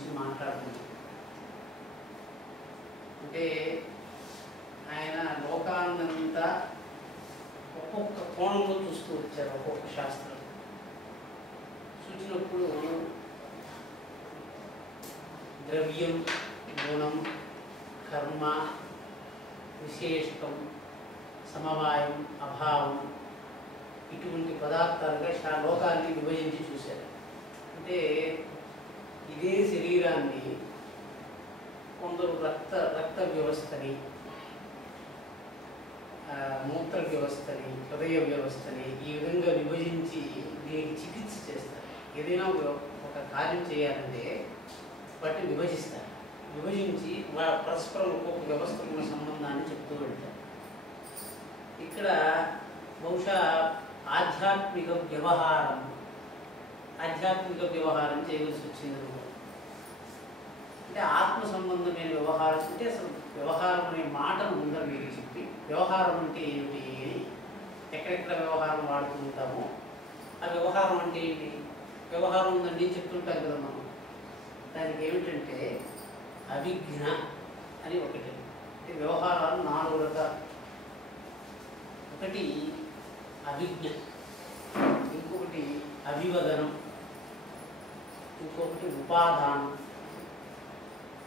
గురించి మాట్లాడుతున్నాం. అంటే ఆయన లోకాన్నంతా ఒక్కొక్క కోణంలో చూస్తూ వచ్చారు. ఒక్కొక్క శాస్త్రం చూసినప్పుడు ద్రవ్యం, గుణం, కర్మ, విశేషం, సమవాయం, అభావం ఇటువంటి పదార్థాలుగా లోకాన్ని విభజించి చూశారు. అంటే ఇదే శరీరాన్ని కొందరు రక్త వ్యవస్థని, మూత్ర వ్యవస్థని, హృదయ వ్యవస్థని ఈ విధంగా విభజించి దీనికి చికిత్స చేస్తారు. ఏదైనా ఒక కార్యం చేయాలంటే వాటిని విభజిస్తారు. విభజించి పరస్పరం ఒక్కొక్క వ్యవస్థకు ఉన్న సంబంధాన్ని చెప్తూ వెళ్తారు. ఇక్కడ బహుశా ఆధ్యాత్మిక వ్యవహారం చేయవలసి వచ్చింది. అంటే ఆత్మ సంబంధమైన వ్యవహారం అంటే అసలు వ్యవహారం అనే మాటను ముందర మీరు చెప్పి వ్యవహారం అంటే ఏమిటి అని ఎక్కడెక్కడ వ్యవహారం వాడుతూ ఉంటామో ఆ వ్యవహారం అంటే ఏంటి, వ్యవహారం ఉందండి చెప్తుంటాం కదా మనం. దానికి ఏమిటంటే అవిజ్ఞ అని ఒకటి. అంటే వ్యవహారాలు 4 రకాలు. ఒకటి అవిజ్ఞ, ఇంకొకటి అవివదనం, ఇంకొకటి ఉపాదానం,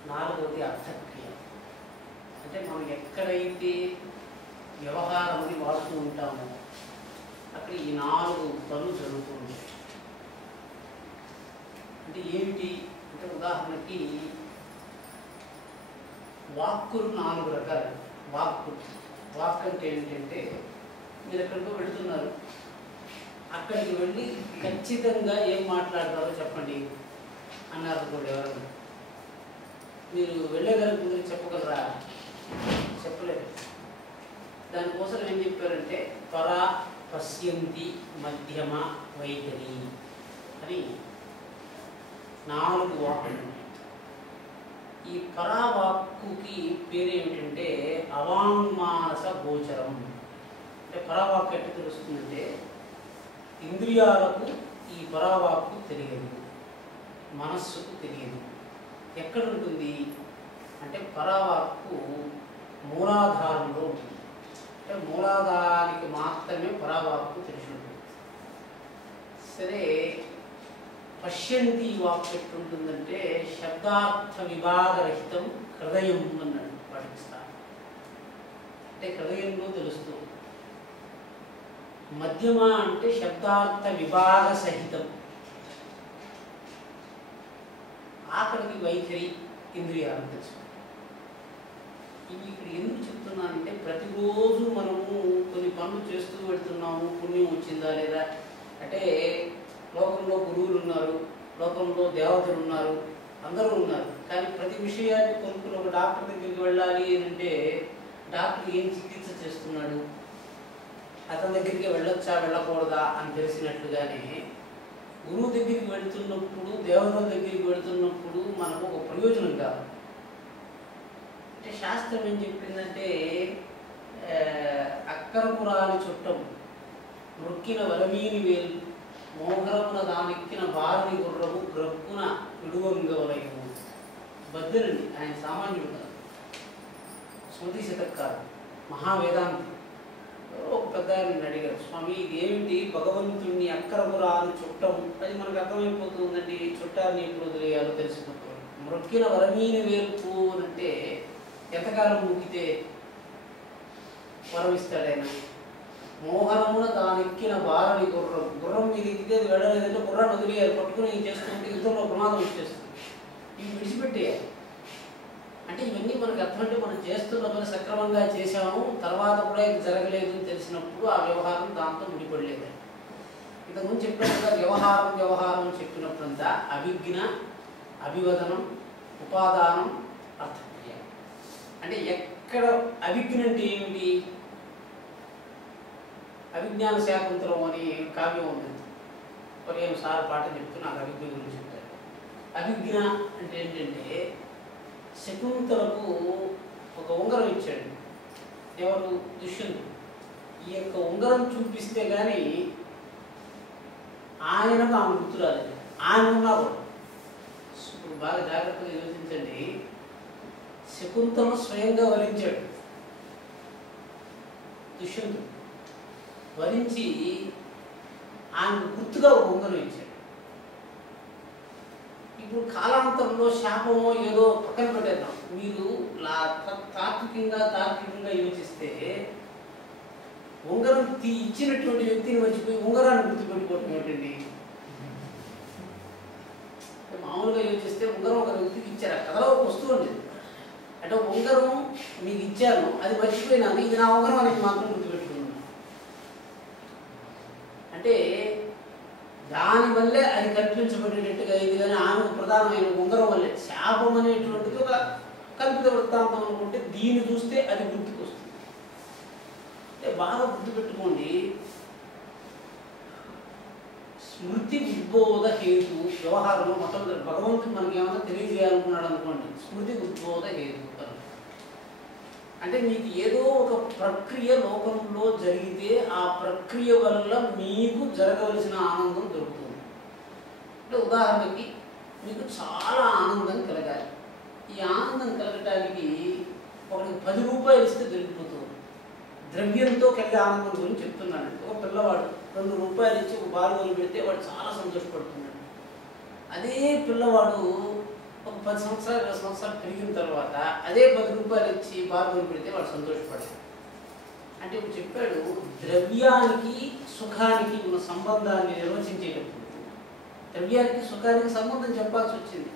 4వది అర్థక్రియ. అంటే మనం ఎక్కడైతే వ్యవహారం అని వాడుతూ ఉంటామో అక్కడ ఈ 4 పనులు జరుగుతుంది. అంటే ఏమిటి అంటే ఉదాహరణకి వాక్కులు 4 రకాలు. వాక్ అంటే ఏంటంటే మీరు ఎక్కడికో వెళుతున్నారు, అక్కడికి వెళ్ళి ఖచ్చితంగా ఏం మాట్లాడతారో చెప్పండి అన్నారు కూడా. ఎవరన్నా మీరు వెళ్ళేదానికి ముందు చెప్పగలరా? చెప్పలేదు. దానికోసం ఏం చెప్పారంటే పరా, పశ్యంతి, మధ్యమ, వైఖరి అని 4 వాక్కులు. ఈ పరావాక్కుకి పేరేమిటంటే అవాంగ్మానస గోచరం. అంటే పరావాక్కు ఎట్లా తెలుస్తుందంటే ఇంద్రియాలకు ఈ పరావాక్కు తెలియదు, మనస్సుకు తెలియదు. ఎక్కడ ఉంటుంది అంటే పరావాక్కు మూలాధారంలో ఉంటుంది. అంటే మూలాధారానికి మాత్రమే పరావాక్కు తెలిసి ఉంటుంది. సరే, పశ్యంతి వాక్కు ఎట్లుంటుందంటే శబ్దార్థ విభాగరహితం హృదయం అన్నాడు పాటిస్తాను. అంటే హృదయంలో తెలుస్తుంది. మధ్యమ అంటే శబ్దార్థ విభాగ సహితం, ఆఖరికి వైఖరి ఇంద్రియాలను తెలుసు. ఇవి ఇక్కడ ఎందుకు చెప్తున్నానంటే ప్రతిరోజు మనము కొన్ని పనులు చేస్తూ పెడుతున్నాము. పుణ్యం వచ్చిందా లేదా అంటే లోకంలో గురువులు ఉన్నారు, లోకంలో దేవతలు ఉన్నారు, అందరూ ఉన్నారు. కానీ ప్రతి విషయాన్ని కొనుక్కుని ఒక డాక్టర్ దగ్గరికి వెళ్ళాలి అంటే డాక్టర్ ఏం చికిత్స చేస్తున్నాడు, అతని దగ్గరికి వెళ్ళొచ్చా వెళ్ళకూడదా అని తెలిసినట్లుగానే గురువు దగ్గరికి వెళుతున్నప్పుడు, దేవతల దగ్గరికి వెళుతున్నప్పుడు మనకు ఒక ప్రయోజనం కాదు. అంటే శాస్త్రం ఏం చెప్పిందంటే అక్కరపు రాని చుట్టం, మృక్కిన వరమీని వేలు, మోహరమున దానెక్కిన భారని గుర్రము, గ్రక్కున విడువంగవలయము. బద్దలండి, ఆయన సామాన్యుడు కాదు, స్మృతి శతకారు, మహావేదాంతి. ఒక పెద్ద ఆయన అడిగారు, స్వామి ఇది ఏమిటి భగవంతుడిని అక్కరపు రాని చుట్టం, అది మనకు అర్థమైపోతుందండి. చుట్టాన్ని ఎప్పుడు వదిలేయాలో తెలిసినప్పుడు. మృక్కిన వరమీని వేలుపు అంటే ఎంతకాలం ముక్కితే వరం ఇస్తాడైనా. మోహనమున దానెక్కిన వారని గుర్రం, గుర్రం మీద ఎక్కితే అది వెళ్ళలేదంటే గుర్రాన్ని వదిలేయాలి, పట్టుకుని చేస్తుంటే యుద్ధంలో ప్రమాదం వచ్చేస్తుంది. ఇవి విడిచిపెట్టేయాలి. అంటే ఇవన్నీ మనకు అర్థమంటే మనం చేస్తున్న పని సక్రమంగా చేసాము, తర్వాత కూడా ఇది జరగలేదు తెలిసినప్పుడు ఆ వ్యవహారం దాంతో ముడిపడలేదు. ఇంతకుముందు చెప్పినట్టుగా వ్యవహారం చెప్పినప్పుడంతా అవిజ్ఞ, అభివదనం, ఉపాదానం, అర్థక్రియ. అంటే ఎక్కడ అవిజ్ఞ అంటే ఏమిటి? అవిజ్ఞాన శాకుంతలం అని కావ్యం ఉంది. పదిహేను సార్లు పాట చెప్తూ నాకు అవిజ్ఞ గురించి చెప్తారు. అవిజ్ఞ అంటే ఏంటంటే శకుంతలకు ఒక ఉంగరం ఇచ్చాడు ఎవరు? దుష్యంతుడు. ఈ యొక్క ఉంగరం చూపిస్తే కానీ ఆయనకు ఆమె గుర్తు రాలేదు. ఆయన ఉన్నా కూడా ఇప్పుడు బాగా జాగ్రత్తగా యోచించండి. శకుంతలను స్వయంగా వరించాడు దుష్యంతుడు. వరించి ఆయనకు గుర్తుగా ఒక ఉంగరం ఇచ్చాడు. ఇప్పుడు కాలాంతరంలో శాపమో ఏదో పక్కన పెట్టేద్దాం. మీరు తార్కికంగా యోచిస్తే ఉంగరం ఇచ్చినటువంటి వ్యక్తిని మర్చిపోయి ఉంగరాన్ని గుర్తుపెట్టుకోవటం ఏమిటండి? మామూలుగా యోచిస్తే ఉంగరం ఒక వ్యక్తికి ఇచ్చారు, ఆ కథలో ఒక వస్తువు ఉండేది. అంటే ఉంగరం మీకు ఇచ్చాను, అది మర్చిపోయినాను, ఇది నా ఉంగరం అనేది మాత్రం గుర్తుపెట్టుకున్నాను. అంటే దానివల్లే అది కల్పించబడినట్టుగా ఇది, కానీ ఆమెకు ప్రధానమైన ఉంగరం వల్లే. శాపం అనేటువంటిది ఒక కల్పిత వృత్తాంతం అనుకుంటే దీన్ని చూస్తే అది గుర్తుకొస్తుంది. అంటే బాగా గుర్తుపెట్టుకోండి, స్మృతి ఉద్బోధ హేతు వ్యవహారంలో మొట్టమొదటి భగవంతుడు మనకి ఏమైనా తెలియజేయాలనుకున్నాడు అనుకోండి, స్మృతి ఉద్బోధ హేతు అంటే మీకు ఏదో ఒక ప్రక్రియ లోకంలో జరిగితే ఆ ప్రక్రియ వల్ల మీకు జరగవలసిన ఆనందం దొరుకుతుంది. అంటే ఉదాహరణకి మీకు చాలా ఆనందం కలగాలి. ఈ ఆనందం కలగటానికి ఒకరికి 10 రూపాయలు ఇస్తే దొరికిపోతుంది. ద్రవ్యంతో కలిగే ఆనందం గురించి చెప్తున్నానండి. ఒక పిల్లవాడు 2 రూపాయలు ఇచ్చి ఒక బార్గోలు పెడితే వాడు చాలా సంతోషపడుతున్నాడు. అదే పిల్లవాడు ఒక 10 సంవత్సరాలు 20 సంవత్సరాలు పెరిగిన తర్వాత అదే 10 రూపాయలు ఇచ్చి బార్గోలు పెడితే వాడు సంతోషపడతాడు. అంటే ఇప్పుడు చెప్పాడు, ద్రవ్యానికి సుఖానికి ఉన్న సంబంధాన్ని నిర్వచించేటప్పుడు ద్రవ్యానికి సుఖానికి సంబంధం చెప్పాల్సి వచ్చింది.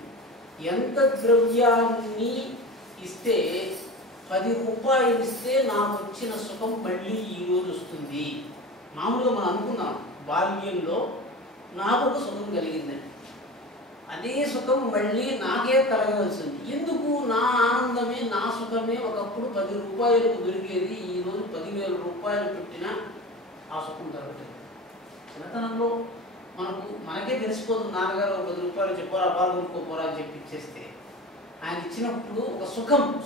ఎంత ద్రవ్యాన్ని ఇస్తే 10 రూపాయలు ఇస్తే నాకు వచ్చిన సుఖం మళ్ళీ ఈరోజు వస్తుంది. మామూలుగా మనం అనుకున్నాం, బాల్యంలో నాకు ఒక సుఖం కలిగిందని, అదే సుఖం మళ్ళీ నాకే కలగవలసింది. ఎందుకు? నా ఆనందమే నా సుఖమే ఒకప్పుడు 10 రూపాయలకు దొరికేది, ఈరోజు 10,000 రూపాయలు పెట్టినా ఆ సుఖం దొరకలేదు. చిన్నతనంలో మనకే తెలిసిపోతుంది, నాన్నగారు 10 రూపాయలు చెప్పారా బాగా కొనుక్కోపోరా అని చెప్పి ఇచ్చేస్తే ఆయన ఇచ్చినప్పుడు ఒక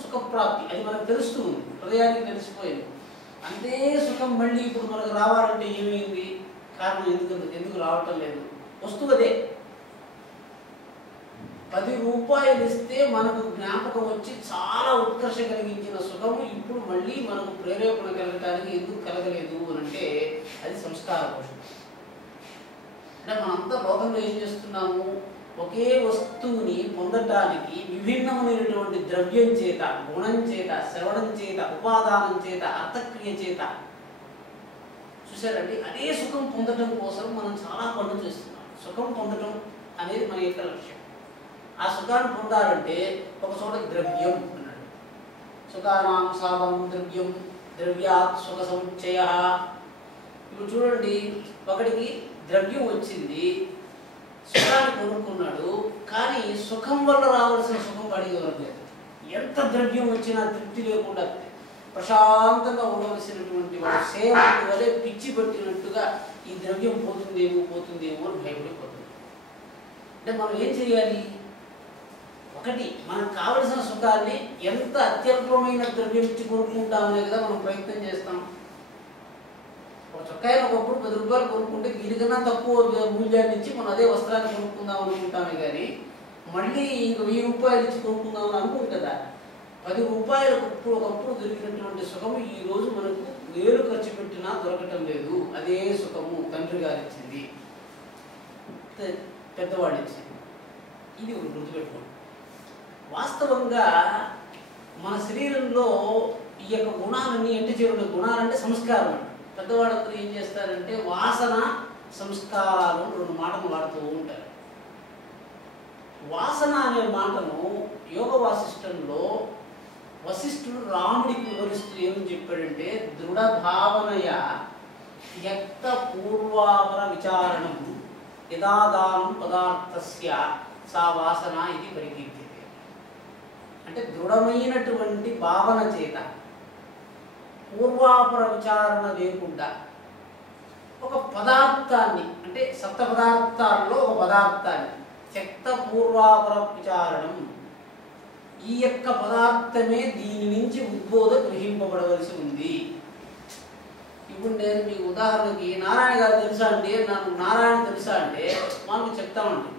సుఖప్రాప్తి అది మనకు తెలుస్తూ ఉంది, హృదయానికి తెలిసిపోయింది. అంతే సుఖం మళ్ళీ ఇప్పుడు మనకు రావాలంటే ఏమైంది? కారణం ఎందుకు రావటం లేదు? వస్తువు అదే. 10 రూపాయలు ఇస్తే మనకు జ్ఞాపకం వచ్చి చాలా ఉత్కర్ష కలిగించిన సుఖము ఇప్పుడు మళ్ళీ మనకు ప్రేరేపణ కలగటానికి ఎందుకు కలగలేదు అని అంటే అది సంస్కార పోషణ. అంటే మనంతా లోకంలో ఏం చేస్తున్నాము? ఒకే వస్తువుని పొందటానికి విభిన్నమైనటువంటి ద్రవ్యం చేత, గుణం చేత, శ్రవణం చేత, ఉపాదానం చేత, అర్థక్రియ చేత చూసారండి, అదే సుఖం పొందటం కోసం మనం చాలా పనులు చేస్తున్నాం. సుఖం పొందటం అనేది మన యొక్క లక్ష్యం. ఆ సుఖాన్ని పొందాలంటే ఒక చోట ద్రవ్యం అన్నాడు. సుఖానాం సాధనం ద్రవ్యం, ద్రవ్యాత్ సుఖ సముచ్చయ. ఇప్పుడు చూడండి, ఒకడికి ద్రవ్యం వచ్చింది, సుఖాన్ని కొనుక్కున్నాడు, కానీ సుఖం వల్ల రావాల్సిన సుఖం వాడికి దొరకలేదు. ఎంత ద్రవ్యం వచ్చినా తృప్తి లేకుండా ప్రశాంతంగా ఉండవలసినటువంటి వాడు సేవకుడు వలె పిచ్చి పట్టినట్టుగా ఈ ద్రవ్యం పోతుందేమో అని భయపడిపోతుంది. అంటే మనం ఏం చేయాలి? ఒకటి, మనకు కావలసిన సుఖాన్ని ఎంత అత్యల్పమైన ద్రవ్యం ఇచ్చి కొనుక్కుంటామనే కదా మనం ప్రయత్నం చేస్తాం. ఒక చొక్కాయలు ఒకప్పుడు 10 రూపాయలు కొనుక్కుంటే దీనికన్నా తక్కువ మూల్యాన్ని ఇచ్చి మనం అదే వస్త్రాన్ని కొనుక్కుందాం అనుకుంటామే కానీ మళ్ళీ ఇంక 1000 రూపాయలు ఇచ్చి కొనుక్కుందామని అనుకుంటుందా? 10 రూపాయలకు ఒకప్పుడు దొరికినటువంటి సుఖము ఈ రోజు మనకు 1000 ఖర్చు పెట్టినా దొరకటం లేదు. అదే సుఖము తండ్రి గారు ఇచ్చింది, పెద్దవాళ్ళు ఇచ్చింది. ఇది ఒక గుర్తుపెట్టుకోండి. వాస్తవంగా మన శరీరంలో ఈ యొక్క గుణాలన్నీ ఎంటి చేరుకునే గుణాలంటే సంస్కారం. పెద్దవాళ్ళందరూ ఏం చేస్తారంటే వాసన సంస్కారాలు 2 మాటలు వాడుతూ ఉంటారు. వాసన అనే మాటను యోగ వాసిష్టంలో వశిష్ఠుడు రాముడికి వివరిస్తూ ఏమని చెప్పాడంటే, దృఢ భావనయ త్యక్త పూర్వాపర విచారణం యదాదానం పదార్థస్య సా వాసన ఇది పరికీర్తితే. అంటే దృఢమైనటువంటి భావన చేత పూర్వాపర విచారణ లేకుండా ఒక పదార్థాన్ని, అంటే సప్త పదార్థాల్లో ఒక పదార్థాన్ని త్యక్త పూర్వాపర విచారణం, ఈ యొక్క పదార్థమే దీని నుంచి ఉద్బోధ గ్రహింపబడవలసి ఉంది. ఇప్పుడు నేను మీకు ఉదాహరణకి నారాయణ గారు తెలుసా అంటే, నాకు నారాయణ తెలుసా అంటే మనకు చెప్తామండి.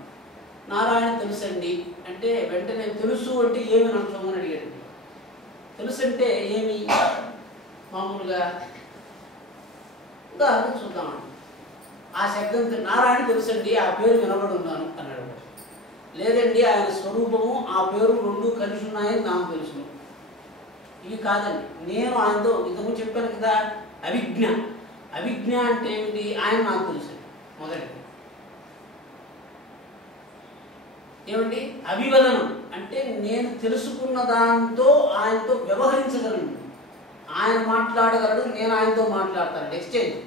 నారాయణ తెలుసండి అంటే వెంటనే తెలుసు అంటే ఏమి అర్థం అని అడిగాడు. తెలుసు అంటే ఏమి? మామూలుగా ఉదాహరణ చూద్దామండి. ఆ శబ్దం నారాయణ తెలుసండి, ఆ పేరు వినబడి ఉన్నాను అన్నాడు. లేదండి, ఆయన స్వరూపము ఆ పేరు రెండు కలిసి ఉన్నాయని నాకు తెలుసును. ఇవి కాదండి, నేను ఆయనతో ఇంతకుముందు చెప్పాను కదా, అవిజ్ఞ. అవిజ్ఞ అంటే ఏమిటి? ఆయన నాకు తెలుసు. మొదటిది ఏమండి? అభివదనం అంటే నేను తెలుసుకున్న దాంతో ఆయనతో వ్యవహరించగలను. ఆయన మాట్లాడగలడు, నేను ఆయనతో మాట్లాడతాను. ఎక్స్చేంజ్.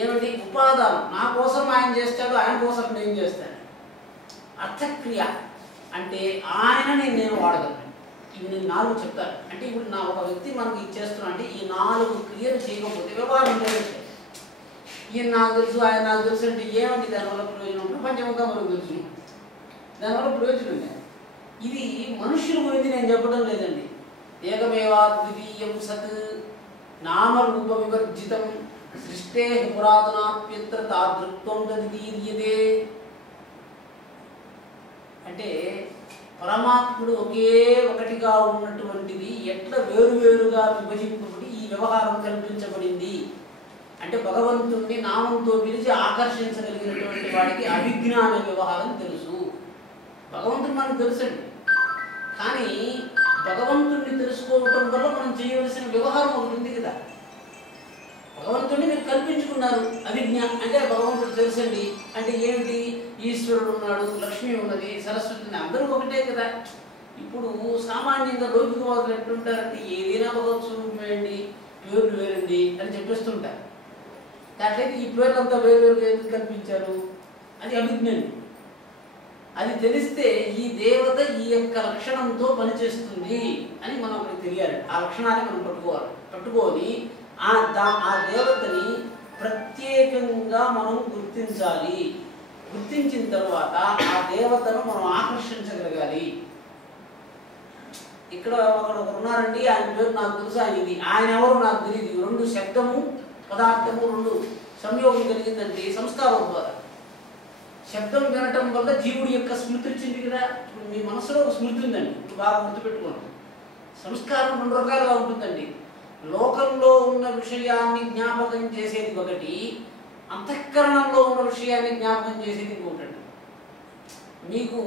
ఏమండి? ఉపాదానం, నా కోసం ఆయన చేస్తాడు, ఆయన కోసం నేను చేస్తాను. అర్థక్రియ అంటే ఆయనని నేను వాడగలను. ఇవి నేను 4 చెప్తాను. అంటే ఇప్పుడు నా ఒక వ్యక్తి మనకి ఇచ్చేస్తున్నా అంటే ఈ 4 క్రియలు చేయకపోతే వ్యవహారం లేదు. ఈయన నాకు తెలుసు, ఆయన నాకు తెలుసు అంటే ఏమండి దానివల్ల ప్రయోజనం? ప్రపంచమంతా మనకు తెలుసు, దానివల్ల ప్రయోజనం లేదు. ఇది మనుషుల గురించి నేను చెప్పడం లేదండి. ఏకమేవా ద్వితీయం సత్ నామరూప వివర్జితం సృష్టే పురాతనాప్యత్ర తాదృక్త్వం తదితీర్యతే. అంటే పరమాత్ముడు ఒకే ఒకటిగా ఉన్నటువంటిది ఎట్లా వేరువేరుగా విభజింపబడి ఈ వ్యవహారం కల్పించబడింది అంటే భగవంతుడిని నామంతో పిలిచి ఆకర్షించగలిగినటువంటి వాడికి అవిజ్ఞాన వ్యవహారం తెలుసు. భగవంతుడు మనకు తెలుసండి, కానీ భగవంతుడిని తెలుసుకోవటం వల్ల మనం చేయవలసిన వ్యవహారం ఒకటి ఉంది కదా. భగవంతుడిని మీరు కల్పించుకున్నారు, అవిజ్ఞ అంటే భగవంతుడు తెలుసండి అంటే ఏమిటి? ఈశ్వరుడు ఉన్నాడు, లక్ష్మి ఉన్నది, సరస్వతి, అందరూ ఒకటే కదా. ఇప్పుడు సామాన్యంగా లౌకికవాదులు ఎట్లుంటారంటే ఏదైనా భగవత్ స్వరూపమేండి, పేర్లు వేరండి అని చెప్పేస్తుంటారు. అట్లయితే ఈ పేర్లంతా వేరువేరుగా ఎందుకు కల్పించారు? అది అవిజ్ఞానం. అది తెలిస్తే ఈ దేవత ఈ యొక్క లక్షణంతో పనిచేస్తుంది అని మనం మనకు తెలియాలి. ఆ లక్షణాన్ని మనం పట్టుకొని ఆ దేవతని ప్రత్యేకంగా మనం గుర్తించాలి. గుర్తించిన తర్వాత ఆ దేవతను మనం ఆకర్షించగలగాలి. ఇక్కడ ఒకరు ఉన్నారండి, ఆయన పేరు నాకు తెలుసు, ఆయన ఇది, ఆయన ఎవరు నాకు తెలియదు. రెండు శబ్దము పదార్థము రెండు సంయోగం కలిగిందంటే సంస్కారం ద్వారా. శబ్దం వినటం వల్ల జీవుడి యొక్క స్మృతి వచ్చింది కదా. ఇప్పుడు మీ మనసులో ఒక స్మృతి ఉందండి, ఇప్పుడు బాగా గుర్తుపెట్టుకోండి. సంస్కారం 2 రకాలుగా ఉంటుందండి. లోకంలో ఉన్న విషయాన్ని జ్ఞాపకం చేసేది ఒకటి, అంతఃకరణంలో ఉన్న విషయాన్ని జ్ఞాపకం చేసేది ఇంకొకటి. మీకు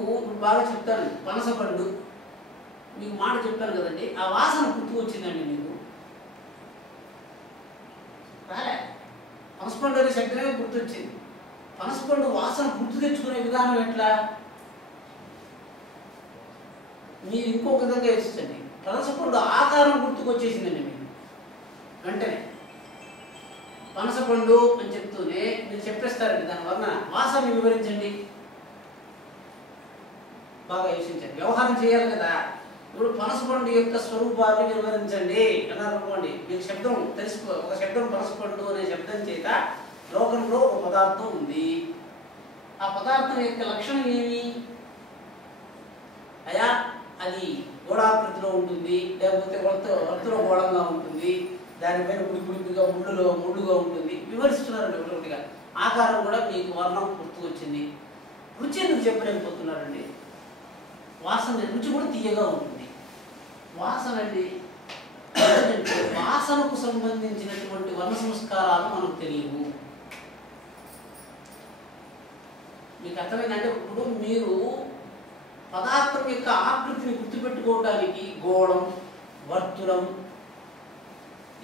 బాగా చెప్తాను, పనసపండు మీకు మాట చెప్పాను కదండి, ఆ వాసన గుర్తు వచ్చిందండి మీకు రాలే? పనసపండు అనే శబ్దమే గుర్తొచ్చింది. పనసపండు వాసన గుర్తు తెచ్చుకునే విధానం ఎట్లా? మీరు ఇంకొక విధంగా యోచించండి. పనసపండు ఆకారం గుర్తుకొచ్చేసిందండి మీకు వెంటనే. పనసపండు అని చెప్తూనే మీరు చెప్పేస్తారండి దాని వలన. వాసన వివరించండి, బాగా యోచించండి. వ్యవహారం చేయాలి కదా. ఇప్పుడు పనసపండు యొక్క స్వరూపాన్ని వివరించండి అన్నారు అనుకోండి, మీకు శబ్దం తెలుసుకో. ఒక శబ్దం పనసపండు అనే శబ్దం చేత లోకంలో ఒక పదార్థం ఉంది. ఆ పదార్థం యొక్క లక్షణం ఏమి? అయా అది గోళాకృతిలో ఉంటుంది, లేకపోతే వర్తులో గోళంగా ఉంటుంది, దానిపైన పుడిపుడిగా ముళ్ళుగా ఉంటుంది. వివరిస్తున్నారండి ఒకటిగా. ఆకారం కూడా మీకు వర్ణం గుర్తు వచ్చింది. రుచి ఎందుకు చెప్పలేకపోతున్నారండి? వాసన రుచి కూడా తీయగా ఉంటుంది. వాసన అండి, వాసనకు సంబంధించినటువంటి వర్ణ సంస్కారాలు మనకు తెలియవు. మీకు అర్థమైందంటే ఇప్పుడు మీరు పదార్థం యొక్క ఆకృతిని గుర్తుపెట్టుకోవడానికి గోళం, వర్తులం,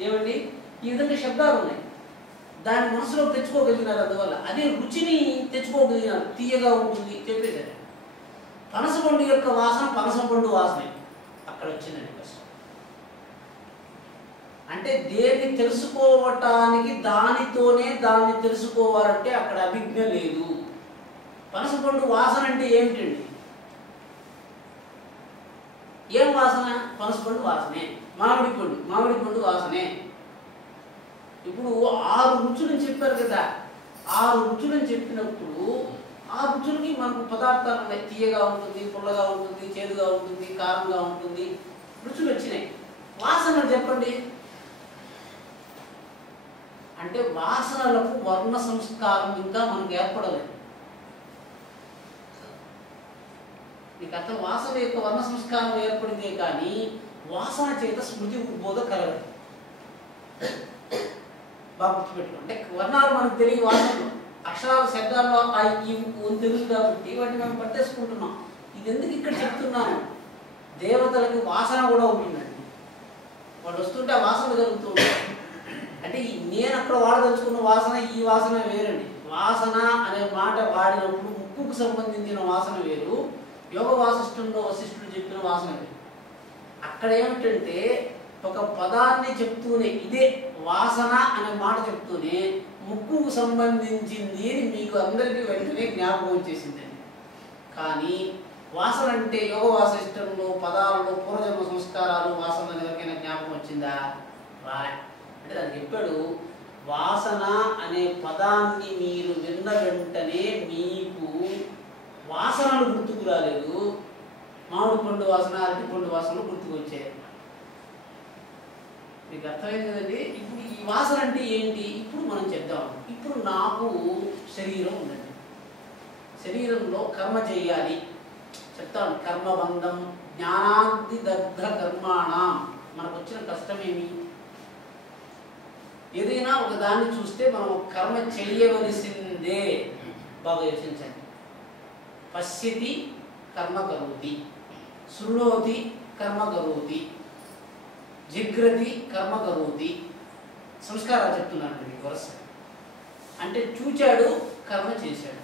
ఏమండి ఈ విధంగా శబ్దాలు ఉన్నాయి. దాన్ని మనసులో తెచ్చుకోగలిగినారు. అందువల్ల అదే రుచిని తెచ్చుకోగలిగినారు. తీయగా ఉంటుంది చెప్పేది. పనసపండు యొక్క వాసన పనసపండు వాసనే. అక్కడ వచ్చిందండి కష్టం. అంటే దేన్ని తెలుసుకోవటానికి దానితోనే దాన్ని తెలుసుకోవాలంటే అక్కడ అభిజ్ఞ లేదు. పనసపండు వాసన అంటే ఏమిటండి? ఏం వాసన? పనసపండు వాసనే. మామిడి పండు వాసనే. ఇప్పుడు 6 రుచులను చెప్పారు కదా. 6 రుచులను చెప్పినప్పుడు ఆ రుచులకి మనకు పదార్థాలు ఉన్నాయి. తీయగా ఉంటుంది, పుల్లగా ఉంటుంది, చేదుగా ఉంటుంది, కారంగా ఉంటుంది. రుచులు వచ్చినాయి. వాసనలు చెప్పండి. అంటే వాసనలకు వర్ణ సంస్కారం ఇంకా మనకు ఏర్పడలేదు. నీకు అర్థం వాసన యొక్క వర్ణ సంస్కారం ఏర్పడిందే కానీ వాసన చేత స్మృతి ఉద్బోధ కలగదు. బాగా గుర్తుపెట్టుకో. అంటే వర్ణాలు మనకు తెలియ వాసనలు అక్షరాల శబ్దాల్లో ఆ ఈ తెలుసు కాబట్టి వాటిని మనం పట్టేసుకుంటున్నాం. ఇది ఎందుకు ఇక్కడ చెప్తున్నాను, దేవతలకి వాసన కూడా ఉంటుందండి. వాళ్ళు వస్తుంటే ఆ వాసన కలుగుతూ ఉంటుంది. అంటే నేను అక్కడ వాడదలుచుకున్న వాసన ఈ వాసన వేరండి. వాసన అనే మాట వాడినప్పుడు ముక్కుకు సంబంధించిన వాసన వేరు, యోగ వాసిష్ఠంలో వశిష్ఠుడు చెప్పిన వాసన వేరు. అక్కడ ఏమిటంటే ఒక పదాన్ని చెప్తూనే ఇదే వాసన అనే మాట చెప్తూనే ముక్కుకు సంబంధించింది అని మీకు అందరికీ వెంటనే జ్ఞాపకం వచ్చేసిందండి. కానీ వాసన అంటే యోగ వాసిష్టంలో పదాలలో పూర్వజన్మ సంస్కారాలు వాసన ఎవరికైనా జ్ఞాపకం వచ్చిందా? అంటే దాన్ని చెప్పాడు, వాసన అనే పదాన్ని మీరు విన్న వెంటనే మీకు వాసనలు గుర్తుకు రాలేదు, మామిడి పండు వాసన అరటి పండు వాసనలు గుర్తుకు వచ్చాయి. మీకు అర్థమైంది కదండి. ఇప్పుడు ఈ వాసన అంటే ఏంటి ఇప్పుడు మనం చెప్దాం. ఇప్పుడు నాకు శరీరం ఉందండి, శరీరంలో కర్మ చేయాలి చెప్తాను. కర్మబంధం జ్ఞానాంతి దగ్ధ కర్మాణం. మనకు వచ్చిన కష్టమేమి? ఏదైనా ఒక దాన్ని చూస్తే మనం కర్మ చెయ్యవలసిందే. బాగా యోచించండి. పశ్యతి కర్మ కరోతి, శృణోతి కర్మ కరోతి, జిగ్రతి కర్మ కరోతి. సంస్కారాలు చెప్తున్నాను మీకు వరుస. అంటే చూచాడు, కర్మ చేశాడు.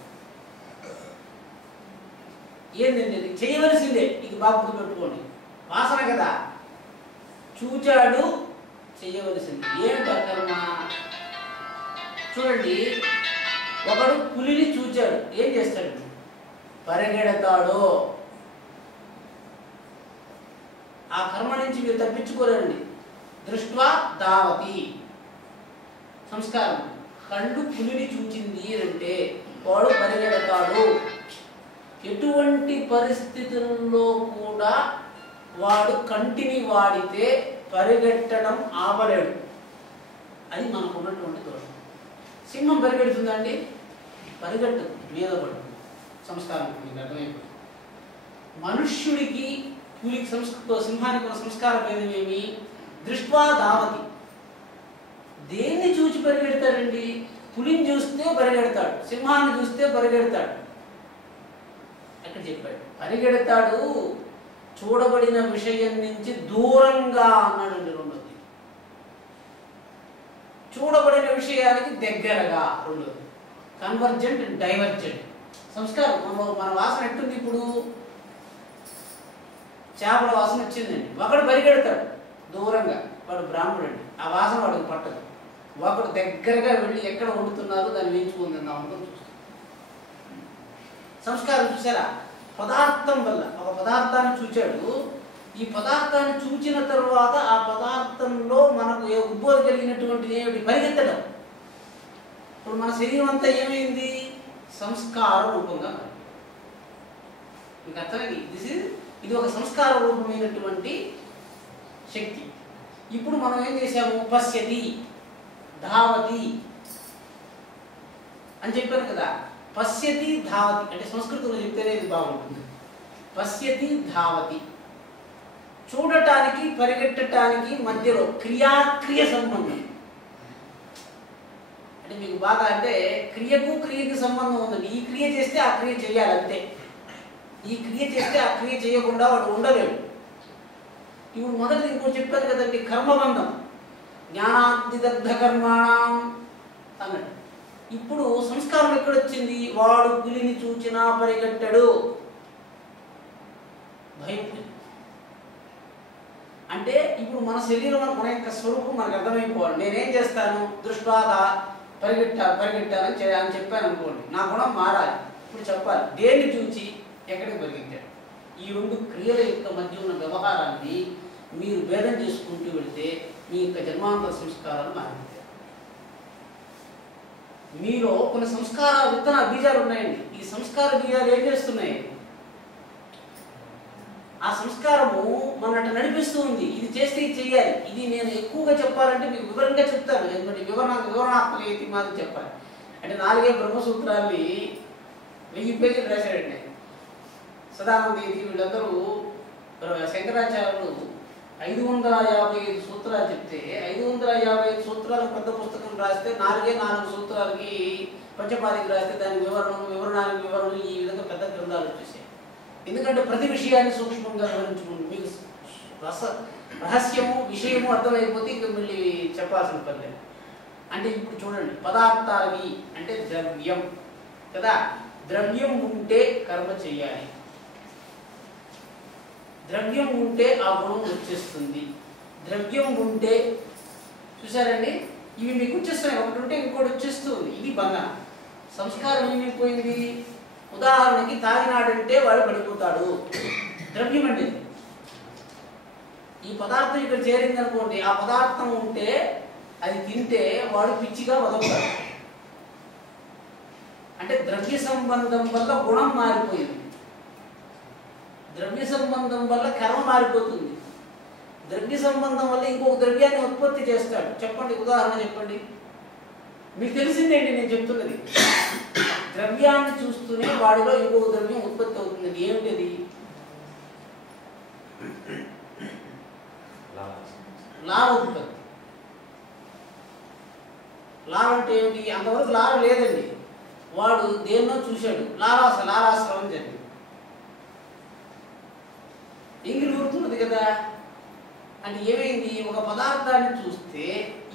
ఏంటంటే ఇది చేయవలసిందే. ఇది బాగా గుర్తుపెట్టుకోండి. వాసన కదా, చూచాడు, చేయవలసింది. ఏంటి కర్మ? చూడండి, ఒకడు పులిని చూచాడు, ఏం చేస్తాడు? పరిగెడతాడు. ఆ కర్మ నుంచి మీరు తప్పించుకోలేండి. దృష్ట్వా దావతి సంస్కారం. కళ్ళు పులిని చూచింది అంటే వాడు పరిగెడతాడు. ఎటువంటి పరిస్థితుల్లో కూడా వాడు కంటిని వాడితే పరిగెట్టడం ఆపలేడు. అది మనకు ఉన్నటువంటి దోషం. సింహం పరిగెడుతుందండి, పరిగెట్టదు, మీద పడు. సంస్కారం మీకు అర్థమైపోతుంది. మనుష్యుడికి పులికి సింహానికి ఉన్న సంస్కార భేదం ఏమి? దృష్ట్వా దావతి. దేన్ని చూచి పరిగెడతాడండి? పులిని చూస్తే పరిగెడతాడు, సింహాన్ని చూస్తే పరిగెడతాడు. అక్కడ చెప్పాడు పరిగెడతాడు, చూడబడిన విషయం నుంచి దూరంగా అన్నాడండి. రెండోది చూడబడిన విషయానికి దగ్గరగా. రెండోది కన్వర్జెంట్, డైవర్జెంట్. సంస్కారం మన వాసన ఎట్టుంది? ఇప్పుడు చేపల వాసన వచ్చిందండి, ఒకడు పరిగెడతాడు దూరంగా, వాడు బ్రాహ్మణుడు, ఆ వాసన వాడికి పట్టదు. ఒకడు దగ్గరగా వెళ్ళి ఎక్కడ వండుతున్నారు దాన్ని వేయించుకుంది చూస్తాడు. సంస్కారం చూసారా? పదార్థం వల్ల ఒక పదార్థాన్ని చూచాడు. ఈ పదార్థాన్ని చూచిన తర్వాత ఆ పదార్థంలో మనకు ఉద్బోధ కలిగినటువంటి ఏమిటి? పరిగెత్తడం. ఇప్పుడు మన శరీరం అంతా ఏమైంది? సంస్కార రూపంగా. మీకు అర్థమైంది? ఇది ఒక సంస్కార రూపమైనటువంటి శక్తి. ఇప్పుడు మనం ఏం చేసాము? పశ్యతి ధావతి అని చెప్పాను కదా. పశ్యతి ధావతి అంటే సంస్కృతంలో చెప్తేనే ఇది బాగుంటుంది. పశ్యతి ధావతి, చూడటానికి పరిగెట్టడానికి మధ్యలో క్రియాక్రియ సంబంధం. అంటే మీకు బాగా అంటే క్రియకి సంబంధం ఉందండి. ఈ క్రియ చేస్తే ఆ క్రియ చేయాలి అంతే. ఈ క్రియ చేస్తే ఆ క్రియ చేయకుండా వాడు ఉండలేడు. ఇప్పుడు మొదటిది ఇంకోటి చెప్పాను కదండి, కర్మబంధం జ్ఞానాంతి దగ్ధ కర్మాణం అన్నట్టు. ఇప్పుడు సంస్కారం ఎక్కడొచ్చింది? వాడు పులిని చూచినా పరిగెట్టడు, భయం. అంటే ఇప్పుడు మన శరీరం మన యొక్క స్వరూపం మనకు అర్థమైపోవాలి. నేనేం చేస్తాను? దృష్ట్వాగా పరిగెట్టాలని అని చెప్పాను అనుకోండి, నా గుణం మారాలి. ఇప్పుడు చెప్పాలి దేన్ని చూచి ఎక్కడికి పరిగెత్తాడు. ఈ రెండు క్రియల యొక్క మధ్య ఉన్న వ్యవహారాన్ని మీరు భేదం చేసుకుంటూ వెళితే మీ యొక్క జన్మాంతర సంస్కారాలు మారిపోతాయి. మీలో కొన్ని సంస్కార విత్తన బీజాలు ఉన్నాయండి. ఈ సంస్కార బీజాలు ఏం చేస్తున్నాయి? ఆ సంస్కారము మనట నడిపిస్తూ ఉంది. ఇది చేస్తే ఇది చెయ్యాలి. ఇది నేను ఎక్కువగా చెప్పాలంటే మీకు వివరంగా చెప్తాను. ఎందుకంటే వివరణాత్మక ఏతి మాత్రం చెప్పాలి. అంటే 4 బ్రహ్మసూత్రాల్ని 1000 పేజీలు రాశాడండి. సదానందేది వీళ్ళందరూ శంకరాచార్యులు 555 సూత్రాలు చెప్తే 555 సూత్రాలు పెద్ద పుస్తకం రాస్తే 4 సూత్రాలకి పంచపాదికి రాస్తే దాని వివరణానికి వివరణలు ఈ విధంగా పెద్ద గ్రంథాలు వచ్చేసాయి. ఎందుకంటే ప్రతి విషయాన్ని సూక్ష్మంగా వివరించుకుంటుంది. మీకు రహస్యము విషయము అర్థమైపోతే ఇంక మళ్ళీ చెప్పాల్సిన పని లేదు. అంటే ఇప్పుడు చూడండి, పదార్థాలవి అంటే ద్రవ్యం కదా, ద్రవ్యం ఉంటే కర్మ చెయ్యాలి, ద్రవ్యం ఉంటే ఆ గుణం వచ్చేస్తుంది, ద్రవ్యం ఉంటే చూసారండి ఇవి మీకు వచ్చేస్తున్నాయి, ఒకటి ఉంటే ఇంకోటి వచ్చేస్తుంది. ఇది బంధన. సంస్కారం ఏమైపోయింది? ఉదాహరణకి తాగినాడంటే వాడు పడిపోతాడు, ద్రవ్యం అండి. ఈ పదార్థం ఇక్కడ చేరింది అనుకోండి, ఆ పదార్థం ఉంటే అది తింటే వాడు పిచ్చిగా వదవుతాడు. అంటే ద్రవ్య సంబంధం వల్ల గుణం మారిపోయింది, ద్రవ్య సంబంధం వల్ల కర్మ మారిపోతుంది, ద్రవ్య సంబంధం వల్ల ఇంకొక ద్రవ్యాన్ని ఉత్పత్తి చేస్తాడు. చెప్పండి, ఉదాహరణ చెప్పండి. మీకు తెలిసిందేంటి నేను చెప్తున్నది? ద్రవ్యాన్ని చూస్తూనే వాడిలో ఇంకొక ద్రవ్యం ఉత్పత్తి అవుతుంది. ఏమిటది? లాభ ఉత్పత్తి. లాభ అంటే ఏమిటి? అంతవరకు లాభం లేదండి, వాడు దేన్నో చూశాడు, లాలాశ్రవం జరిగింది, ఎంగిలి ఊరుతున్నది కదా. అంటే ఏమైంది? ఒక పదార్థాన్ని చూస్తే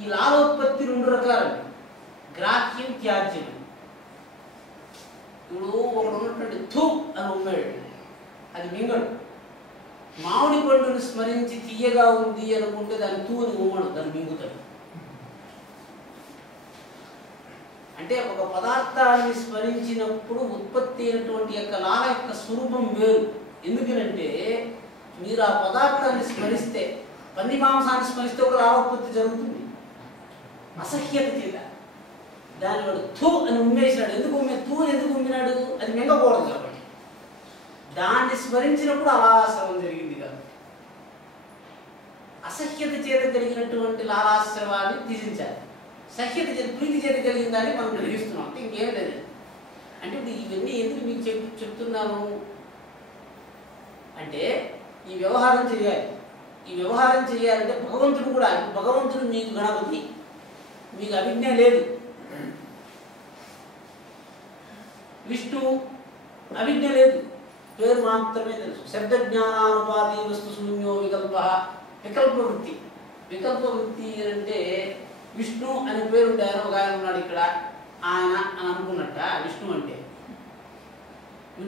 ఈ లాలోత్పత్తి 2 రకాలు, గ్రాహ్యం, త్యాజ్యం. ఇప్పుడు ఒకడు ఉన్నటువంటి థూ అని ఉన్నాడు, అది మింగడు. మామిడి పండుని స్మరించి తీయగా ఉంది అనుకుంటే దాన్ని తూ అని ఉమ్మడు, దాన్ని మింగుతాడు. అంటే ఒక పదార్థాన్ని స్మరించినప్పుడు ఉత్పత్తి అయినటువంటి యొక్క లాల యొక్క స్వరూపం వేరు. ఎందుకనంటే మీరు ఆ పదార్థాన్ని స్మరిస్తే, పంది మాంసాన్ని స్మరిస్తే ఒక లాభోత్పత్తి జరుగుతుంది అసహ్యత చేత. దాని వాడు థూ అని ఉమ్మేసినాడు. తూ అని ఎందుకు ఉమ్మినాడు? అది మింగకూడదు కాబట్టి. దాన్ని స్మరించినప్పుడు అలాశ్రవం జరిగింది కాదు. అసహ్యత చేత కలిగినటువంటి లాలాశ్రవాన్ని తీసించాలి. సహ్యత చేత, ప్రీతి చేత కలిగిన దాన్ని మనం గ్రహిస్తున్నాం. అంటే ఇంకేం లేదు. అంటే ఇప్పుడు ఇవన్నీ ఎందుకు మీకు చెప్తున్నాను అంటే, ఈ వ్యవహారం చేయాలి. ఈ వ్యవహారం చేయాలంటే భగవంతుడు కూడా, భగవంతుడు మీకు గణపతి, మీకు అభిజ్ఞ లేదు. విష్ణు అభిజ్ఞ లేదు, పేరు మాత్రమే తెలుసు. శబ్ద జ్ఞానానుపాది వస్తు శూన్యో వికల్ప. వికల్ప వృత్తి. వికల్ప వృత్తి అంటే విష్ణు అనే పేరు ఉంటే ఆయన ఒక ఆయన ఉన్నాడు ఇక్కడ, ఆయన అని అనుకున్నట్ట. విష్ణు అంటే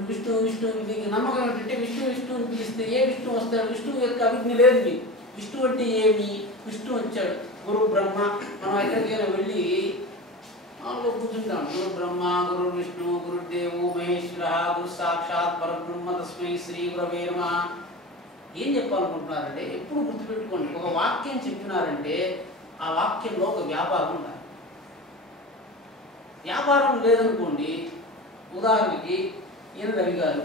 విష్ణు విష్ణు మీకు నమ్మకం ఏంటంటే విష్ణు విష్ణు అని పిలిస్తే ఏ విష్ణు వస్తాడు? విష్ణువు యొక్క అభిజ్ఞ లేదు మీకు. విష్ణు అంటే ఏమి? విష్ణు వచ్చాడు, గురు బ్రహ్మ. మనం ఎక్కడికైనా వెళ్ళి వాళ్ళు కూర్చుంటాం, గురు బ్రహ్మ, గురు విష్ణు, గురుదేవు మహేశ్వర, గురు సాక్షాత్ పరబ్రహ్మ తస్మై శ్రీ గురవే నమః. ఏం చెప్పాలనుకుంటున్నారంటే ఎప్పుడు గుర్తుపెట్టుకోండి, ఒక వాక్యం చెప్పినారంటే ఆ వాక్యంలో ఒక వ్యాపారం ఉండాలి. వ్యాపారం లేదనుకోండి, ఉదాహరణకి ఈయన రవి గారు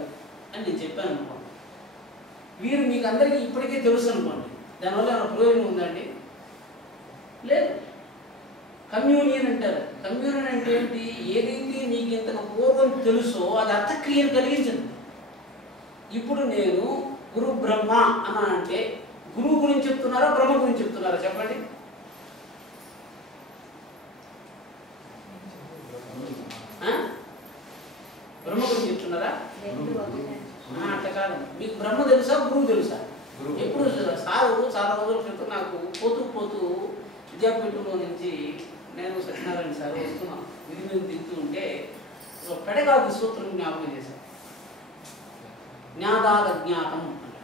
అని నేను చెప్పాను అనుకోండి, వీరు మీకు అందరికీ ఇప్పటికే తెలుసు అనుకోండి, దానివల్ల ఏమైనా ప్రయోజనం ఉందండి? లేదు. కమ్యూనియన్ అంటారు. కమ్యూనియన్ అంటే ఏంటి? ఏదైతే మీకు ఇంతకు పూర్వం తెలుసో అది అర్థక్రియను కలిగించదు. ఇప్పుడు నేను గురు బ్రహ్మ అన్నా అంటే గురువు గురించి చెప్తున్నారా, బ్రహ్మ గురించి చెప్తున్నారా? చెప్పండి. బ్రహ్మ గురించి చెప్తున్నారా? అట్లా కాదు. మీకు బ్రహ్మ తెలుసా, గురువు తెలుసా? ఎప్పుడు సారు చాలా రోజుల క్రితం నాకు పోతూ విద్యాపీఠంలో నుంచి నేను సత్యనారాయణ సార్ వస్తున్నాను, విధి మీద దిగుతూ ఉంటే పెడగాది సూత్రం జ్ఞాపకం చేశాను. జ్ఞాతాద్ అజ్ఞాతం అంటే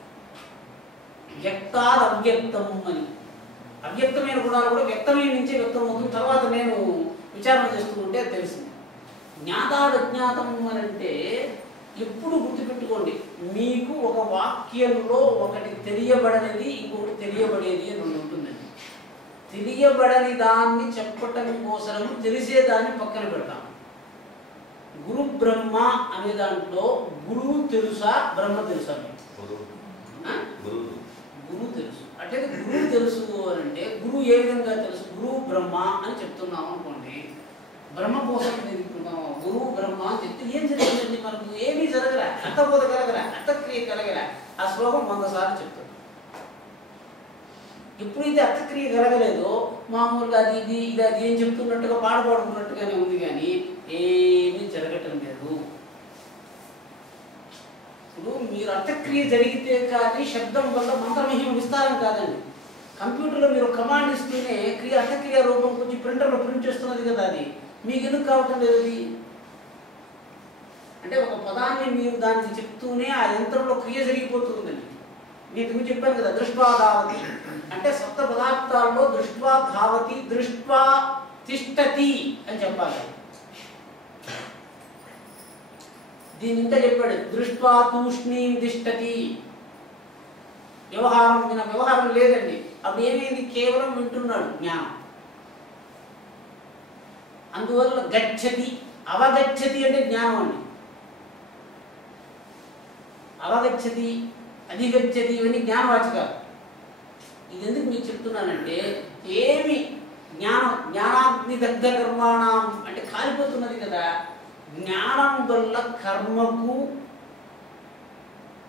వ్యక్తాద్ అవ్యక్తం అని. అవ్యక్తమైన గుణాలు కూడా వ్యక్తమైన నుంచే వ్యక్తం అవుతుంది. తర్వాత నేను విచారణ చేస్తూ ఉంటే తెలిసింది. జ్ఞాతాద్ అజ్ఞాతం అని అంటే ఎప్పుడు గుర్తుపెట్టుకోండి, మీకు ఒక వాక్యంలో ఒకటి తెలియబడనిది, ఇంకొకటి తెలియబడేది అని ఉంటుందండి. తెలియబడని దాన్ని చెప్పటం కోసం తెలిసేదాన్ని పక్కన పెడతాం. గురు బ్రహ్మ అనే దాంట్లో గురువు తెలుసా, బ్రహ్మ తెలుసా? గురువు తెలుసు. అంటే గురువు తెలుసు అని అంటే గురువు ఏ విధంగా తెలుసు? గురువు బ్రహ్మ అని చెప్తున్నాం అనుకోండి, బ్రహ్మ కోసం నేను గురువు బ్రహ్మ అని చెప్తే ఏం జరిగిందండి? మనకు ఏమీ జరగరా, అర్థబోధ కలగరా, అర్థక్రియ కలగరా. ఆ శ్లోకం 100 సార్లు చెప్తాడు. ఎప్పుడైతే అర్థక్రియ కలగలేదో మామూలుగా అది ఇది ఇది అది ఏం చెప్తున్నట్టుగా పాడుకుంటున్నట్టుగానే ఉంది, కానీ ఏమీ జరగటం లేదు. ఇప్పుడు మీరు అర్థక్రియ జరిగితే కానీ శబ్దం వల్ల మంత్రమహిమ విస్తారం కాదండి. కంప్యూటర్లో మీరు కమాండ్ ఇస్తూనే అర్థక్రియ రూపం కొంచెం ప్రింటర్లో ప్రింట్ చేస్తున్నది కదా, అది మీకు ఎందుకు కావటం లేదు? అంటే ఒక పదాన్ని మీరు దానికి చెప్తూనే ఆ యంత్రంలో క్రియ జరిగిపోతుందండి. మీకు చెప్పాను కదా, దృష్ట్వా ధావతి అంటే సప్త పదార్థాల్లో దృష్ట్వా ధావతి, దృష్ట్వా తిష్టతి అని చెప్పాలి. దీని ఇంకా చెప్పాడు, దృష్ట్వా తూష్ణీం తిష్టతి. వ్యవహారం లేదండి. అప్పుడు ఏమైంది? కేవలం వింటున్నాడు జ్ఞానం. అందువల్ల గచ్చతి, అవగచ్చతి అంటే జ్ఞానం అండి. అవగచ్చతి, అధిగచ్చతి ఇవన్నీ జ్ఞానవాచకాలు. ఇది ఎందుకు మీకు చెప్తున్నానంటే, ఏమి జ్ఞానాగ్ని దగ్ధ కర్మాణం అంటే కాలిపోతున్నది కదా. జ్ఞానం వల్ల కర్మకు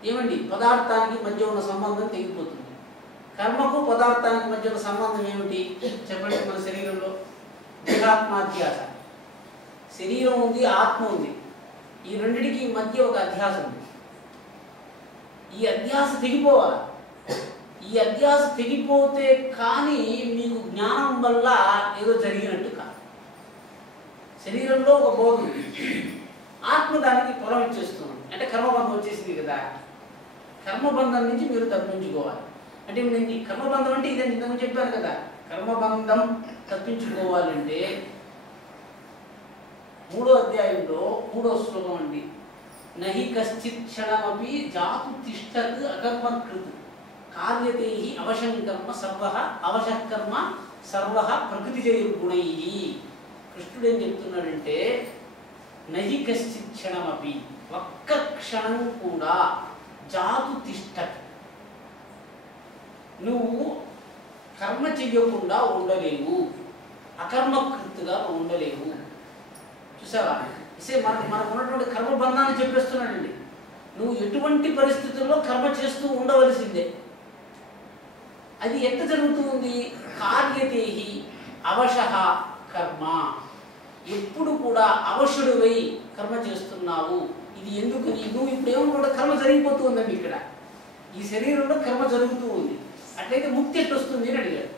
ఏమండి పదార్థానికి మధ్య ఉన్న సంబంధం తెగిపోతుంది. కర్మకు పదార్థానికి మధ్య ఉన్న సంబంధం ఏమిటి చెప్పండి? మన శరీరంలో దేహాత్మాధ్యాస. శరీరం ఉంది, ఆత్మ ఉంది. ఈ రెండిటికి మధ్య ఒక అధ్యాస ఉంది. ఈ అధ్యాస తెగిపోవాలి. ఈ అధ్యాస తెగిపోతే కానీ మీకు జ్ఞానం వల్ల ఏదో జరిగినట్టు కాదు. శరీరంలో ఒక బోధం, ఆత్మ దానికి పొలం ఇచ్చేస్తుంది. అంటే కర్మబంధం వచ్చేసింది కదా. కర్మబంధం నుంచి మీరు తప్పించుకోవాలి. అంటే నేను కర్మబంధం అంటే ఇదండి, ఇంతకు చెప్పాను కదా. కర్మబంధం తప్పించుకోవాలంటే 3వ అధ్యాయంలో 3వ శ్లోకం అండి. నహి కశ్చిత్ క్షణమపి జాతు తిష్టత్ అకర్మకృత్ కార్యతే అవశం కర్మ సర్వః అవశః కర్మ సర్వః ప్రకృతిజైర్గుణై. కృష్ణుడు ఏం చెప్తున్నాడంటే, నహి కశ్చిత్ క్షణమపి ఒక్క క్షణం కూడా జాతు తిష్టత్ నువ్వు కర్మ చెయ్యకుండా ఉండలేవు, అకర్మకృత్తుగా ఉండలేవు. చూసావా? మనకు ఉన్నటువంటి కర్మబంధాన్ని చెప్పేస్తున్నాడండి. నువ్వు ఎటువంటి పరిస్థితుల్లో కర్మ చేస్తూ ఉండవలసిందే. అది ఎంత జరుగుతుంది? కార్యతేహి అవశః కర్మ. ఎప్పుడు కూడా అవశుడువై కర్మ చేస్తున్నావు. ఇది ఎందుకని? నువ్వు ఇప్పుడు ఏమనుకుంటా, కర్మ జరిగిపోతూ ఉందండి. ఇక్కడ ఈ శరీరంలో కర్మ జరుగుతూ ఉంది. అట్లయితే ముక్తి ఎట్టు వస్తుంది అని అడిగాడు.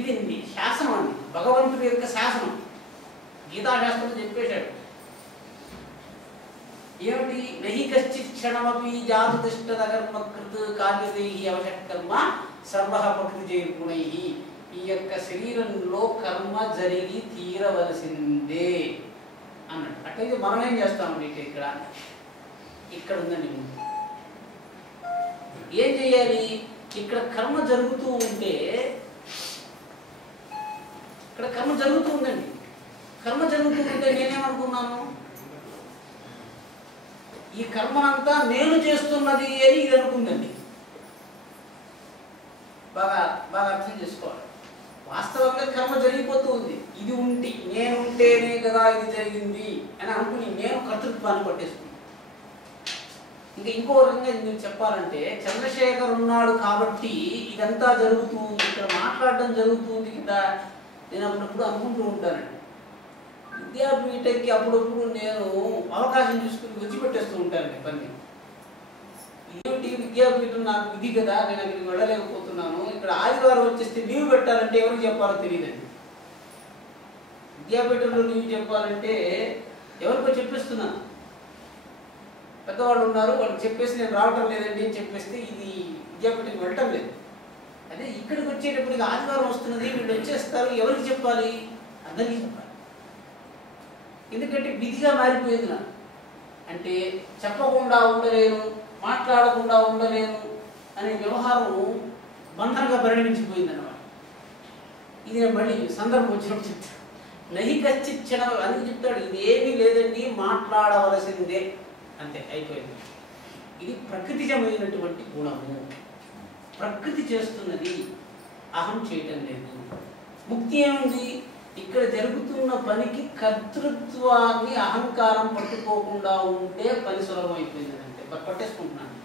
ఇది శాసనం అండి, భగవంతుడి యొక్క శాసనం. గీతాశాస్త్రం చెప్పేశాడు. ఏమిటి? నహి కశ్చిత్ క్షణమపి జాతు తిష్టత్ అకర్మకృత్ కార్యతే అవశః కర్మ సర్వః ప్రకృతిజైర్గుణై. ఈ యొక్క శరీరంలో కర్మ జరిగి తీరవలసిందే అన్నాడు. అట్లయితే మనం ఏం చేస్తామండి? ఇక్కడ ఉందండి ముక్తి. ఏం చేయాలి? ఇక్కడ కర్మ జరుగుతూ ఉంటే, ఇక్కడ కర్మ జరుగుతూ ఉందండి. కర్మ జరుగుతూ ఉంటే నేనేమనుకున్నాను? ఈ కర్మనంతా నేను చేస్తున్నది అని ఇది అనుకుందండి. బాగా అర్థం చేసుకోవాలి. వాస్తవంగా కర్మ జరిగిపోతూ ఉంది. ఇది ఉంటే, నేను ఉంటేనే కదా ఇది జరిగింది అని అనుకుని నేను కర్తృత్వాన్ని పట్టేసుకున్నాను. ఇంకో రకంగా నేను చెప్పాలంటే, చంద్రశేఖర్ ఉన్నాడు కాబట్టి ఇదంతా జరుగుతుంది, ఇక్కడ మాట్లాడడం జరుగుతుంది కదా. నేను అప్పుడప్పుడు అనుకుంటూ ఉంటానండి. విద్యాపీఠకి అప్పుడప్పుడు నేను అవకాశం చూసుకుని వచ్చి పెట్టేస్తూ ఉంటానండి పని. ఏమిటి విద్యాపీఠం నాకు విధి కదా, నేను అక్కడికి వెళ్ళలేకపోతున్నాను. ఇక్కడ ఆదివారం వచ్చేస్తే లీవ్ పెట్టాలంటే ఎవరికి చెప్పాలో తెలియదండి. విద్యాపీఠంలో లీవ్ చెప్పాలంటే ఎవరికో చెప్పేస్తున్నాను. పెద్దవాళ్ళు ఉన్నారు, వాళ్ళకి చెప్పేసి నేను రావటం లేదండి అని చెప్పేస్తే ఇది విద్యాపీఠకి వెళ్ళటం లేదు. అదే ఇక్కడికి వచ్చేటప్పటికి ఆదివారం వస్తున్నది, వీళ్ళు వచ్చేస్తారు, ఎవరికి చెప్పాలి? అందరికీ చెప్పాలి. ఎందుకంటే విధిగా మారిపోయింది నాకు. అంటే చెప్పకుండా ఉండలేను, మాట్లాడకుండా ఉండలేను అనే వ్యవహారం బంధంగా పరిణమించిపోయింది అన్నమాట. ఇది నేను మళ్ళీ సందర్భం వచ్చినప్పుడు చెప్తాను. నహి కశ్చిత్ క్షణం అని చెప్తాడు. ఇది ఏమీ లేదండి, మాట్లాడవలసిందే, అంతే, అయిపోయింది. ఇది ప్రకృతిజమైనటువంటి గుణము. ప్రకృతి చేస్తున్నది, అహం చేయటం లేదు. ముక్తి ఏముంది? ఇక్కడ జరుగుతున్న పనికి కర్తృత్వాన్ని అహంకారం పట్టుకోకుండా ఉంటే పని సులభం అయిపోయింది అంటే పట్టేసుకుంటున్నాను.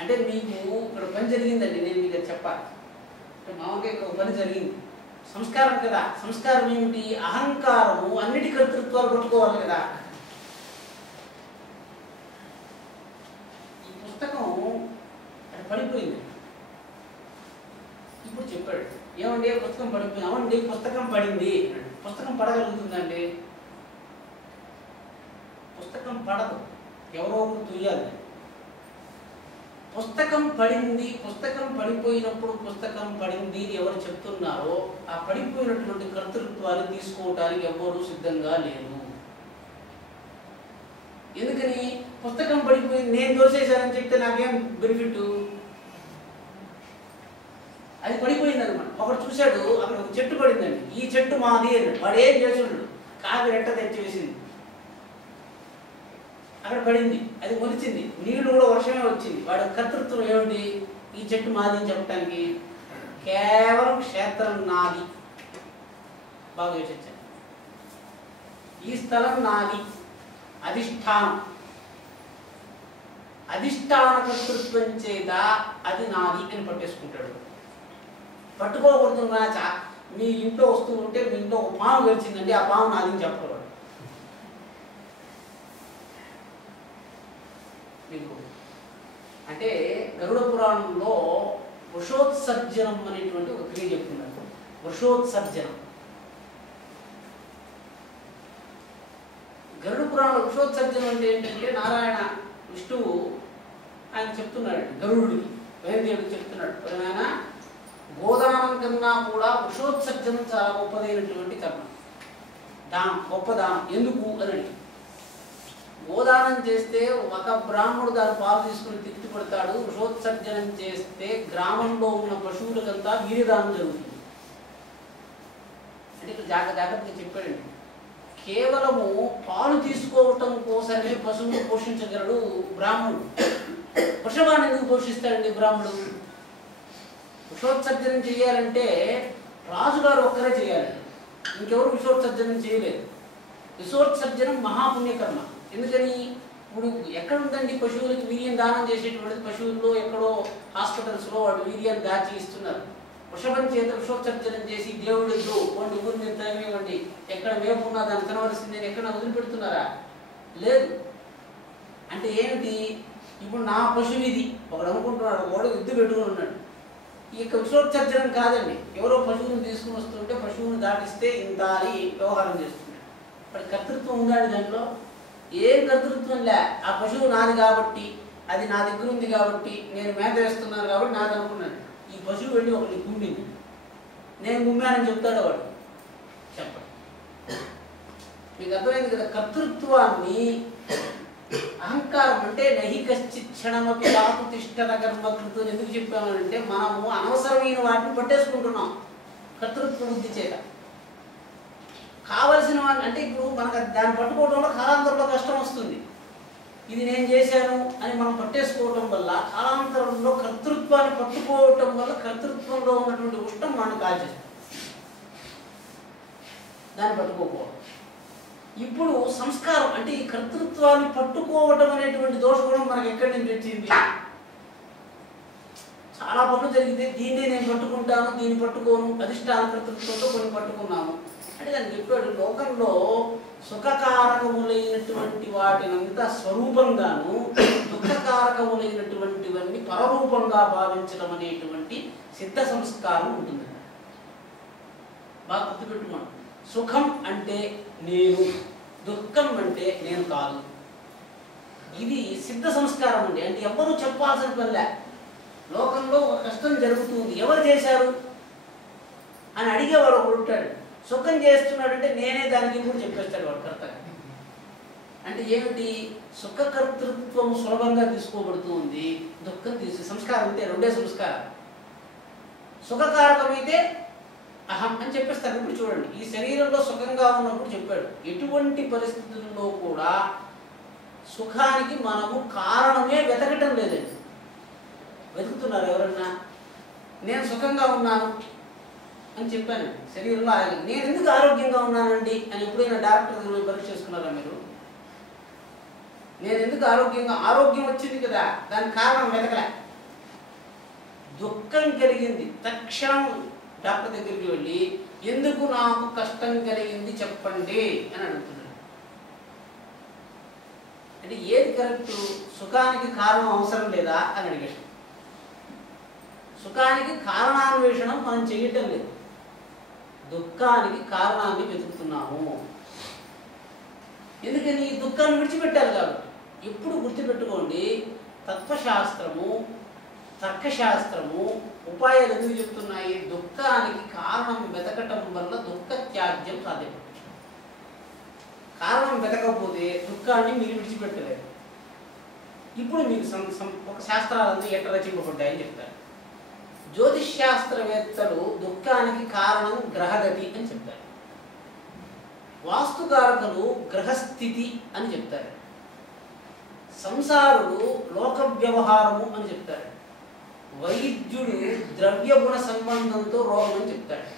అంటే మీకు ఇక్కడ పని జరిగిందండి, నేను మీకు చెప్పాలి. మామూలుగా ఇక్కడ పని జరిగింది, సంస్కారం కదా. సంస్కారం ఏమిటి? అహంకారము అన్నిటి కర్తృత్వాలు పట్టుకోవాలి కదా. ఈ పుస్తకం పడిపోయింది. ఇప్పుడు చెప్పాడు, ఏమండి పుస్తకం పడిపోయింది. అవండి పుస్తకం పడింది. పుస్తకం పడగలుగుతుందండి? పుస్తకం పడదు, ఎవరో ఒకరు తుయ్యాలి. పుస్తకం పడింది, పుస్తకం పడిపోయినప్పుడు పుస్తకం పడింది ఎవరు చెప్తున్నారో ఆ పడిపోయినటువంటి కర్తృత్వాన్ని తీసుకోవడానికి ఎవ్వరూ సిద్ధంగా లేరు. ఎందుకని? పుస్తకం పడిపోయింది, నేను దోసేశానని చెప్తే నాకేం బెనిఫిట్? అది పడిపోయింది అనమాట. ఒకడు చూశాడు, అక్కడ ఒక చెట్టు పడిందండి, ఈ చెట్టు మాది అన్నాడు. వాడు ఏం చేసాడు? కాకి రెట్ట తెచ్చి వేసింది, అక్కడ పడింది, అది మొలిచింది, నీళ్లు కూడా వర్షమే వచ్చింది. వాడి కర్తృత్వం ఏమిటి? ఈ చెట్టు మాది అని చెప్పడానికి. కేవలం క్షేత్రం నాది, బాగా యోచించాను. ఈ స్థలం నాది, అధిష్టానం, అధిష్టాన కర్తృత్వం చేత అది నాది అని పట్టేసుకుంటాడు. పట్టుకోకూడదు. మీ ఇంట్లో వస్తువు ఉంటే మీ ఇంట్లో ఒక పాము గెలిచిందండి, ఆ పాము నాది అని చెప్పకూడదు. మీకు అంటే గరుడ పురాణంలో వృషోత్సర్జనం అనేటువంటి ఒక క్రియ చెప్తున్నారు. వృషోత్సర్జనం గరుడ పురాణంలో వృషోత్సర్జనం అంటే ఏంటంటే, నారాయణ విష్ణువు ఆయన చెప్తున్నాడు గరుడుడికి, వేదేవుడికి చెప్తున్నాడు, ఆయన గోదానం కన్నా కూడా వృషోత్సర్జనం చాలా గొప్పదైనటువంటి కర్మ, దానం, గొప్ప దానం. ఎందుకు అని గోదానం చేస్తే ఒక బ్రాహ్మణుడు దాని పాలు తీసుకుని తిప్పి పడతాడు. వృషోత్సర్జనం చేస్తే గ్రామంలో ఉన్న పశువులకంతా వీర్యదానం జరుగుతుంది. అంటే ఇక్కడ జాగ్రత్తగా చెప్పాడండి. కేవలము పాలు తీసుకోవటం కోసమే పశువును పోషించగలడు బ్రాహ్మణుడు. వృషభాన్ని ఎందుకు పోషిస్తాడండి బ్రాహ్మణుడు? వృషోత్సర్జనం చేయాలంటే రాజుగారు ఒక్కరే చేయాలి, ఇంకెవరు విషోత్సర్జనం చేయలేదు. విషోత్సర్జనం మహాపుణ్యకర్మ. ఎందుకని? ఇప్పుడు ఎక్కడ ఉందండి పశువులకి వీర్యం దానం చేసేటువంటిది? పశువుల్లో ఎక్కడో హాస్పిటల్స్లో వాళ్ళు వీర్యాన్ని దాచి ఇస్తున్నారు. వృషభం చేత విషోత్సర్జనం చేసి దేవుడు వండి ఊరి మీద తగివ్వండి, ఎక్కడ మేపున్నా దాన్ని తినవలసిందని ఎక్కడ వదిలిపెడుతున్నారా? లేదు. అంటే ఏమిటి? ఇప్పుడు నా పశువు ఇది, ఒకడు అనుకుంటున్నాడు, వాడు ఎద్దు పెట్టుకుని ఉన్నాడు. ఈ యొక్క విషోత్సర్జనం కాదండి, ఎవరో పశువుని తీసుకుని వస్తుంటే పశువుని దాటిస్తే ఇంత అని వ్యవహారం చేస్తున్నాడు. మరి కర్తృత్వం ఉందండి దాంట్లో? ఏం కర్తృత్వం లే. ఆ పశువు నాది కాబట్టి, అది నా దగ్గర ఉంది కాబట్టి, నేను మేత వేస్తున్నాను కాబట్టి నాది అనుకున్నాను. ఈ పశువు వెళ్ళి ఒకటి గుమ్మింది, నేను గుమ్మానని చెప్తాడు వాడు. చెప్పండి, మీకు అర్థమైంది కదా? కర్తృత్వాన్ని, అహంకారం అంటే నహి కశ్చిత్ క్షణమపి రాకు తిష్టత కర్మకృతు అని ఎందుకు చెప్పామనంటే, మనము అనవసరమైన వాటిని పట్టేసుకుంటున్నాం కర్తృత్వ బుద్ధి చేత. కావలసిన వాడిని అంటే ఇప్పుడు మనకు దాన్ని పట్టుకోవడంలో కాలాంతరంలో కష్టం వస్తుంది. ఇది నేను చేశాను అని మనం పట్టేసుకోవటం వల్ల కాలాంతరంలో కర్తృత్వాన్ని పట్టుకోవటం వల్ల కర్తృత్వంలో ఉన్నటువంటి ఉష్టం మనం కాల్చేస్తాం, దాన్ని పట్టుకోకపోవడం. ఇప్పుడు సంస్కారం అంటే ఈ కర్తృత్వాన్ని పట్టుకోవటం అనేటువంటి దోషగుణం మనకు ఎక్కడి నుంచి వచ్చింది? చాలా పనులు జరిగితే దీన్నే నేను పట్టుకుంటాను, దీన్ని పట్టుకోను, అధిష్టాన కర్తృత్వంతో కొన్ని పట్టుకున్నాను అంటే దాన్ని చెప్పాడు. లోకంలో సుఖకారకములైనటువంటి వాటినంతా స్వరూపంగాను, దుఃఖకారకములైనటువంటివన్నీ పరరూపంగా భావించడం అనేటువంటి సిద్ధ సంస్కారం ఉంటుంది. బాగా గుర్తుపెట్టుకోండి. సుఖం అంటే నేను, దుఃఖం అంటే నేను కాదు. ఇది సిద్ధ సంస్కారం అండి. అంటే ఎవరు చెప్పాల్సిన పనిలే. లోకంలో ఒక కష్టం జరుగుతుంది, ఎవరు చేశారు అని అడిగేవాడు ఒకడు ఉంటాడు. సుఖం చేస్తున్నాడంటే నేనే దానికి కూడా చెప్పేస్తాడు వాడు కర్తగా. అంటే ఏమిటి? సుఖకర్తృత్వం సులభంగా తీసుకోబడుతూ ఉంది, దుఃఖం సంస్కారం అయితే రెండే సంస్కారం. సుఖకారకమైతే అహం అని చెప్పేస్తాను. ఇప్పుడు చూడండి, ఈ శరీరంలో సుఖంగా ఉన్నప్పుడు చెప్పాడు, ఎటువంటి పరిస్థితుల్లో కూడా సుఖానికి మనము కారణమే వెతకటం లేదండి. వెతుకుతున్నారు ఎవరన్నా? నేను సుఖంగా ఉన్నాను, అని చెప్పాను. శరీరంలో ఆరోగ్యం. నేను ఎందుకు ఆరోగ్యంగా ఉన్నానండి అని ఎప్పుడైనా డాక్టర్ దగ్గర పరీక్ష చేసుకున్నారా మీరు? నేను ఎందుకు ఆరోగ్యం వచ్చింది కదా, దానికి కారణం వెతకలే. దుఃఖం కలిగింది, తక్షణం డాక్టర్ దగ్గరికి వెళ్ళి ఎందుకు నాకు కష్టం కలిగింది చెప్పండి అని అడుగుతున్నాడు. అంటే ఏది కరెక్ట్? సుఖానికి కారణం అవసరం లేదా అని అడిగాడు. సుఖానికి కారణాన్వేషణం మనం చేయటం లేదు, దుఃఖానికి కారణాన్ని వెతుకుతున్నాము. ఎందుకని? ఈ దుఃఖాన్ని విడిచిపెట్టాలి కాబట్టి. ఎప్పుడు గుర్తుపెట్టుకోండి, తత్వశాస్త్రము, తర్కశాస్త్రము ఉపాయాలు ఎందుకు చెప్తున్నాయి? దుఃఖానికి కారణం వెతకటం వల్ల దుఃఖ త్యాజ్యం సాధ్యపడుతుంది. కారణం వెతకపోతే దుఃఖాన్ని మీరు విడిచిపెట్టలేరు. ఇప్పుడు మీకు ఒక శాస్త్రాలన్నీ ఎట్లా రచింపబడ్డాయని చెప్తారు. జ్యోతిష్ శాస్త్రవేత్తలు దుఃఖానికి కారణం గ్రహగతి అని చెప్తారు. వాస్తుకారకులు గ్రహస్థితి అని చెప్తారు. సంసారుడు లోక వ్యవహారము అని చెప్తాడు. వైద్యుడు ద్రవ్యగుణ సంబంధంతో రోగం అని చెప్తాడు.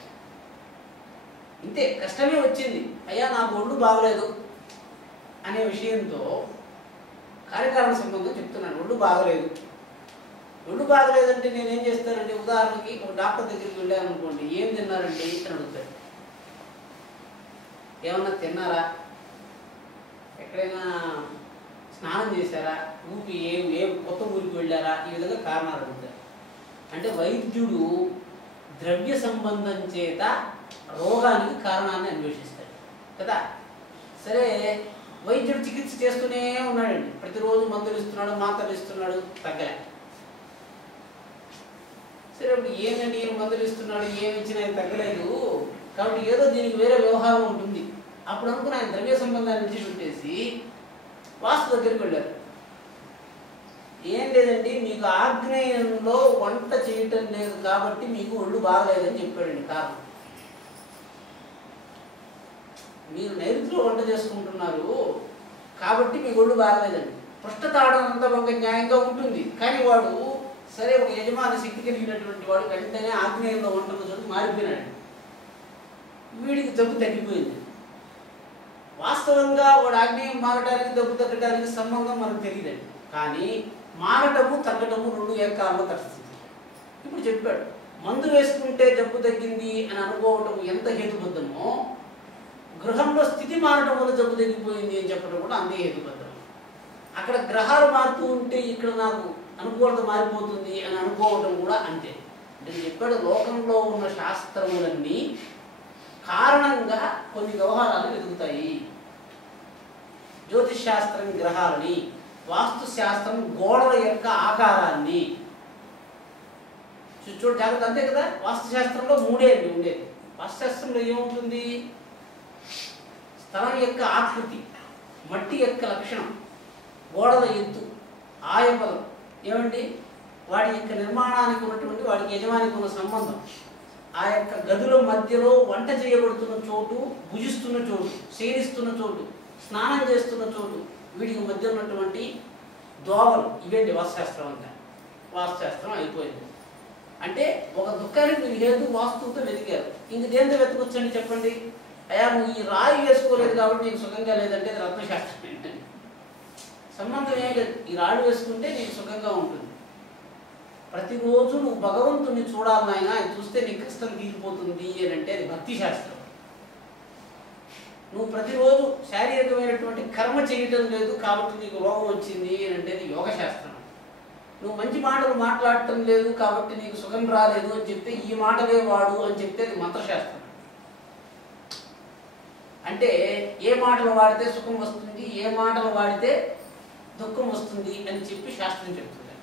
ఇంతే, కష్టమే వచ్చింది, అయ్యా నాకు ఒళ్ళు బాగలేదు అనే విషయంతో కార్యకారణ సంబంధం చెప్తున్నాను. ఒళ్ళు బాగలేదంటే నేనేం చేస్తానండి? ఉదాహరణకి ఒక డాక్టర్ దగ్గరికి వెళ్ళాను అనుకోండి, ఏం తిన్నారండి అని అడుగుతాడు. ఏమన్నా తిన్నారా? ఎక్కడైనా స్నానం చేశారా? ఏ కొత్త ఊరికి వెళ్ళారా? ఈ విధంగా కారణాలు అడుగుతారు. అంటే వైద్యుడు ద్రవ్య సంబంధం చేత రోగానికి కారణాన్ని అన్వేషిస్తాడు కదా. సరే, వైద్యుడు చికిత్స చేస్తూనే ఉన్నాడండి, ప్రతిరోజు మందులు ఇస్తున్నాడు, మాత్రలు ఇస్తున్నాడు, తగ్గలే. సరే, ఇప్పుడు ఏంటండి ఈయన మందులు ఇస్తున్నాడు, ఏమి ఇచ్చినా తగ్గలేదు కాబట్టి ఏదో దీనికి వేరే వ్యవహారం ఉంటుంది. అప్పుడు అనుకుని ఆయన ద్రవ్య సంబంధాన్ని విడిచిపెట్టేసి వాస్తు దగ్గరికి వెళ్ళారు. ఏం లేదండి, మీకు ఆగ్నేయంలో వంట చేయటం లేదు కాబట్టి మీకు ఒళ్ళు బాగలేదని చెప్పాడండి. కారణం, మీరు నైరుతిలో వంట చేసుకుంటున్నారు కాబట్టి మీకు ఒళ్ళు బాగలేదండి. పృష్ఠతాడంతభంగా న్యాయంగా ఉంటుంది, కానీ వాడు సరే ఒక యజమాని శక్తి కలిగినటువంటి వాడు వెంటనే ఆగ్నేయంలో వంటలో చోటు మారిపోయినాడు. వీడికి జబ్బు తగ్గిపోయింది. వాస్తవంగా వాడు ఆగ్నేయం మారడానికి జబ్బు తగ్గడానికి సంబంధం మనకు తెలియదండి, కానీ మారటము తగ్గటము రెండు ఏకాలంలో పరిస్థితి. ఇప్పుడు చెప్పాడు, మందు వేసుకుంటే జబ్బు తగ్గింది అని అనుకోవటం ఎంత హేతుబద్ధమో, గృహంలో స్థితి మారటం వల్ల జబ్బు తగ్గిపోయింది అని చెప్పడం కూడా అంతే హేతుబద్ధం. అక్కడ గ్రహాలు మారుతూ ఉంటే ఇక్కడ నాకు అనుకూలత మారిపోతుంది అని అనుకోవటం కూడా అంతే. నేను చెప్పాడు, లోకంలో ఉన్న శాస్త్రములన్నీ కారణంగా కొన్ని వ్యవహారాలు వెతుకుతాయి. జ్యోతిష్ శాస్త్రం గ్రహాలని, వాస్తు శాస్త్రం గోడల యొక్క ఆకారాన్ని. చూడు జాగ్రత్త, అంతే కదా. వాస్తుశాస్త్రంలో మూడే అండి ఉండేది. వాస్తుశాస్త్రంలో ఏముంటుంది? స్థలం యొక్క ఆకృతి, మట్టి యొక్క లక్షణం, గోడల ఎత్తు, ఆయబలం ఏమండి, వాడి యొక్క నిర్మాణానికి ఉన్నటువంటి వాడికి యజమానికి ఉన్న సంబంధం, ఆ యొక్క గదుల మధ్యలో వంట చేయబడుతున్న చోటు, భుజిస్తున్న చోటు, శయనిస్తున్న చోటు, స్నానం చేస్తున్న చోటు, వీడికి మధ్య ఉన్నటువంటి దోవలు, ఇవేంటి వాస్తుశాస్త్రం అంతా. వాస్తుశాస్త్రం అయిపోయింది. అంటే ఒక దుఃఖానికి మీరు హేతు వాస్తువుతో వెతికారు, ఇంక దేంతో వెతకొచ్చండి చెప్పండి? అయ్యా నువ్వు ఈ రాయి వేసుకోలేదు కాబట్టి నీకు సుఖంగా లేదంటే అది రత్నశాస్త్రం ఏంటండి? సంబంధం ఏం లేదు. ఈ రాళ్ళు వేసుకుంటే నీకు సుఖంగా ఉంటుంది. ప్రతిరోజు నువ్వు భగవంతుని చూడాలి నాయన, ఆయన చూస్తే నీకు కష్టం తీరిపోతుంది అని అంటే అది భక్తి శాస్త్రం. నువ్వు ప్రతిరోజు శారీరకమైనటువంటి కర్మ చేయటం లేదు కాబట్టి నీకు రోగం వచ్చింది అని అంటే అది యోగశాస్త్రం. నువ్వు మంచి మాటలు మాట్లాడటం లేదు కాబట్టి నీకు సుఖం రాలేదు అని చెప్తే ఈ మాటలే వాడు అని చెప్తే అది మంత్రశాస్త్రం. అంటే ఏ మాటలు వాడితే సుఖం వస్తుంది, ఏ మాటలు వాడితే దుఃఖం వస్తుంది అని చెప్పి శాస్త్రం చెప్తుంది.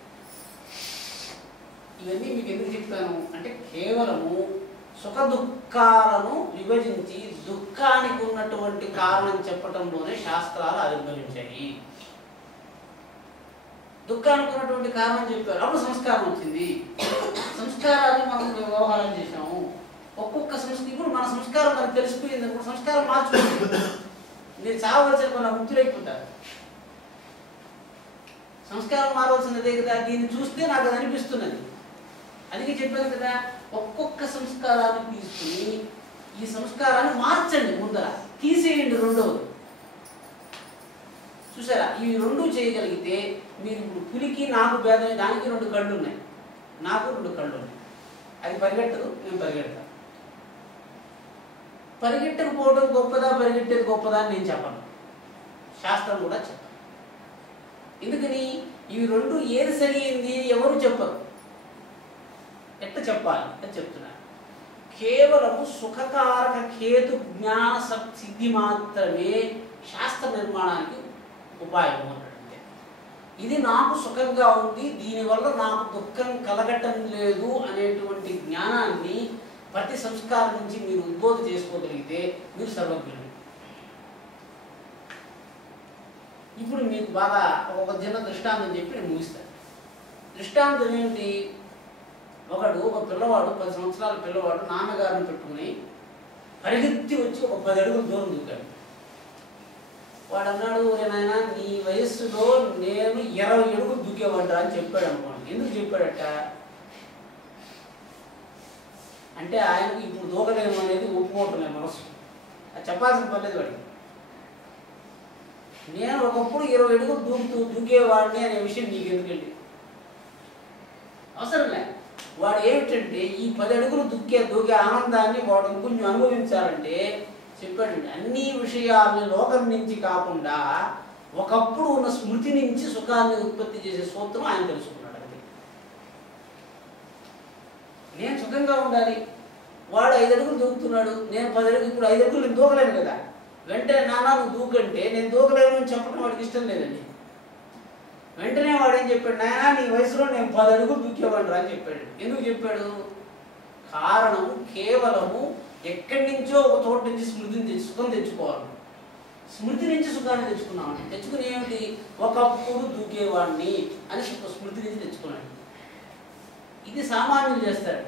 ఇవన్నీ మీకు ఎందుకు చెప్తాను అంటే, కేవలము సుఖ దుఃఖాలను విభజించి దుఃఖానికి ఉన్నటువంటి కారణం చెప్పటంలోనే శాస్త్రాలు ఆవిర్భవించాయి. దుఃఖానికి ఉన్నటువంటి కారణం చెప్పారు, అప్పుడు సంస్కారం వచ్చింది. సంస్కారాన్ని మనం వ్యవహారం చేసాము. ఒక్కొక్క సంస్కారం, ఇప్పుడు మన సంస్కారం మనకు తెలిసిపోయింది, ఇప్పుడు సంస్కారం మార్చుకుంటుంది. మీరు చావవలసిన మన ముక్తులైపోతారు. సంస్కారం మారవలసినదే కదా. దీన్ని చూస్తే నాకు అది అనిపిస్తున్నది, అందుకే చెప్పాను కదా, ఒక్కొక్క సంస్కారాన్ని తీసుకుని ఈ సంస్కారాన్ని మార్చండి, ముందర తీసేయండి. రెండవది చూసారా, ఇవి రెండు చేయగలిగితే మీరు ఇప్పుడు పులికి నాకు భేదమే, దానికి 2 కళ్ళు ఉన్నాయి, నాకు 2 కళ్ళు ఉన్నాయి. అది పరిగెట్టదు, నేను పరిగెడతాను. పరిగెట్టకపోవడం గొప్పదా, పరిగెట్టేది గొప్పదా అని నేను చెప్పను, శాస్త్రం కూడా చెప్పను. ఎందుకని ఇవి రెండు ఏది సరి అయింది ఎవరు చెప్పరు. ఎట్లా చెప్పాలి అని చెప్తున్నారు. కేవలము సుఖకారక కేతు జ్ఞాన సిద్ధి మాత్రమే శాస్త్ర నిర్మాణానికి ఉపాయం అన్నట్టే. ఇది నాకు సుఖంగా ఉంది, దీనివల్ల నాకు దుఃఖం కలగటం లేదు అనేటువంటి జ్ఞానాన్ని ప్రతి సంస్కారం నుంచి మీరు ఉద్బోధ చేసుకోగలిగితే మీరు సర్వజ్ఞులు. ఇప్పుడు మీకు బాగా ఒక చిన్న దృష్టాంతం చెప్పి నేను ముగిస్తాను. దృష్టాంతం ఏమిటి? ఒక పిల్లవాడు 10 సంవత్సరాల పిల్లవాడు నాన్నగారిని పెట్టుకుని పరిగెత్తి వచ్చి ఒక 10 అడుగులు దూరం దూకాడు. వాడు అన్నాడు, ఒరే నాయన, నీ వయస్సులో నేను 20 అడుగులు దూకేవాడా అని చెప్పాడు అనుకోండి. ఎందుకు చెప్పాడట అంటే ఆయనకు ఇప్పుడు దూకలేము అనేది ఒప్పుకోవటం మనసు. అది చెప్పాల్సిన పర్లేదు వాడికి. నేను ఒకప్పుడు 20 అడుగులు దూకేవాడిని అనే విషయం నీకు ఎందుకండి? అవసరం లే. వాడు ఏమిటంటే ఈ 10 అడుగులు దూకే ఆనందాన్ని వాడు ఇంకొంచెం అనుభవించాలంటే చెప్పాడండి, అన్ని విషయాలను లోకం నుంచి కాకుండా ఒకప్పుడు ఉన్న స్మృతి నుంచి సుఖాన్ని ఉత్పత్తి చేసే సూత్రం ఆయన తెలుసుకున్నాడు. అంతే. నేను సుఖంగా ఉండాలి, వాడు 5 అడుగులు దూకుతున్నాడు, నేను 10 అడుగులు, ఇప్పుడు 5 అడుగులు నేను దూకలేను కదా. వెంటనే నాన్న నువ్వు దూకంటే నేను దూకలేను అని చెప్పడం వాడికి ఇష్టం లేదండి. వెంటనే వాడు ఏం చెప్పాడు, నాయన నీ వయసులో నేను 10 అడుగులు దూకేవాడు అని చెప్పాడు. ఎందుకు చెప్పాడు? కారణము కేవలము ఎక్కడి నుంచో ఒక చోటు నుంచి స్మృతిని సుఖం తెచ్చుకోవాలి. స్మృతి నుంచి సుఖాన్ని తెచ్చుకున్నామండి. తెచ్చుకుని ఏమిటి? ఒకప్పుడు దూకేవాడిని అని స్మృతి నుంచి తెచ్చుకున్నాడు. ఇది సామాన్యులు చేస్తారు.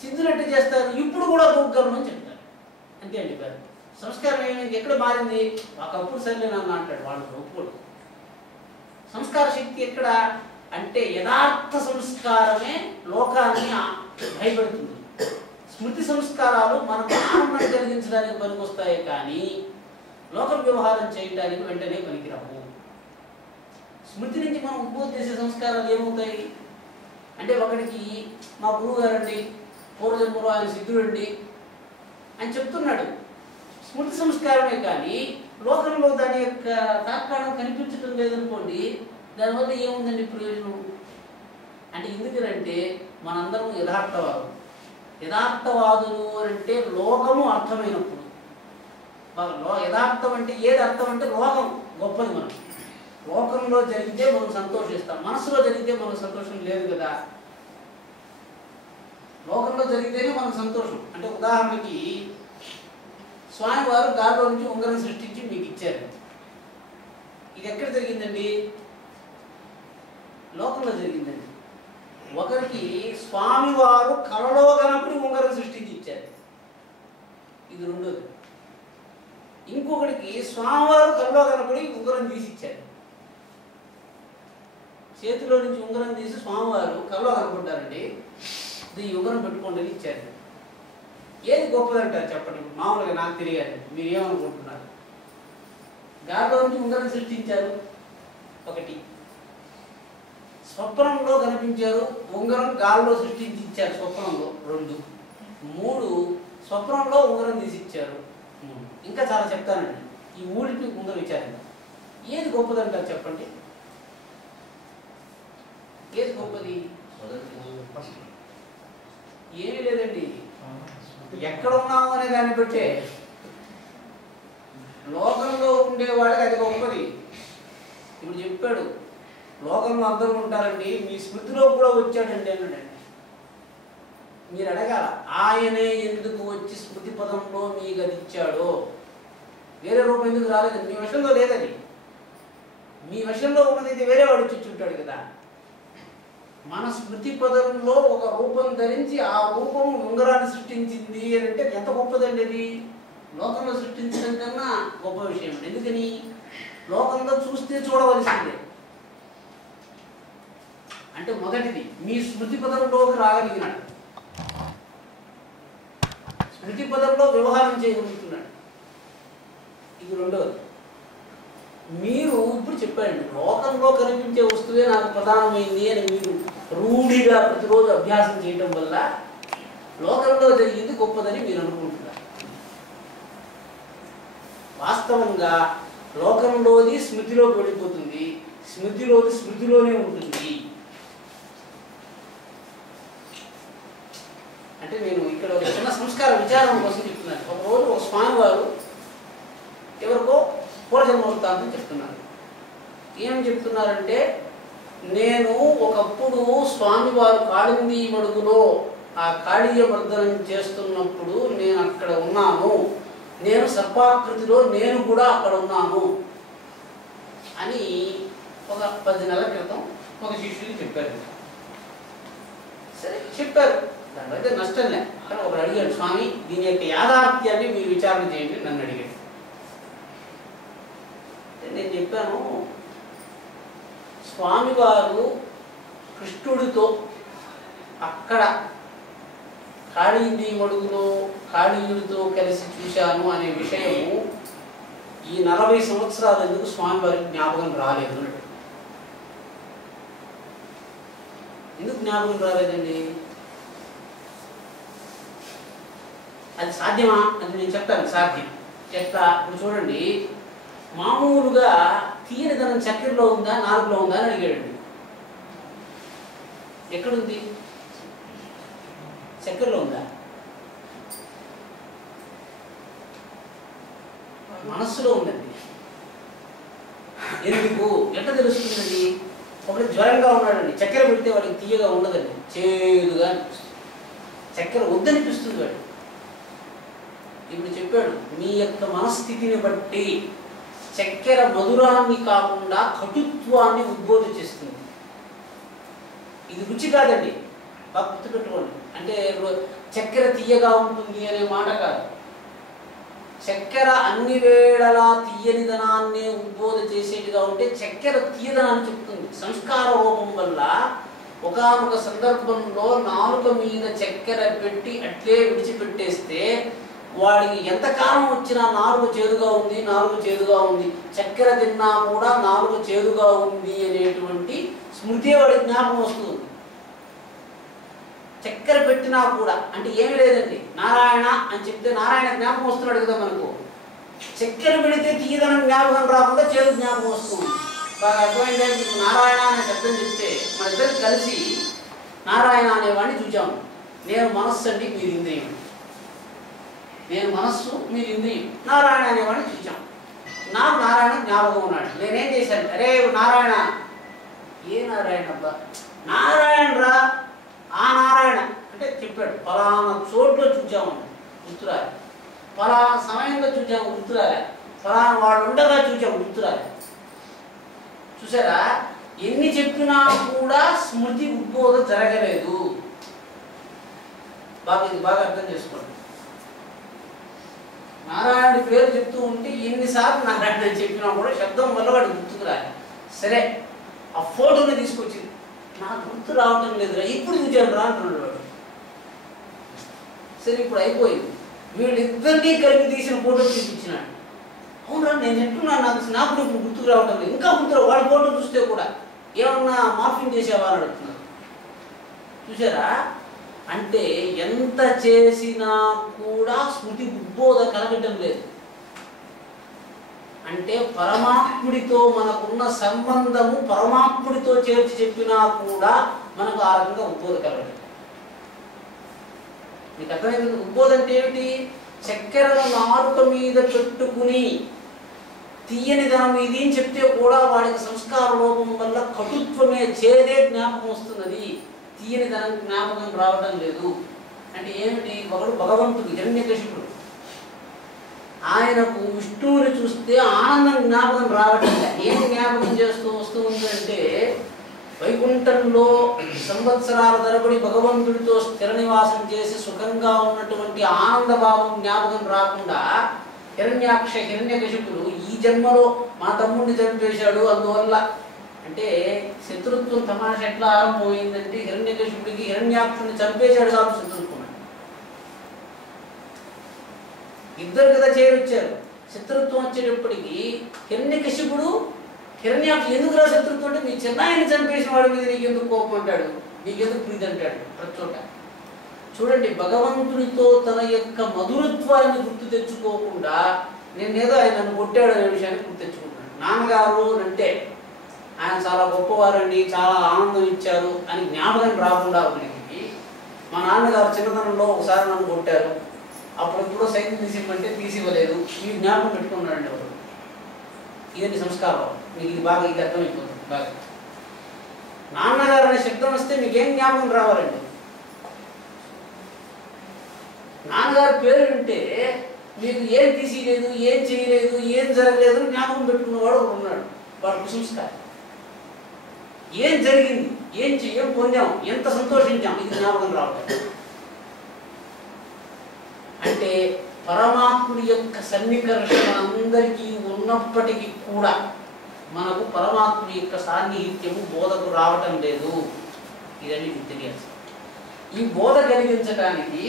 సిద్ధులు ఎట్టు చేస్తారు? ఇప్పుడు కూడా దూకగలను అని చెప్తారు. అంతే అండి. పేరు సంస్కారం ఏమైంది? ఎక్కడ మారింది? ఒకప్పుడు సరిలేనన్న అంటాడు, వాళ్ళు ఒప్పుకోడు. సంస్కార శక్తి ఎక్కడ అంటే యథార్థ సంస్కారమే లోకాన్ని భయపెడుతుంది. స్మృతి సంస్కారాలు మనకు ఆనందం కలిగించడానికి పనికొస్తాయి, కానీ లోక వ్యవహారం చేయడానికి వెంటనే పనికిరావు. స్మృతి నుంచి మనం ఉద్బోధ చేసే సంస్కారాలు ఏమవుతాయి అంటే, ఒకడికి మా గురువు గారండి, పూర్వజన్మలో ఆయన సిద్ధుడండి అని చెప్తున్నాడు. స్మృతి సంస్కారమే, కానీ లోకంలో దాని యొక్క తాత్కాలం కనిపించడం లేదనుకోండి, దానివల్ల ఏముందండి ప్రయోజనం అంటే? ఎందుకంటే మనందరం యథార్థవాదులు అంటే లోకము అర్థమైనప్పుడు. యథార్థం అంటే ఏది అర్థం అంటే లోకం గొప్పది. మనం లోకంలో జరిగితే మనం సంతోషిస్తాం, మనసులో జరిగితే మనకు సంతోషం లేదు కదా. లోకంలో జరిగితేనే మనకు సంతోషం. అంటే ఉదాహరణకి స్వామివారు గాలిలో నుంచి ఉంగరం సృష్టించి మీకు ఇచ్చారు. ఇది ఎక్కడ జరిగిందండి? లోకంలో జరిగిందండి. ఒకరికి స్వామివారు కలలో కనపడి ఉంగరం సృష్టించి ఇచ్చారు, ఇది రెండోది. ఇంకొకరికి స్వామివారు కలలో కనపడి ఉంగరం తీసి ఇచ్చారు. చేతిలో నుంచి ఉంగరం తీసి స్వామివారు కలలో కనపడ్డారండి, ఈ ఉంగరం పెట్టుకోండి అని ఇచ్చారు. ఏది గొప్పదంటారు చెప్పండి? మామూలుగా నాకు తెలియాలి, మీరు ఏమనుకుంటున్నారు? గాలిలో నుంచి ఉంగరం సృష్టించారు ఒకటి, స్వప్నంలో కనిపించారు ఉంగరం గాలిలో సృష్టించి ఇచ్చారు స్వప్నంలో 2, 3 స్వప్నంలో ఉంగరం తీసి ఇచ్చారు 3. ఇంకా చాలా చెప్తానండి. ఈ 3కి ఉంగరం ఇచ్చారండి. ఏది గొప్పదంటారు చెప్పండి? ఏది గొప్పది? ఏమీ లేదండి. ఎక్కడ ఉన్నాము అనే దాన్ని బట్టే లోకంలో ఉండేవాడికి అది గొప్పది. ఇప్పుడు చెప్పాడు, లోకంలో అందరూ ఉంటారండి, మీ స్మృతిలో కూడా వచ్చాడండి అన్నాడండి. మీరు అడగాల, ఆయనే ఎందుకు వచ్చి స్మృతి పదంలో మీకు అది ఇచ్చాడో? వేరే రూపం ఎందుకు రాలేదండి? మీ వశంలో లేదని. మీ వశంలో ఉన్నది వేరే వాడు ఇచ్చుంటాడు కదా. మన స్మృతి పదంలో ఒక రూపం ధరించి ఆ రూపం ఉంగరాన్ని సృష్టించింది అని అంటే ఎంత గొప్పదండి అది. లోకంలో సృష్టించడం కన్నా గొప్ప విషయం. ఎందుకని? లోకంలో చూస్తే చూడవలసిందే. అంటే మొదటిది మీ స్మృతి పదంలోకి రాగలిగినాడు, స్మృతి పదంలో వ్యవహారం చేయగలుగుతున్నాడు. ఇది రెండవది. మీరు ఇప్పుడు చెప్పండి, లోకంలో కనిపించే వస్తువే నాకు ప్రధానమైంది అని మీరు రూఢిగా ప్రతిరోజు అభ్యాసం చేయడం వల్ల లోకంలో జరిగింది గొప్పదని మీరు అనుకుంటున్నారు. వాస్తవంగా లోకంలోది స్మృతిలోకి వెళ్ళిపోతుంది, స్మృతిలోది స్మృతిలోనే ఉంటుంది. అంటే నేను ఇక్కడ ఒక చిన్న సంస్కార విచారం కోసం చెప్తున్నాను. ఒకరోజు ఒక స్వామి వారు ఎవరికో పూర్వజన్మ వృత్తాంతం చెప్తున్నారు. ఏం చెప్తున్నారంటే, నేను ఒకప్పుడు స్వామివారు కాళింది మడుగులో ఆ కాళీయ మర్దనం చేస్తున్నప్పుడు నేను అక్కడ ఉన్నాను, నేను సర్పాకృతిలో నేను కూడా అక్కడ ఉన్నాను అని ఒక 10 నెలల క్రితం ఒక శిష్యుడికి చెప్పారు. సరే చెప్పారు, దానివైతే నష్టం లే. కానీ ఒకరు అడిగాడు, స్వామి దీని యొక్క యాథార్థ్యాన్ని మీరు విచారణ చేయండి నన్ను అడిగాడు. నేను చెప్పాను, స్వామివారు కృష్ణుడితో అక్కడ కాళీంది మడుగులో కాళీయుడితో కలిసి చూశాను అనే విషయము ఈ 40 సంవత్సరాలు ఎందుకు స్వామివారికి జ్ఞాపకం రాలేదు అన్నాడు. ఎందుకు జ్ఞాపకం రాలేదండి? అది సాధ్యమా అని నేను చెప్తాను. సాధ్యం. ఎట్లా? ఇప్పుడు చూడండి, మామూలుగా తీయనిదనం చక్కెరలో ఉందా నాలుగులో ఉందా అని అడిగాడండి. ఎక్కడుంది? చక్కెరలో ఉందా? మనస్సులో ఉందండి. ఎందుకు? ఎట్లా తెలుస్తుందండి? ఒకటి జ్వరంగా ఉన్నాడండి, చక్కెర పెడితే వాడికి తీయగా ఉండదండి, చేదుగా అనిపిస్తుంది. చక్కెర వద్దనిపిస్తుంది వాడు. ఇప్పుడు చెప్పాడు, మీ యొక్క మనస్థితిని బట్టి చక్కెర మధురాన్ని కాకుండా కటుత్వాన్ని ఉద్బోధ చేస్తుంది. ఇది రుచి కాదండి, బాగా గుర్తుపెట్టుకోండి. అంటే చక్కెర తీయగా ఉంటుంది అనే మాట కాదు. చక్కెర అన్ని వేళలా తీయనిదనాన్ని ఉద్బోధ చేసేట్టుగా ఉంటే చక్కెర తీయదనాన్ని చెప్తుంది. సంస్కార రూపం వల్ల ఒకానొక సందర్భంలో నాలుక మీద చక్కెర పెట్టి అట్లే విడిచిపెట్టేస్తే వాడికి ఎంతకాలం వచ్చినా నాలుగు చేదుగా ఉంది, నాలుగు చేదుగా ఉంది, చక్కెర తిన్నా కూడా నాలుగు చేదుగా ఉంది అనేటువంటి స్మృతి వాడి జ్ఞాపకం వస్తుంది. చక్కెర పెట్టినా కూడా అంటే ఏమీ లేదండి, నారాయణ అని చెప్తే నారాయణ జ్ఞాపకం వస్తున్నాడు కదా మనకు. చక్కెర పెడితే తీయదనం జ్ఞాపకం రాకుండా చేదు జ్ఞాపకం వస్తుంది. బాగా అర్థమైందే. మీకు నారాయణ అనే శబ్దం చెప్తే మన ఇద్దరు కలిసి నారాయణ అనేవాడిని చూచాము. నేను మనస్సు అండి, మీరు ఇంద్రియం. నేను మనస్సు, మీరు ఇంద్రియం. నారాయణ అనేవాడిని చూచాం. నాకు నారాయణ జ్ఞాపకం ఉన్నాడు. నేనేం చేశాను, అరే నారాయణ. ఏ నారాయణ అబ్బా? నారాయణ రా, ఆ నారాయణ అంటే చెప్పాడు. ఫలానా చోట్లో చూచామని గుర్తురాలి, ఫలానా సమయంలో చూచాము గుర్తురాలే, ఫలానా వాడు ఉండగా చూచాము గుర్తురాలే. చూసారా, ఎన్ని చెప్పినా కూడా స్మృతి ఉద్బోధ జరగలేదు. బాగా అర్థం చేసుకోండి. నారాయణుడి పేరు చెప్తూ ఉంటే ఎన్నిసార్లు నారాయణ చెప్పినా కూడా శబ్దం వల్ల వాడు గుర్తుకురాలి. సరే, ఆ ఫోటోని తీసుకొచ్చింది, నాకు గుర్తు రావటం లేదురా, ఇప్పుడు చూచాను రా అంటున్నాడు వాడు. సరే, ఇప్పుడు అయిపోయింది. వీళ్ళిద్దరినీ కలిపి తీసిన ఫోటో చూపించినాడు. అవునరా, నేను ఎట్టున్నాను, నాకు ఇప్పుడు గుర్తుకు రావటం లేదు. ఇంకా గుర్తురా, వాడి ఫోటో చూస్తే కూడా ఏమన్నా మార్ఫింగ్ చేసేవా అని అడుగుతున్నారు. చూసారా, అంటే ఎంత చేసినా కూడా స్మృతి ఉద్బోధ కలగటం లేదు. అంటే పరమాత్ముడితో మనకున్న సంబంధము పరమాత్ముడితో చేర్చి చెప్పినా కూడా మనకు ఆ రకంగా ఉద్బోధ కలగటం. మీకు అర్థమైంది? ఉద్బోధ అంటే ఏమిటి? చక్కెరను నాలుక మీద పెట్టుకుని తీయనిదనం ఇది అని చెప్తే కూడా వాడికి సంస్కార లోపం వల్ల కటుత్వమే, చేదే జ్ఞాపకం వస్తున్నది, తీయనిదనం జ్ఞాపకం రావడం లేదు. అంటే ఏమిటి? ఒకడు భగవంతుడు హిరణ్యకశిపుడు, ఆయనకు విష్ణువుని చూస్తే ఆనందం జ్ఞాపకం రావటం. ఏం జ్ఞాపకం చేస్తూ వస్తూ ఉందంటే, వైకుంఠంలో సంవత్సరాల తరబడి భగవంతుడితో స్థిర నివాసం చేసి సుఖంగా ఉన్నటువంటి ఆనందభావం జ్ఞాపకం రాకుండా హిరణ్యకశిపుడు ఈ జన్మలో మా తమ్ముడిని చంపేశాడు, అందువల్ల అంటే శత్రుత్వం తమాష ఎట్లా ఆరంభమైందంటే హిరణ్యకశిపుడికి హిరణ్యాక్షుడిని చంపేశాడు కాబట్టి శత్రుత్వం. ఇద్దరు కదా చేరొచ్చారు. శత్రుత్వం వచ్చేటప్పటికి హిరణ్యకశిపుడు హిరణ్యాక్షుడు ఎందుకు రా శత్రుత్వం అంటే, మీ చిన్నాయన్ని చంపేసిన వాడి మీద నీకెందుకు కోపం అంటాడు, నీకెందుకు ప్రీతి అంటాడు ప్రతి చోట. చూడండి, భగవంతుడితో తన యొక్క మధురత్వాన్ని గుర్తు తెచ్చుకోకుండా నేనేదో ఆయన నన్ను కొట్టాడు అనే విషయాన్ని గుర్తు తెచ్చుకుంటాను. నాన్నగారు అంటే ఆయన చాలా గొప్పవారండి, చాలా ఆనందం ఇచ్చారు అని జ్ఞాపకం రాకుండా ఉన్నది. మా నాన్నగారు చిన్నతనంలో ఒకసారి నన్ను కొట్టారు, అప్పుడెప్పుడో సైకిల్ తీసివ్వమంటే తీసివ్వలేదు, ఈ జ్ఞాపకం పెట్టుకున్నాడండి ఎవరు. ఇదండి సంస్కారం. మీకు ఇది బాగా ఇది అర్థమైపోతుంది. బాగా నాన్నగారు అనే శబ్దం వస్తే మీకేం జ్ఞాపకం రావాలండి? నాన్నగారు పేరు వింటే మీకు ఏం తీసిలేదు, ఏం చేయలేదు, ఏం జరగలేదు జ్ఞాపకం పెట్టుకున్నవాడు ఒకడు ఉన్నాడు. వాడు సంస్కారం. ఏం జరిగింది, ఏం పొందాం, ఎంత సంతోషించాం, ఇది జ్ఞాపకం రావట్లేదు. అంటే పరమాత్ముడి యొక్క సన్నికర్షణ అందరికీ ఉన్నప్పటికీ కూడా మనకు పరమాత్ముడి యొక్క సాన్నిహిత్యము బోధకు రావటం లేదు. ఇదని మీకు తెలియాలి. ఈ బోధ కలిగించడానికి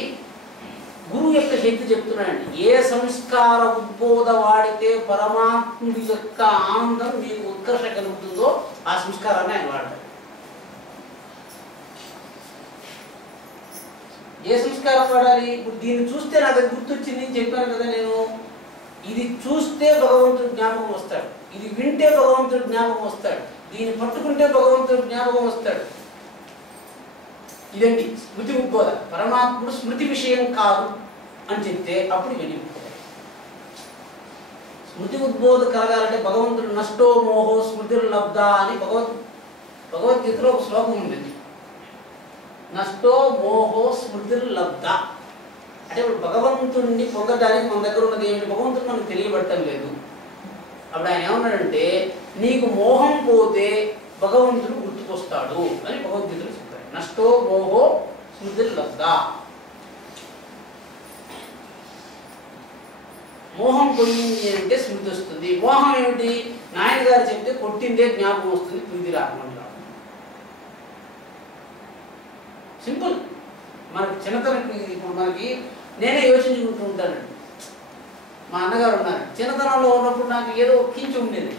గురువు యొక్క శక్తి చెప్తున్నాడండి. ఏ సంస్కార ఉద్బోధ వాడితే పరమాత్ముడి యొక్క ఆనందం మీకు ఉత్కర్ష కలుగుతుందో ఆ సంస్కారాన్ని ఆయన వాడతాడు. ఏ సంస్కారం వాడాలి? ఇప్పుడు దీన్ని చూస్తే నాకు గుర్తొచ్చింది అని చెప్పాను కదా నేను. ఇది చూస్తే భగవంతుడు జ్ఞాపకం వస్తాడు, ఇది వింటే భగవంతుడు జ్ఞాపకం వస్తాడు, దీన్ని పట్టుకుంటే భగవంతుడు జ్ఞాపకం వస్తాడు. ఇదండి స్మృతి ఉద్బోధ. పరమాత్ముడు స్మృతి విషయం కాదు అని చెప్తే అప్పుడు వెళ్ళిపోతాడు. స్మృతి ఉద్బోధ కలగాలంటే భగవంతుడు నష్టో మోహో స్మృతిర్ లబ్ధ అని భగవద్గీతలో ఒక శ్లోకం ఉంటుంది. నష్టో మోహో స్మృతిర్ లబ్ధ అంటే ఇప్పుడు భగవంతుడిని పొందడానికి మన దగ్గర ఉన్నది ఏమిటి? భగవంతుడు మనకు తెలియబట్టం లేదు. అప్పుడు ఆయన ఏమన్నాడంటే, నీకు మోహం పోతే భగవంతుడు గుర్తుకొస్తాడు అని భగవద్గీతలో చెప్పాడు. నష్టో మోహో స్మృతిర్ లబ్ధ. మోహం పోయింది అంటే స్మృతి వస్తుంది. మోహం ఏమిటి? నాయన గారు చెప్తే కొట్టిందే జ్ఞాపకం వస్తుంది, ప్రీతి రాకుండా. సింపుల్. మనకి చిన్నతనం ఇప్పుడు మనకి నేనే యోచించుకుంటూ ఉంటానండి. మా అన్నగారు ఉన్నారు, చిన్నతనంలో ఉన్నప్పుడు నాకు ఏదో కించ ఉండేది,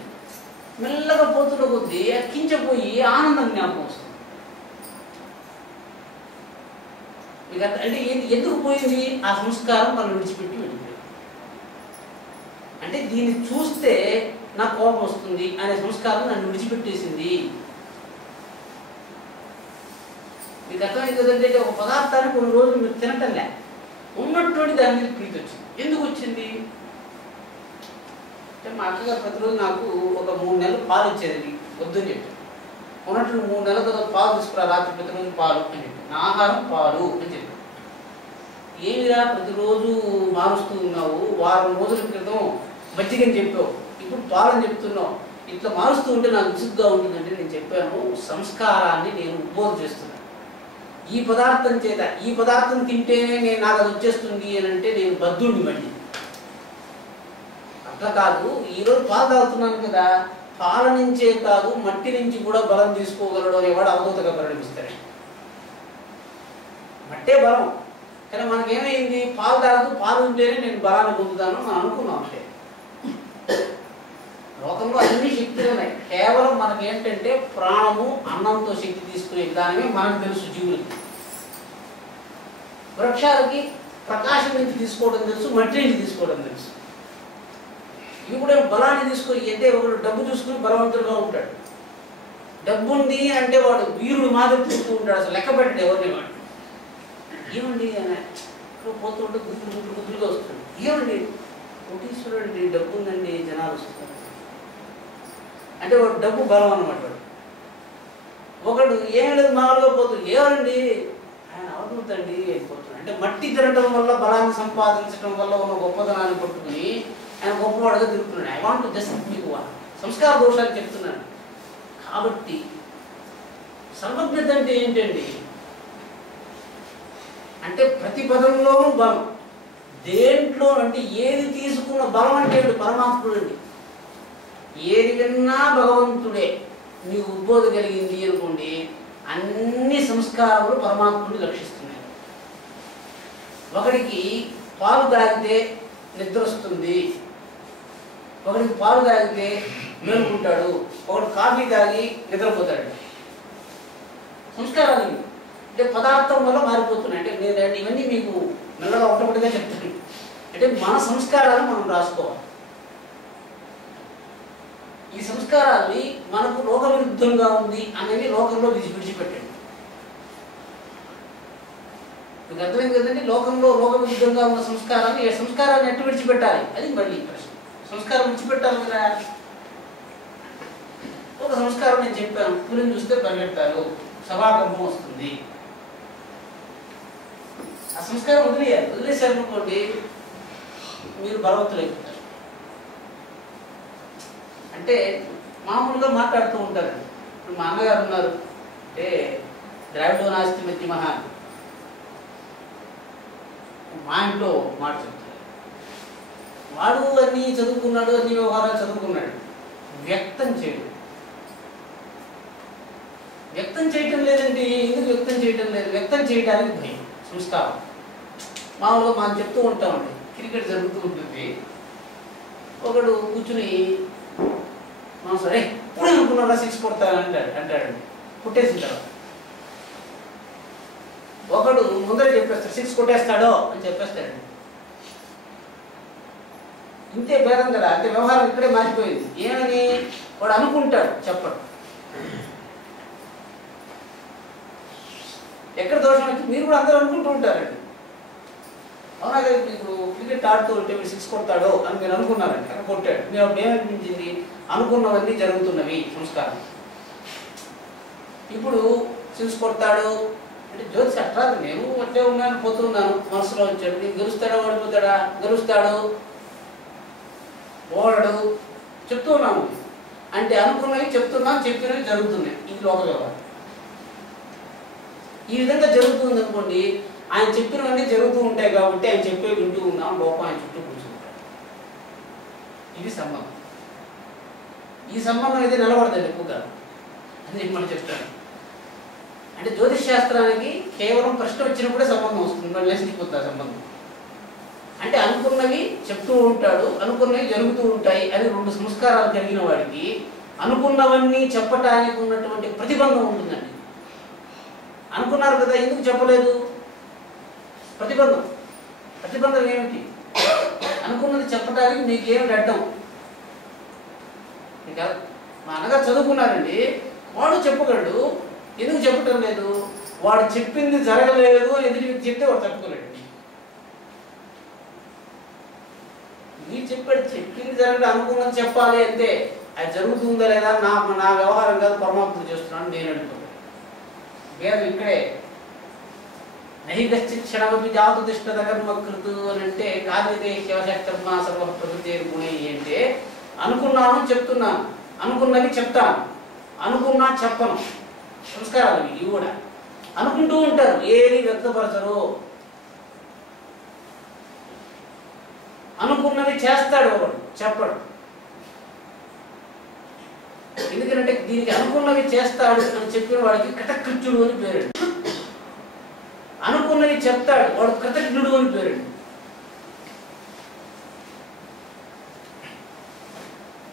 మెల్లగా పోతున్న కొద్దీ ఆ కించపోయి ఆనందం జ్ఞాపకం వస్తుంది. మీకు అంటే ఎందుకు పోయింది? ఆ సంస్కారం మనం విడిచిపెట్టి వెళ్ళిపోయింది. అంటే దీన్ని చూస్తే నాకు కోపం వస్తుంది అనే సంస్కారం నన్ను విడిచిపెట్టేసింది. మీకు అర్థమైంది కదంటే, ఒక పదార్థాన్ని కొన్ని రోజులు మీరు తినటంలే, ఉన్నటువంటి దాని మీద ప్రీతి వచ్చింది. ఎందుకు వచ్చింది అంటే, మా అక్కగారు ప్రతిరోజు నాకు ఒక 3 నెలలు పాలు ఇచ్చేది, వద్దని చెప్పి. ఉన్నట్టు 3 నెలల కదా పాలు తీసుకురా రాత్రి ప్రతిరోజు పాలు అని చెప్పి, నా ఆహారం పాలు అని చెప్పి. ఏమిరా ప్రతిరోజు మారుస్తూ ఉన్నావు, వారం రోజుల క్రితం మజ్జిగని చెప్పావు, ఇప్పుడు పాలని చెప్తున్నావు, ఇట్లా మారుస్తూ ఉంటే నాకు విసుగ్గా ఉంటుందంటే నేను చెప్పాను, సంస్కారాన్ని నేను ఉద్బోధ చేస్తున్నాను. ఈ పదార్థం చేత, ఈ పదార్థం తింటేనే నాకు అది వచ్చేస్తుంది అని అంటే నేను బద్ధుడిని. మళ్ళీ అట్లా కాదు, ఈరోజు పాలు తాగుతున్నాను కదా, పాల నుంచే కాదు మట్టి నుంచి కూడా బలం తీసుకోగలడు అనేవాడు అవధూతగా పరిణమిస్తాడు. మట్టే బలం, కానీ మనకేమైంది? పాలు తాగుతూ పాలు ఉంటేనే నేను బలాన్ని పొందుతాను మనం అనుకున్నాం. అంటే లోకంలో అన్ని శక్తులు ఉన్నాయి, కేవలం మనకేంటంటే ప్రాణము అన్నంతో శక్తి తీసుకునే విధానమే మనకు తెలుసు. జీవులకి, వృక్షాలకి ప్రకాశం నుంచి తీసుకోవడం తెలుసు, మట్టి నుంచి తీసుకోవడం తెలుసు. ఇవి కూడా బలాన్ని తీసుకొని, అంటే ఒకడు డబ్బు చూసుకుని బలవంతుడుగా ఉంటాడు. డబ్బు ఉంది అంటే వాడు వీరుడు మాదిరి తిరుగుతూ ఉంటాడు, అసలు లెక్క పెట్టండి ఎవరిని. వాడు ఏమండి అని పోతుంటే గుర్తులుగా వస్తుంది. ఏమండి కోటీశ్వరుడు అండి, డబ్బు ఉందండి, జనాలు వస్తున్నారు అంటే వాడు డబ్బు బలం అన్నమాట. ఒకడు ఏం లేదు మామూలుగా పోతుంది, ఏమండి ఆయన అవధూతండి అయిపోతున్నాడు. అంటే మట్టి తినడం వల్ల బలాన్ని సంపాదించడం వల్ల ఉన్న గొప్పతనాన్ని పట్టుకుని ఆయన గొప్పవాడుగా తిరుగుతున్నాడు. ఐ వాంట్ జస్ట్ మీకు సంస్కార దోషాలు చెప్తున్నాను. కాబట్టి సర్వజ్ఞత అంటే ఏంటండి అంటే ప్రతి పదంలోనూ బలం. దేంట్లో అంటే ఏది తీసుకున్న బలం అంటే పరమాత్ముడు అండి. ఏది విన్నా భగవంతుడే. మీకు ఉద్బోధ కలిగింది అనుకోండి, అన్ని సంస్కారములు పరమాత్ముని లక్షిస్తున్నాయి. ఒకడికి పాలు తాగితే నిద్ర వస్తుంది, ఒకడికి పాలు తాగితే మేలుకుంటాడు, ఒకడు కాఫీ తాగి నిద్రపోతాడు. సంస్కారాలు అంటే పదార్థం వల్ల మారిపోతున్నాయి. అంటే నేను ఇవన్నీ మీకు మెల్లగా ఒకటిగా చెప్తాను. అంటే మన సంస్కారాలు మనం రాసుకోవాలి. ఈ సంస్కారాన్ని మనకు లోక విరుద్ధంగా ఉంది అనేది లోకంలో విడిచిపెట్టండి. మీకు అర్థమైంది కదండి. లోకంలో లోక విరుద్ధంగా ఉన్న సంస్కారాన్ని ఏ సంస్కారాన్ని ఎట్టు విడిచిపెట్టాలి అది మళ్ళీ ప్రశ్న. సంస్కారం విడిచిపెట్టాలి కదా. ఒక సంస్కారం నేను చెప్పాను, పులిని చూస్తే పరిగెడతారు, సభాకంపం వస్తుంది. ఆ సంస్కారం వదిలేయాలి. వదిలేశారనుకోండి మీరు బలవంతులైపోతారు. అంటే మామూలుగా మాట్లాడుతూ ఉంటారండి. ఇప్పుడు మా అన్నగారు ఉన్నారు, అంటే ద్రావిడో నాస్తి మధ్య మహా, మా ఇంట్లో మాట చెప్తారు. వాడు అన్నీ చదువుకున్నాడు, అన్ని వ్యవహారాలు చదువుకున్నాడు, వ్యక్తం చేయడు. వ్యక్తం చేయటం లేదండి. ఎందుకు వ్యక్తం చేయటం లేదు? వ్యక్తం చేయడానికి భయం, సంస్కారం. మామూలుగా మనం చెప్తూ ఉంటామండి, క్రికెట్ జరుగుతూ ఉంటుంది, ఒకడు కూర్చుని సరే ఇప్పుడు అనుకున్నారా 6 కొడతాను అంటాడండి. కొట్టేసిన తర్వాత ఒకడు ముందరే చెప్పేస్తాడు 6 కొట్టేస్తాడో అని చెప్పేస్తాడండి. ఇంతే భేదం కదా. అంటే వ్యవహారం ఇక్కడే మారిపోయింది. ఏమని వాడు అనుకుంటాడు, చెప్పడు. ఎక్కడ దోషం వచ్చి మీరు కూడా అందరూ అనుకుంటూ ఉంటారండి. అవునా కదా. ఇప్పుడు క్రికెట్ ఆడుతూ ఉంటే మీరు 6 కొడతాడో అని మీరు అనుకున్నారండి, అక్కడ కొట్టాడు. మీరు అప్పుడు ఏమనిపించింది? అనుకున్నవన్నీ జరుగుతున్నవి, సంస్కారం. ఇప్పుడు 6 కొడతాడు అంటే జ్యోతిష్ అట్లా నేను అట్లే ఉన్నాను, పోతున్నాను, మనసులో వచ్చాడు. నీకు గెలుస్తాడా ఓడిపోతాడా? గెలుస్తాడు, ఓడడు, చెప్తూ ఉన్నాము. అంటే అనుకున్నవి చెప్తున్నాం, చెప్పినవి జరుగుతున్నాయి. ఇది లోక వ్యవహారం. ఈ విధంగా జరుగుతుంది అనుకోండి, ఆయన చెప్పినవన్నీ జరుగుతూ ఉంటాయి కాబట్టి ఆయన చెప్పే వింటూ ఉన్నాం, లోపం ఆయన చుట్టూ కూర్చుంటాడు. ఇది సంబంధం. ఈ సంబంధం అయితే నిలబడదండి ఎక్కువగా అని నేను మనం చెప్తాను. అంటే జ్యోతిష్ శాస్త్రానికి కేవలం ప్రశ్న వచ్చినప్పుడే సంబంధం వస్తుంది, మళ్ళీ లేచిపోతుంది ఆ సంబంధం. అంటే అనుకున్నవి చెప్తూ ఉంటాడు, అనుకున్నవి జరుగుతూ ఉంటాయి అని 2 సంస్కారాలు కలిగిన వాడికి అనుకున్నవన్నీ చెప్పటానికి ఉన్నటువంటి ప్రతిబంధం ఉంటుందండి. అనుకున్నారు కదా, ఎందుకు చెప్పలేదు? ప్రతిబంధం. ప్రతిబంధం ఏమిటి? అనుకున్నది చెప్పడానికి మీకేమిటి అడ్డం? మా అన్నగారు చదువుకున్నారండి, వాడు చెప్పగలడు. ఎందుకు చెప్పటం లేదు? వాడు చెప్పింది జరగలేదు అని ఎదురు చెప్తే వాడు తట్టుకోలేడు. మీరు చెప్పాడు చెప్పింది జరగదు, అనుకున్నది చెప్పాలి అంటే అది జరుగుతుందా లేదా నా వ్యవహారం కాదు, పరమాత్ముడు చేస్తున్నాను నేను అనుకోలేదు. వేదం ఇక్కడే నైగశ్చిత్ క్షణమపి జాతు తిష్టత కర్మకృతు అని అంటే కార్యతే శివశక్తర్మ సర్వ ప్రకృతి గుణే అంటే అనుకున్నాను చెప్తున్నాను, అనుకున్నది చెప్తాను, అనుకున్నా చెప్పను. సంస్కారాలు ఇవి కూడా. అనుకుంటూ ఉంటారు, ఏది వ్యక్తపరచరు. అనుకున్నది చేస్తాడు ఒకడు, చెప్పడు. ఎందుకంటే దీనికి అనుకున్నవి చేస్తాడు అని చెప్పిన వాడికి కృతకృత్యుడు అని పేరండి. అనుకున్నవి చెప్తాడు వాడు కృతజ్ఞుడు అని పేరండి.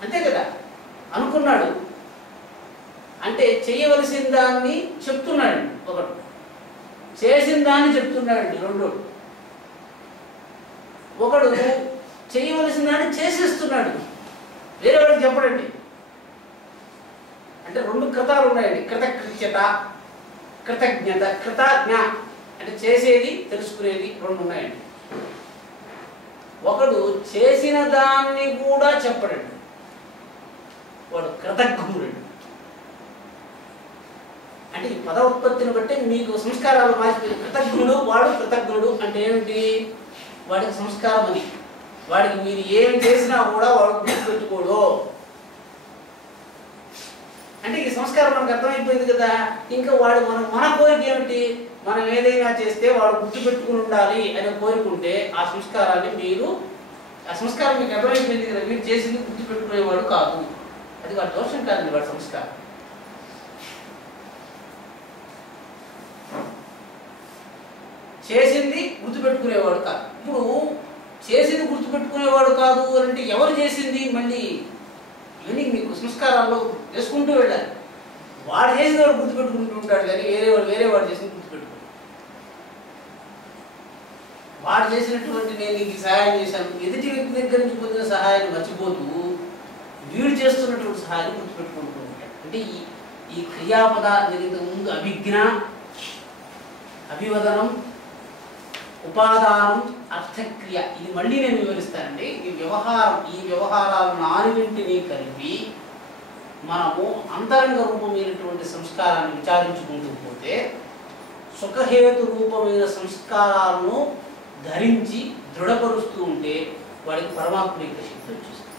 అంతే కదా. అనుకున్నాడు అంటే చేయవలసిన దాన్ని చెప్తున్నాడండి ఒకడు, చేసిన దాన్ని చెప్తున్నాడండి రెండోడు. ఒకడు చేయవలసిన దాన్ని చేసేస్తున్నాడు, వేరే వాడికి చెప్పడండి. అంటే 2 కృతాలు ఉన్నాయండి, కృతకృత్యత, కృతజ్ఞత. కృతజ్ఞ అంటే చేసేది, తెలుసుకునేది 2 ఉన్నాయండి. ఒకడు చేసిన దాన్ని కూడా చెప్పడండి, వాడు కృతజ్ఞుడండి. అంటే ఈ పద ఉత్పత్తిని బట్టి మీకు సంస్కారాలు మార్చిపోయి కృతజ్ఞుడు, వాడు కృతజ్ఞుడు అంటే ఏమిటి? వాడికి సంస్కారం అని. వాడికి మీరు ఏమి చేసినా కూడా వాడు గుర్తుపెట్టుకోడు. అంటే ఈ సంస్కారం మనకు అర్థమైపోయింది కదా. ఇంకా వాడు మన కోరిక ఏమిటి? మనం ఏదైనా చేస్తే వాడు గుర్తుపెట్టుకుని ఉండాలి అని కోరుకుంటే ఆ సంస్కారాన్ని ఆ సంస్కారం మీకు అర్థమైపోయింది కదా. మీరు చేసింది గుర్తుపెట్టుకునేవాడు కాదు, అది వాడి దోషం కాదండి, వాడి సంస్కారం. చేసింది గుర్తుపెట్టుకునేవాడు కాదు. ఇప్పుడు చేసింది గుర్తుపెట్టుకునేవాడు కాదు అంటే ఎవరు చేసింది? మళ్ళీ ఇవన్నీ మీకు సంస్కారాల్లో వేసుకుంటూ వెళ్ళాలి. వాడు చేసిన వాడు గుర్తుపెట్టుకుంటూ ఉంటాడు కానీ వేరే వాడు చేసింది గుర్తుపెట్టుకుంటాడు. వాడు చేసినటువంటి నేను నీకు సహాయం చేశాను, ఎదుటి వ్యక్తి దగ్గర నుంచి పొందిన సహాయాన్ని మర్చిపోతూ వీడు చేస్తున్నటువంటి సహాయాన్ని గుర్తుపెట్టుకుంటూ ఉంటాడు. అంటే ఈ క్రియాపద ముందు అభిజ్ఞ, అభివదనం, ఉపాదానం, అర్థక్రియ, ఇది మళ్ళీ నేను వివరిస్తానండి. ఈ వ్యవహారాలు నాలుగింటిని కలిపి మనము అంతరంగ రూపమైనటువంటి సంస్కారాన్ని విచారించుకుంటూ పోతే సుఖహేతు రూపమైన సంస్కారాలను ధరించి దృఢపరుస్తూ ఉంటే వాడికి పరమాత్మ యొక్క శక్తి వచ్చేస్తుంది.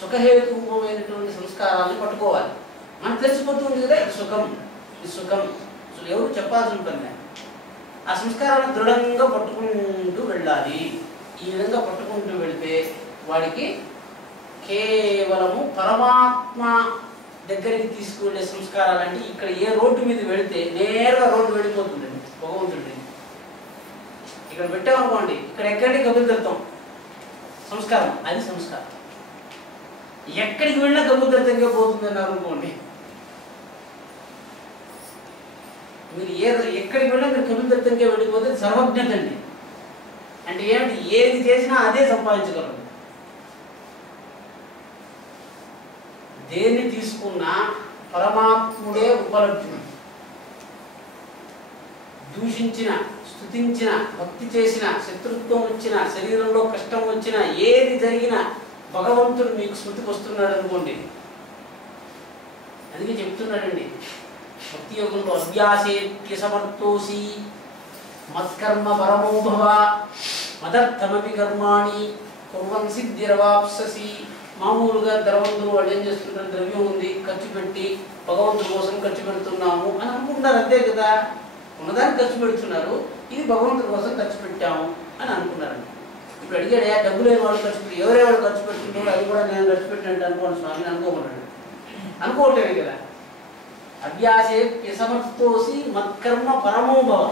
సుఖహేతు రూపమైనటువంటి సంస్కారాలను పట్టుకోవాలి. మనకు తెలిసిపోతుంది కదా, ఇది సుఖం, ఇది సుఖం, అసలు ఎవరు చెప్పాల్సి ఉంటుంది. ఆ సంస్కారాన్ని దృఢంగా పట్టుకుంటూ వెళ్ళాలి. ఈ విధంగా పట్టుకుంటూ వెళితే వాడికి కేవలము పరమాత్మ దగ్గరికి తీసుకువెళ్ళే సంస్కారాలు. అంటే ఇక్కడ ఏ రోడ్డు మీద వెళితే నేరుగా రోడ్డు వెళ్ళిపోతుందండి భగవంతుడి. ఇక్కడ పెట్టామనుకోండి, ఇక్కడ ఎక్కడికి కబుర్దత్తం సంస్కారం, అది సంస్కారం. ఎక్కడికి వెళ్ళినా కబుర్దత్తంగా పోతుందని అనుకోండి. మీరు ఎక్కడికి వెళ్ళినా మీరు కబుర్దత్తంగా వెళ్ళిపోతే సర్వజ్ఞత అండి. అంటే ఏమిటి? ఏది చేసినా అదే సంపాదించగలరు. దేన్ని తీసుకున్నా పరమాత్ముడే ఉపలబ్ధుడు. దూషించిన, స్తుతించిన, భక్తి చేసిన, శత్రుత్వం వచ్చిన, శరీరంలో కష్టం వచ్చిన, ఏది జరిగినా భగవంతుడు మీకు స్మృతికి వస్తున్నాడు అనుకోండి. అందుకే చెప్తున్నాడండి భక్తి యోగంలో, అభ్యాసేప్యసమర్థోసి మత్కర్మ పరమోభవ మదర్థమపి కర్మాణి కుర్వన్ సిద్ధిరవాప్ససి. మామూలుగా ధనవంతులు వాళ్ళు ఏం చేస్తుంటారు, ద్రవ్యం ఉంది ఖర్చు పెట్టి భగవంతుడి కోసం ఖర్చు పెడుతున్నాము అని అనుకుంటున్నారు, అంతే కదా. ఉన్నదాన్ని ఖర్చు పెడుతున్నారు, ఇది భగవంతుడి కోసం ఖర్చు పెట్టాము అని అనుకున్నారండి. ఇప్పుడు అడిగాడు, డబ్బు లేని వాళ్ళు ఖర్చు పెట్టి ఎవరెవరు ఖర్చు పెడుతుంటారో అది కూడా నేను ఖర్చు పెట్టినట్టు అనుకోండి స్వామిని అనుకోమన్నాడు. అనుకోవటమే కదా. అభ్యాసే యసమర్థోసి మత్కర్మ పరమోభవ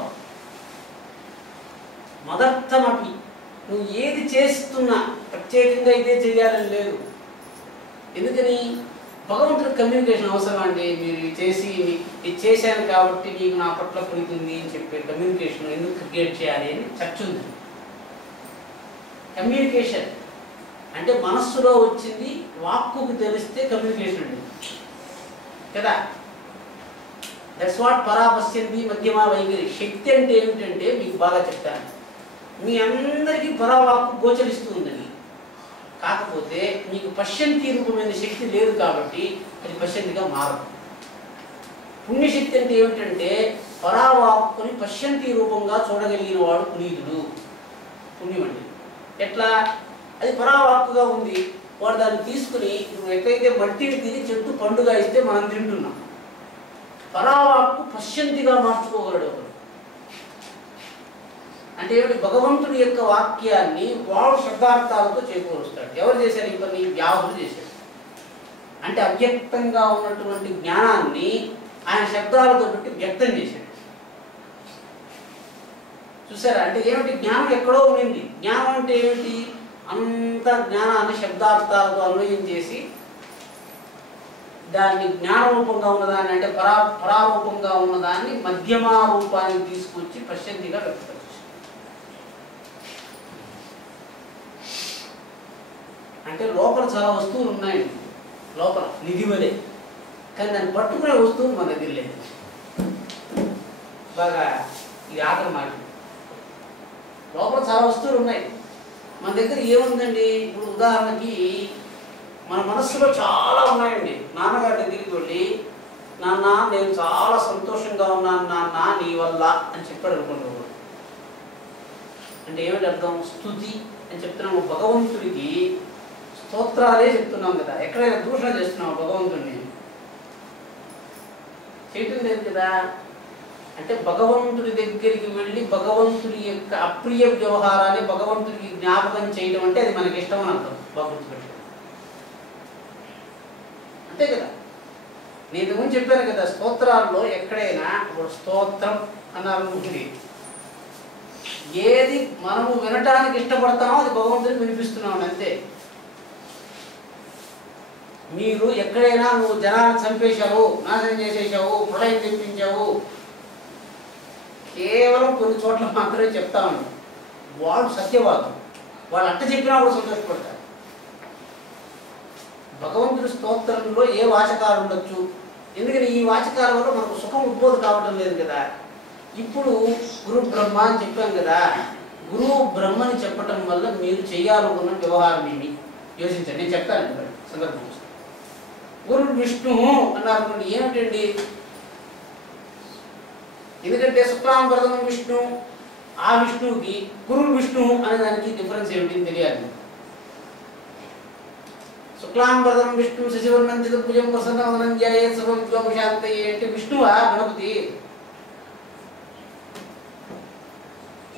మదర్థమపి. నువ్వు ఏది చేస్తున్నా ప్రత్యేకంగా ఇదే చేయాలని లేదు. ఎందుకని? భగవంతుడి కమ్యూనికేషన్ అవసరం అండి. మీరు ఇది చేశాను కాబట్టి మీకు నా పట్ల ప్రీతుంది అని చెప్పే కమ్యూనికేషన్ ఎందుకు క్రియేట్ చేయాలి అని చర్చ ఉంది. కమ్యూనికేషన్ అంటే మనస్సులో వచ్చింది వాక్కుకు తెలిస్తే కమ్యూనికేషన్ అండి కదా. దట్స్ వాట్ పరాపశ్యంతి మధ్యమా వైఖరి. శక్తి అంటే ఏమిటంటే మీకు బాగా చెప్తాను. మీ అందరికీ పరావాక్కు గోచరిస్తూ ఉందని, కాకపోతే మీకు పశ్యంతి రూపమైన శక్తి లేదు కాబట్టి అది పశ్యంతిగా మారదు. పుణ్యశక్తి అంటే ఏమిటంటే పరావాక్కుని పశ్యంతి రూపంగా చూడగలిగిన వాడు పునీతుడు. పుణ్యం అండి. ఎట్లా? అది పరావాక్కుగా ఉంది, వాడు దాన్ని తీసుకుని నువ్వు ఎక్కడైతే మట్టిని తిని చెట్టు పండుగ ఇస్తే మనం తింటున్నాం. పరావాక్కు పశ్యంతిగా మార్చుకోగలడు. అంటే ఏమిటి? భగవంతుడి యొక్క వాక్యాన్ని వాడు శబ్దార్థాలతో చేకూరుస్తాడు. ఎవరు చేశారు ఈ పని? వ్యాసుడు చేశాడు. అంటే అవ్యక్తంగా ఉన్నటువంటి జ్ఞానాన్ని ఆయన శబ్దాలతో పెట్టి వ్యక్తం చేశాడు. చూసారా? అంటే ఏమిటి? జ్ఞానం ఎక్కడో ఉండింది. జ్ఞానం అంటే ఏమిటి? అంత జ్ఞానాన్ని శబ్దార్థాలతో అన్వయం చేసి దాన్ని జ్ఞానరూపంగా ఉన్నదాన్ని, అంటే పరారూపంగా ఉన్నదాన్ని మధ్యమా రూపానికి తీసుకొచ్చి పశ్యంతిగా వ్యక్తం. అంటే లోపల చాలా వస్తువులు ఉన్నాయండి, లోపల నిధి వలే, కానీ దాన్ని పట్టుకునే వస్తువులు మన దగ్గర లేదు. బాగా ఇది ఆఖరి మాట. లోపల చాలా వస్తువులు ఉన్నాయి, మన దగ్గర ఏముందండి? ఇప్పుడు ఉదాహరణకి మన మనస్సులో చాలా ఉన్నాయండి. నాన్నగారి దగ్గరికి వెళ్ళి, నాన్న నేను చాలా సంతోషంగా ఉన్నాను నాన్న నీ వల్ల అని చెప్పాడు అనుకుంటున్నాడు. అంటే ఏమిటి అర్థం? స్తుతి అని చెప్తున్నాము. భగవంతుడికి స్తోత్రాలే చెప్తున్నాం కదా. ఎక్కడైనా దూషణ చేస్తున్నాం భగవంతుడిని? చేయటం లేదు కదా. అంటే భగవంతుడి దగ్గరికి వెళ్ళి భగవంతుడి యొక్క అప్రియ వ్యవహారాన్ని భగవంతుడికి జ్ఞాపకం చేయడం అంటే అది మనకి ఇష్టం అని అర్థం. భగవంతుడి అంతే కదా. నేను ముందు చెప్పాను కదా, స్తోత్రాల్లో ఎక్కడైనా ఒక స్తోత్రం అన్నారు ఉంటుంది. ఏది మనము వినటానికి ఇష్టపడతామో అది భగవంతుడికి వినిపిస్తున్నాం అంతే. మీరు ఎక్కడైనా నువ్వు జనాన్ని చంపేశావు, నాశనం చేసేసావు, ప్రళయం తెప్పించావు, కేవలం కొన్ని చోట్ల మాత్రమే చెప్తామని. వాళ్ళు సత్యవాదం, వాళ్ళు అట్ట చెప్పినా కూడా సంతోషపడతారు. భగవంతుడి స్తోత్రంలో ఏ వాచకాలు ఉండొచ్చు, ఎందుకని ఈ వాచకాల వల్ల మనకు సుఖం ఉద్బోధ కావడం లేదు కదా. ఇప్పుడు గురు బ్రహ్మ అని చెప్పాం కదా, గురువు బ్రహ్మని చెప్పటం వల్ల మీరు చేయాలనుకున్న వ్యవహారం ఏమి యోచించండి. నేను చెప్తాను సందర్భం. గురు విష్ణు అన్నారు, ఏమిటండి? ఎందుకంటే శుక్లాంబరదనం విష్ణు, ఆ విష్ణువుకి గురు విష్ణు అనే దానికి డిఫరెన్స్ ఏమిటి తెలియాలి. శుక్లాంబరదనం విష్ణు శశివర్ణం చతుర్భుజం ప్రసన్నవదనం ధ్యాయేత్ సర్వ విద్వాంశాంతయే అంటే విష్ణువా గణపతి?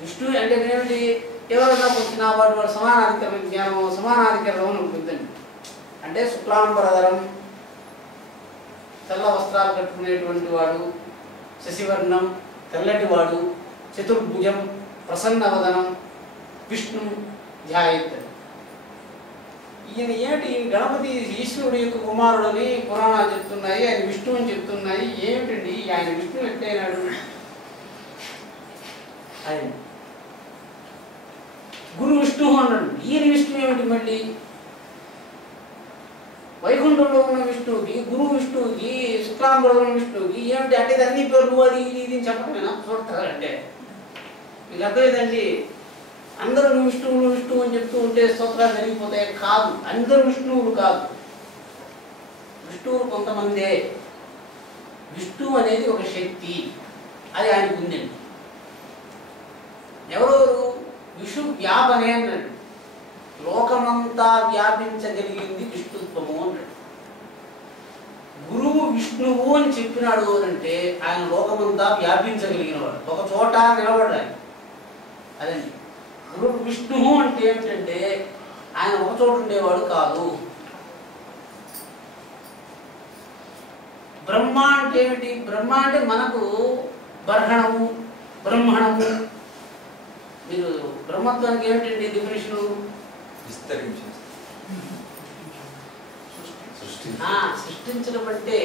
విష్ణు అంటే ఏమిటి? ఎవరైనా వచ్చిన వాడు సమానాధికరణ జ్ఞానం, సమానాధికరణం అని ఉంటుందండి. అంటే శుక్లాంబరధరం తెల్ల వస్త్రాలు కట్టుకునేటువంటి వాడు, శశివర్ణం తెల్లటి వాడు, చతుర్భుజం ప్రసన్నవదనం విష్ణు ధ్యాయేత్. ఈయన ఏమిటి? గణపతి ఈశ్వరుడు యొక్క కుమారుడని పురాణాలు చెప్తున్నాయి, ఆయన విష్ణు అని చెప్తున్నాయి. ఏమిటండి ఆయన విష్ణు ఎట్లయినాడు? ఆయన గురు విష్ణు అన్నాడు. ఈయన విష్ణు ఏమిటి? మళ్ళీ వైకుంఠంలో ఉన్న విష్ణువుకి, గురు విష్ణువుకి, శుక్లాంబరదనం విష్ణువుకి ఏమిటి అంటే అన్ని పేర్లు అది ఇది అని చెప్పడమేనా చూడతారంటే? మీకు అర్థమైందండి. అందరూ విష్ణువులు విష్ణువు అని చెప్తూ ఉంటే స్తోత్రాలు జరిగిపోతాయి కాదు. అందరూ విష్ణువులు కాదు, విష్ణువులు కొంతమందే. విష్ణువు అనేది ఒక శక్తి, అది ఆయనకు ఉందండి. ఎవరెవరు? విష్ణు వ్యాపనే అన్నాడు. లోకమంతా వ్యాపించగలిగింది విష్ణుత్వము అన్నాడు. గురువు విష్ణువు అని చెప్పినాడు అంటే ఆయన లోకమంతా వ్యాపించగలిగిన వాడు, ఒక చోట నిలబడాలి. అదండి గురువు విష్ణువు అంటే ఏమిటంటే ఆయన ఒక చోట ఉండేవాడు కాదు. బ్రహ్మ అంటే ఏమిటి? బ్రహ్మ అంటే మనకు బర్హణము, బ్రహ్మణము. మీరు బ్రహ్మత్వానికి ఏమిటండి డెఫినేషను? సృష్టించడం అంటే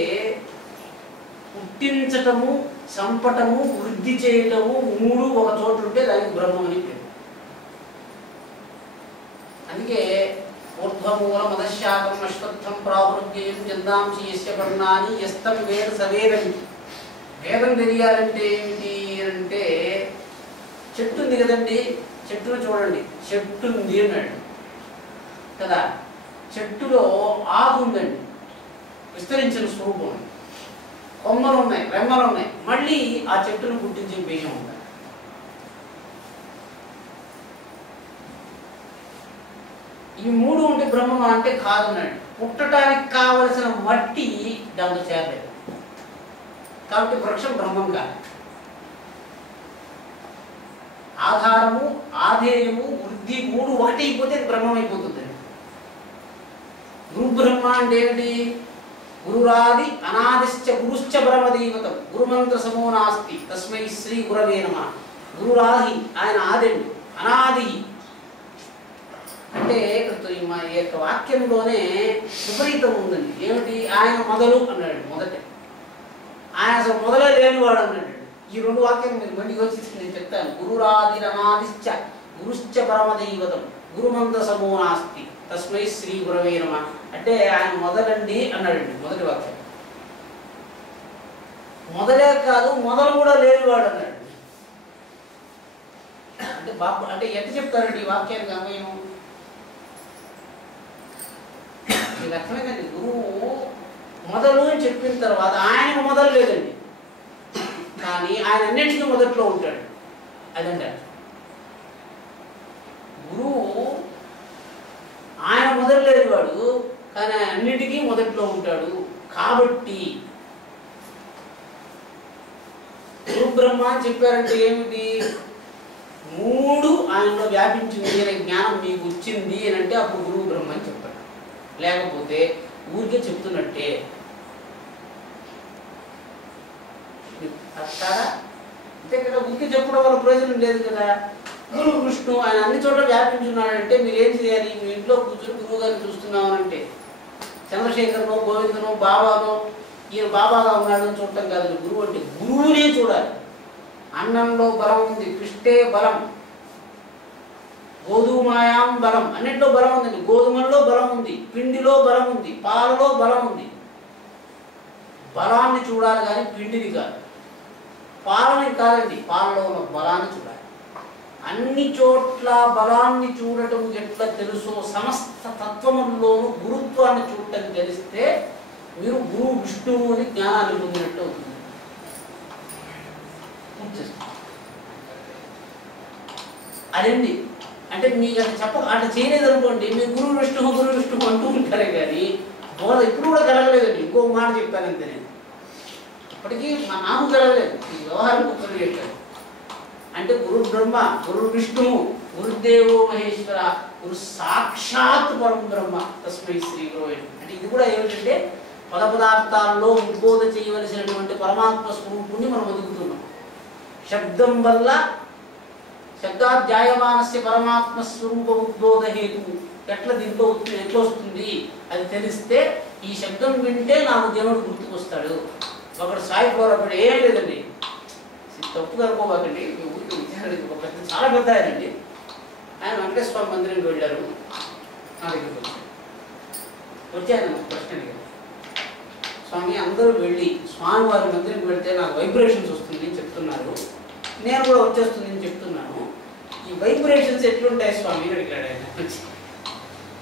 పుట్టించటము, చంపటము, వృద్ధి చేయటము, మూడు ఒక చోట ఉంటే దానికి బ్రహ్మం అని పేరు. అందుకే ఊర్ధ్వమూల మదశాకం అశ్వత్థం ప్రావృద్యం జందాంసి యస్య పర్ణాని యస్తం వేద సవేదం. వేదం తెలియాలంటే ఏమిటి అంటే చెట్టు ఉంది కదండి, చెట్టును చూడండి, చెట్టు ఉంది అన్నాడు కదా. చెట్టులో ఆకు ఉందండి, విస్తరించిన స్వరూపం, కొమ్మలు ఉన్నాయి, రెమ్మలు ఉన్నాయి, మళ్ళీ ఆ చెట్టును పుట్టించిన బీజం ఉంది. ఈ మూడు ఉంటే బ్రహ్మం అంటే కాదన్నాడు. పుట్టడానికి కావలసిన మట్టి దాంతో చేరలేదు కాబట్టి వృక్షం బ్రహ్మం కాదు. ఆధారము, ఆధేయము, వృద్ధి మూడు ఒకటి అయిపోతే అది బ్రహ్మం అయిపోతుంది. గురు బ్రహ్మ అంటే ఏమిటి? గురురాది అనాదిశ్చ గురుశ్చ బ్రహ్మదైవతం గురుమంత్ర సమో నాస్తి తస్మై శ్రీ గురవే నమః. గురురాది ఆయన ఆదిండు, అనాది అంటే ఈ యొక్క వాక్యంలోనే విపరీతం ఉందండి. ఏమిటి? ఆయన మొదలు అన్నాడు, మొదట ఆయన అసలు మొదలే లేనివాడు అన్నాడు. ఈ రెండు వాక్యాలు మీరు మళ్ళీ యోచిస్తే నేను చెప్తాను. గురురాది అనాదిశ్చ గురుశ్చ పరమదైవతం గురుమంత్ర సమో నాస్తి తస్మై శ్రీ గురవే నమః అంటే ఆయన మొదలండి అన్నాడండి. మొదటి వాక్యం మొదలే కాదు, మొదలు కూడా లేనివాడు అన్నాడు. అంటే బాబు అంటే ఎంత చెప్తారండి ఈ వాక్యానికి అన్వయం? మీకు అర్థమైందండి. గురువు మొదలు అని చెప్పిన తర్వాత ఆయనకు మొదలు లేదండి, కానీ ఆయన అన్నింటికీ మొదట్లో ఉంటాడు. అదంటే గురువు ఆయన మొదలు లేనివాడు, కానీ ఆయన అన్నిటికీ మొదట్లో ఉంటాడు. కాబట్టి గురు బ్రహ్మ అని చెప్పారంటే ఏమిటి? మూడు ఆయనలో వ్యాపించింది అనే జ్ఞానం మీకు వచ్చింది అని అంటే అప్పుడు గురువు బ్రహ్మ అని చెప్పారు. లేకపోతే ఊరికే చెప్తున్నట్టే. అట్టారా అంతే కదా. ఉనికి చెప్పడం వల్ల ప్రయోజనం లేదు కదా. గురు విష్ణు ఆయన అన్ని చోట్ల వ్యాపించున్నాడంటే మీరు ఏం చేయాలి? మీ ఇంట్లో కూర్చొని గురువు గారిని చూస్తున్నామనంటే చంద్రశేఖరనో గోవిందనో బాబానో ఈయన బాబాగా ఉన్నాడని చూడటం కాదు. గురువు అంటే గురువునే చూడాలి. అన్నంలో బలం ఉంది, పిష్టే బలం, గోధుమాయాం బలం, అన్నింటిలో బలం ఉందండి. గోధుమల్లో బలం ఉంది, పిండిలో బలం ఉంది, పాలలో బలం ఉంది. బలాన్ని చూడాలి కానీ పిండిని కాదు. పాలని కాదండి, పాలలో ఉన్న బలాన్ని చూడాలి. అన్ని చోట్ల బలాన్ని చూడటం ఎట్లా తెలుసో సమస్త తత్వముల్లోనూ గురుత్వాన్ని చూడటం తెలిస్తే మీరు గురు విష్ణువు అని జ్ఞానాన్ని పొందినట్టు అవుతుంది. అదండి. అంటే మీకు అట్లా చేయలేదు అనుకోండి, మీరు గురువు విష్ణువు అంటూ ఉంటారే కానీ బోధ ఇప్పుడు కూడా కలగలేదండి. ఇంకో మాట చెప్పానంతే నేను. ఇప్పటికీ నాకు కలగలేదు. ఈ వ్యవహారం ఒక్కరు చెప్పారు. అంటే గురు బ్రహ్మ, గురు విష్ణువు, గురుదేవో మహేశ్వర, గురు సాక్షాత్ పరం బ్రహ్మ తస్మై శ్రీ గురవే. అంటే ఇది కూడా ఏమిటంటే పదార్థాల్లో ఉద్బోధ చేయవలసినటువంటి పరమాత్మ స్వరూపుణ్ణి మనం వెతుకుతున్నాం. శబ్దం వల్ల శబ్దాధ్యాయమానస్య పరమాత్మ స్వరూప ఉద్బోధ హేతు ఎట్లా దీంట్లో ఎట్లా వస్తుంది అది తెలిస్తే ఈ శబ్దం వింటే నాకు దేవుడు గుర్తుకొస్తాడు. ఒకడు సాయి ఫ్లోరాపడి ఏం లేదండి, తప్పు కనుకోబాకండి, మీ ఊరికి విచారణ చాలా పెద్ద ఆయనండి. ఆయన వెంకటేశ్వర మందిరానికి వెళ్ళారు. నా దగ్గరికి వచ్చాను ప్రశ్న అడిగారు, స్వామి అందరూ వెళ్ళి స్వామివారి మందిరానికి వెళ్తే నాకు వైబ్రేషన్స్ వస్తుంది అని చెప్తున్నారు, నేను కూడా వచ్చేస్తుంది అని చెప్తున్నాను, ఈ వైబ్రేషన్స్ ఎట్లుంటాయి స్వామి అని అడిగాడు ఆయన.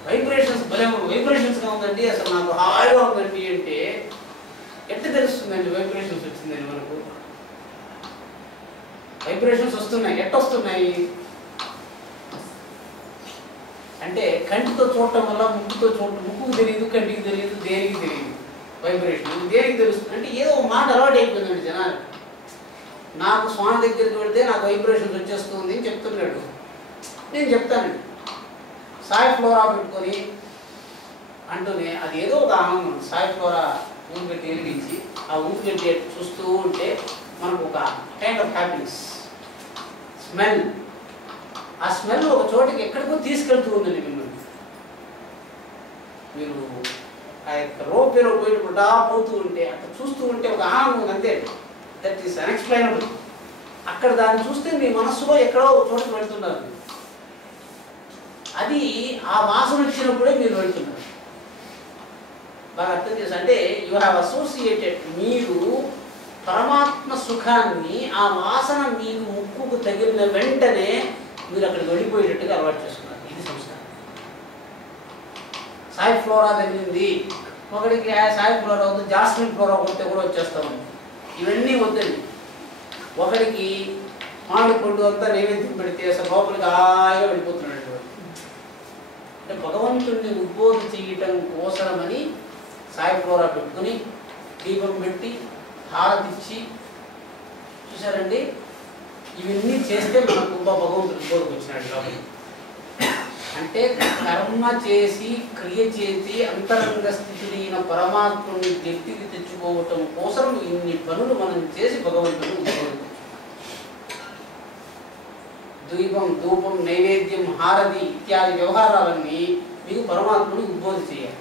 వైబ్రేషన్స్ వైబ్రేషన్స్గా ఉందండి, అసలు నాకు హాయిగా ఉందండి అంటే ఎట్లా తెలుస్తుందండి వైబ్రేషన్స్ వచ్చిందని మనకు? వైబ్రేషన్స్ వస్తున్నాయి, ఎట్లా వస్తున్నాయి అంటే కంటితో చూడటం వల్ల ముక్కుతో చూడటం, ముక్కుకు తెలియదు, కంటికి తెలియదు, దేనికి తెలియదు. వైబ్రేషన్ దేనికి తెలుస్తుంది అంటే ఏదో ఒక మాట అలవాటు అయిపోయిందండి జనాలు. నాకు స్వామి దగ్గరికి వెళ్తే నాకు వైబ్రేషన్స్ వచ్చేస్తుంది అని చెప్తున్నాడు. నేను చెప్తానండి, సాయి ఫ్లోరా పెట్టుకొని అంటూనే అది ఏదో ఒక ఆనందం. సాయి ఫ్లోరా ఊరు పెట్టి వెలిగించి ఆ ఊరు పెట్టి చూస్తూ ఉంటే మనకు ఒక కైండ్ ఆఫ్ హ్యాపీనెస్ స్మెల్. ఆ స్మెల్ ఒక చోటికి ఎక్కడికో తీసుకెళ్తూ ఉందండి మిమ్మల్ని. మీరు ఆ యొక్క రోడ్లో పోయినప్పుడు పోతూ ఉంటే అక్కడ చూస్తూ ఉంటే ఒక ఆనందం అంతే. That is unexplainable. అక్కడ దాన్ని చూస్తే మీ మనస్సులో ఎక్కడో ఒక చోటుకు వెళ్తున్నారు. అది ఆ వాసన వచ్చినప్పుడే మీరు వెళ్తున్నారు. బాగా అర్థం చేసి అంటే యూ హ్యావ్ అసోసియేటెడ్. మీరు పరమాత్మ సుఖాన్ని ఆ వాసన మీకు ముక్కుకు తగిలిన వెంటనే మీరు అక్కడికి వెళ్ళిపోయేటట్టుగా అలవాటు చేస్తున్నారు. ఇది సంస్కారం. సాయి ఫ్లోరా తగిలింది ఒకడికి, సాయి ఫ్లోరా వద్దు జాస్మిన్ ఫ్లోరా కొడితే కూడా వచ్చేస్తాము. ఇవన్నీ వద్దండి. ఒకడికి మామిడి పండు అంతా నైవేద్యం పెడితే అసలు లోపలికి హాయిగా వెళ్ళిపోతున్నాడు. అంటే భగవంతుడిని ఉద్బోధ చేయటం కోసమని సాయి ఫ్లోరా పెట్టుకుని దీపం పెట్టి హారతిచ్చి చూసారండి. ఇవన్నీ చేస్తే మనకు భగవంతుడు ఉద్బోధకు వచ్చినాడు కాబట్టి. అంటే కర్మ చేసి క్రియ చేసి అంతరంగ స్థితిని పరమాత్ముని వ్యక్తికి తెచ్చుకోవటం కోసం ఇన్ని పనులు మనం చేసి భగవంతుడు ఉద్బోధించాం. దీపం, ధూపం, నైవేద్యం, హారతి ఇత్యాది వ్యవహారాలన్నీ మీకు పరమాత్ముని ఉద్బోధ చేయాలి.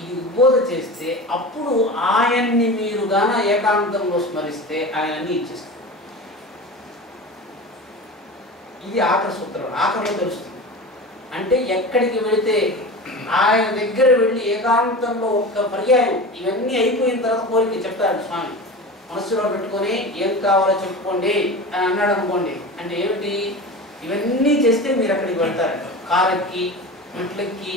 ఇది ఉద్బోధ చేస్తే అప్పుడు ఆయన్ని మీరు గాన ఏకాంతంలో స్మరిస్తే ఆయన అన్ని ఇచ్చేస్తారు. ఇది ఆఖరి సూత్రం. ఆఖరిలో తెలుస్తుంది. అంటే ఎక్కడికి వెళితే ఆయన దగ్గర వెళ్ళి ఏకాంతంలో ఒక్క పర్యాయం ఇవన్నీ అయిపోయిన తర్వాత కోరిక చెప్తారు స్వామి. మనస్సులో పెట్టుకొని ఏం కావాలో చెప్పుకోండి అని అన్నాడు అనుకోండి. అంటే ఏమిటి? ఇవన్నీ చేస్తే మీరు అక్కడికి వెళ్తారు. కారెక్కి, మెట్లెక్కి,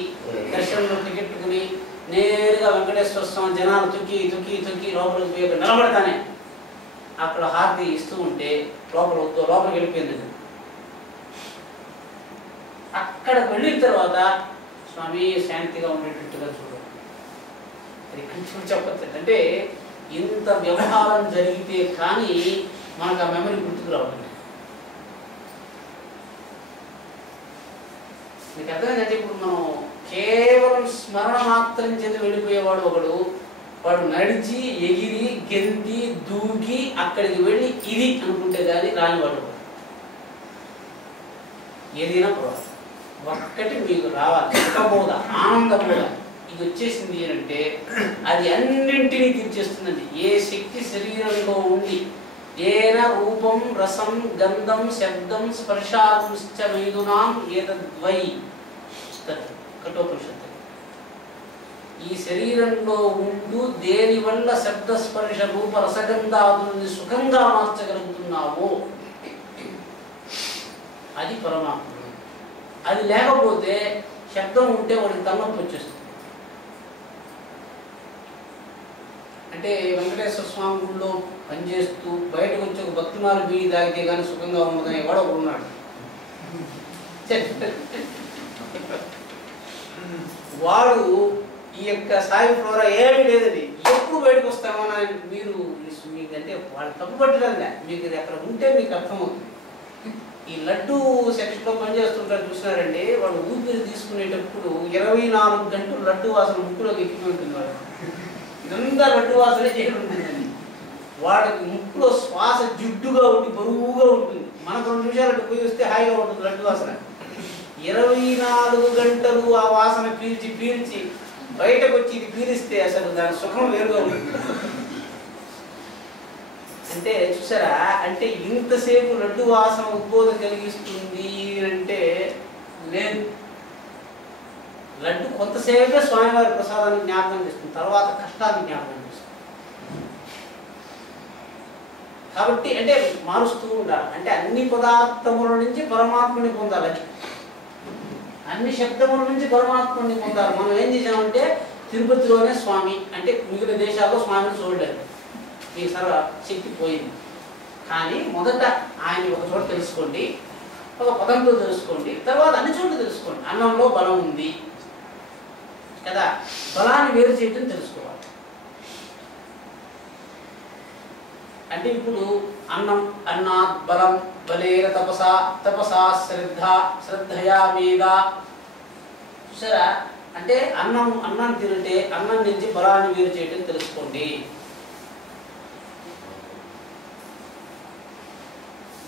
దర్శనంలో టికెట్టుకుని నేరుగా వెంకటేశ్వర స్వామి జనాలు తొక్కి తొక్కి తొక్కి లోపలికి పోయి నిలబడతానే అక్కడ హారతి ఇస్తూ ఉంటే లోపలికి వెళ్ళిపోయింది. అక్కడ వెళ్ళిన తర్వాత స్వామి శాంతిగా ఉండేటట్టుగా చూడండి. అది ఇక్కడ చెప్పచ్చు. అంటే ఇంత వ్యవహారం జరిగితే కానీ మనకు ఆ మెమరీ గుర్తుకు రావాలి. మీకు అర్థమైందంటే ఇప్పుడు మనం కేవలం స్మరణ మాత్రం చేతి వెళ్ళిపోయేవాడు ఒకడు, వాడు నడిచి ఎగిరి గెంతి దూకి అక్కడికి వెళ్ళి ఇది అనుకుంటే కానీ రానివాడు ఏదైనా పర్వాలేదు. ఒక్కటి మీకు రావాలి, సుఖబోధ, ఆనందబోధ. ఇది వచ్చేసింది అంటే అది అన్నింటినీ తీర్చేస్తుందండి. ఏ శక్తి శరీరంలో ఉండి ఏన రూపం రసం గంధం శబ్దం స్పర్శాంశ్చ మైథునాం ఏతద్వై కఠోపనిషత్తు. ఈ శరీరంలో ఉంటూ దేని వల్ల శబ్ద స్పర్శ రూప రసగంధాదుల్ని సుఖంగా మార్చగలుగుతున్నావో అది పరమాత్మ. అది లేకపోతే శబ్దం ఉంటే వాడికి తలనొప్పి వచ్చేస్తుంది. అంటే వెంకటేశ్వర స్వామి గుడిలో పనిచేస్తూ బయటకు వచ్చి ఒక భక్తిమాల బీడి తాగితే కానీ సుఖంగా ఉన్నదని వాడు ఒకడు ఉన్నాడు. వాడు ఈ యొక్క సాయి ఫ్లోరా ఏమీ లేదండి, ఎప్పుడు బయటకు వస్తామని మీరు మీకంటే వాళ్ళు తప్పు పట్టడంగా మీకు అక్కడ ఉంటే మీకు అర్థమవుతుంది. ఈ లడ్డు సెక్షన్లో పనిచేస్తుంటారు చూసినారండి, వాళ్ళు ఊపిరి తీసుకునేటప్పుడు 24 గంటలు లడ్డు వాసన ముక్కులోకి ఎక్కి ఉంటుంది. వాడు ఇదంతా లడ్డు వాసనే చేయడం ఉంటుందండి. వాడికి ముక్కులో శ్వాస జిడ్డుగా ఉండి బరువుగా ఉంటుంది. మనకు 2 నిమిషాలకు పోయి వస్తే హాయిగా ఉంటుంది లడ్డు వాసన. 24 గంటలు ఆ వాసన పీల్చి పీల్చి బయటకు వచ్చి ఇది పీలిస్తే అసలు దాని సుఖం వేరుగా ఉంటుంది. అంటే చూసారా, అంటే ఇంతసేపు లడ్డు వాసన ఉద్బోధ కలిగిస్తుంది అంటే లేదు. లడ్డు కొంతసేపే స్వామివారి ప్రసాదాన్ని జ్ఞాపకం చేస్తుంది, తర్వాత కష్టాన్ని జ్ఞాపకం చేస్తుంది. కాబట్టి అంటే మారుస్తూ ఉండాలి. అంటే అన్ని పదార్థముల నుంచి పరమాత్మని పొందాలి, అన్ని శబ్దముల నుంచి పరమాత్మని పొందాలి. మనం ఏం చేసామంటే తిరుపతిలోనే స్వామి అంటే మిగిలిన దేశాల్లో స్వామిని చూడలేదు, మీ సర్వ శక్తి పోయింది. కానీ మొదట ఆయన ఒక చోట తెలుసుకోండి, ఒక పదంలో తెలుసుకోండి, తర్వాత అన్ని చోట్ల తెలుసుకోండి. అన్నంలో బలం ఉంది కదా, బలాన్ని వేరు చేయడం తెలుసుకోవాలి. అంటే ఇప్పుడు అన్నం అన్నాత్ బలం, బలేన తపసా, తపసా శ్రద్ధ, శ్రద్ధయా మేధ. చూసారా, అంటే అన్నం తింటే అన్నం నుంచి బలాన్ని వేరు చేయడం తెలుసుకోండి.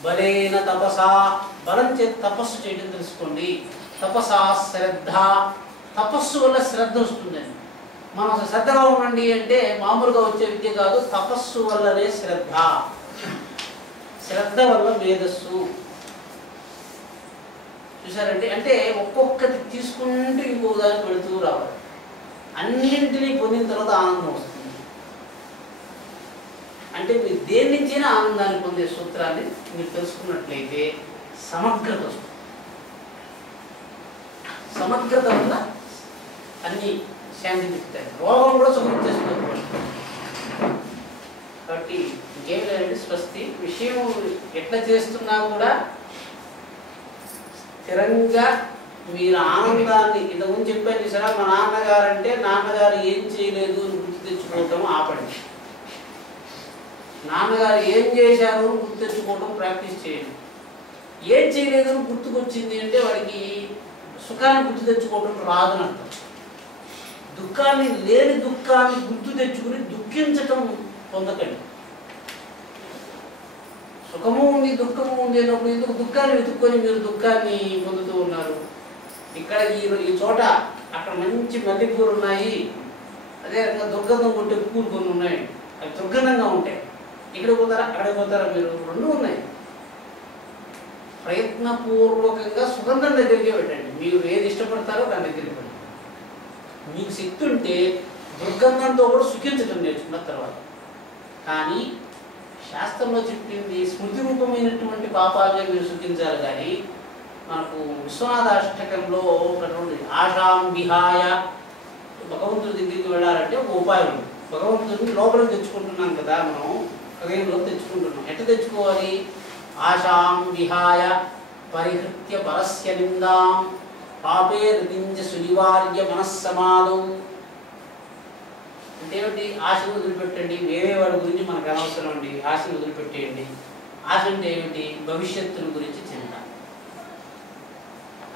బలేన తపసా, బలం చేత తపస్సు చేయడం తెలుసుకోండి. తపసా శ్రద్ధ, తపస్సు వల్ల శ్రద్ధ వస్తుందండి. మనం అసలు శ్రద్ధగా ఉండండి అంటే మామూలుగా వచ్చే విద్య కాదు, తపస్సు వల్లనే శ్రద్ధ, శ్రద్ధ వల్ల మేధస్సు. చూసారంటే అంటే ఒక్కొక్కటి తీసుకుంటూ ఇంకో దాన్ని పెడుతూ రావాలి. అన్నింటినీ పొందిన తర్వాత ఆనందం వస్తుంది. అంటే మీరు దేని నుంచైనా ఆనందాన్ని పొందే సూత్రాన్ని మీరు తెలుసుకున్నట్లయితే సమగ్రత వస్తుంది. సమగ్రత వల్ల అన్ని శాంతి చెప్తాయి, రోగం కూడా సుఖించేస్తుంది. కాబట్టి ఇంకేం లేదండి, స్వస్తి. విషయం ఎట్లా చేస్తున్నా కూడా స్థిరంగా మీరు ఆనందాన్ని ఇంతకుముందు చెప్పాను చూసారా, మా నాన్నగారు అంటే నాన్నగారు ఏం చేయలేదు అని గుర్తు తెచ్చుకోవటం ఆపండి. నాన్నగారు ఏం చేశారు అని గుర్తు తెచ్చుకోవటం ప్రాక్టీస్ చేయండి. ఏం చేయలేదు అని గుర్తుకొచ్చింది అంటే వాడికి సుఖాన్ని గుర్తు తెచ్చుకోవటం రాదని అర్థం. దుఃఖాన్ని లేని దుఃఖాన్ని గుర్తు తెచ్చుకుని దుఃఖించటం పొందకండి. సుఖము ఉంది దుఃఖము ఉంది అన్నప్పుడు ఎందుకు దుఃఖాన్ని వెతుక్కొని మీరు దుఃఖాన్ని పొందుతూ ఉన్నారు? ఇక్కడ ఈ చోట అక్కడ మంచి మల్లెపూలు ఉన్నాయి, అదే రకంగా దుర్గంధం కొట్టే పూలు కొన్ని ఉన్నాయి, అవి దుర్గంధంగా ఉంటాయి. ఇక్కడ పోతారా అక్కడ పోతారా? మీరు రెండు ఉన్నాయి. ప్రయత్నపూర్వకంగా సుగంధం దగ్గరికే పెట్టండి. మీరు ఏది ఇష్టపడతారో దాని దగ్గరికి పెట్టండి. మీకు శక్తి ఉంటే దుర్గంధంతో కూడా సుఖించడం నేర్చుకున్న తర్వాత. కానీ శాస్త్రంలో చెప్పింది స్మృతి రూపమైనటువంటి పాపాలనే మీరు సుఖించాలి. కానీ మనకు విశ్వనాథాష్టకంలో ఉన్నటువంటి ఆశాం విహాయ భగవంతుడి దగ్గరికి వెళ్ళాలంటే ఒక ఉపాయం ఉంది. భగవంతుడిని లోపలికి తెచ్చుకుంటున్నాం కదా, మనం హృదయంలో తెచ్చుకుంటున్నాం. ఎట్లా తెచ్చుకోవాలి? ఆశాం విహాయ పరిహృత్య పరస్య నిందాం పాపే రితింజ సునివార్య మనస్సమాధౌ. అంటే ఏమిటి? ఆశను వదిలిపెట్టండి, వేరే వాడి గురించి మనకు అనవసరం అండి, ఆశను వదిలిపెట్టేయండి. ఆశ అంటే ఏమిటి? భవిష్యత్తుల గురించి చింత.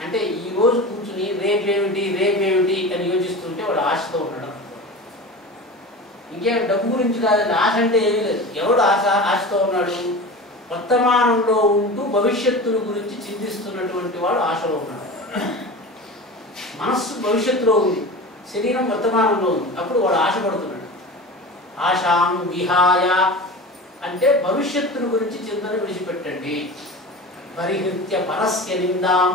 అంటే ఈ రోజు కూర్చుని రేపేమిటి రేపేమిటి అని యోచిస్తుంటే వాడు ఆశతో ఉండడం. ఇంకేం డబ్బు గురించి కాదండి. ఆశ అంటే ఏమీ లేదు. ఎవడు ఆశతో ఉన్నాడు? వర్తమానంలో ఉంటూ భవిష్యత్తుల గురించి చింతిస్తున్నటువంటి వాడు ఆశలో ఉన్నాడు. మనస్సు భవిష్యత్తులో ఉంది, శరీరం వర్తమానంలో ఉంది, అప్పుడు వాడు ఆశపడుతున్నాడు. ఆశాం విహాయ అంటే భవిష్యత్తుల గురించి చింతన విడిచిపెట్టండి. పరిహృత్య పరస్య నిందాం,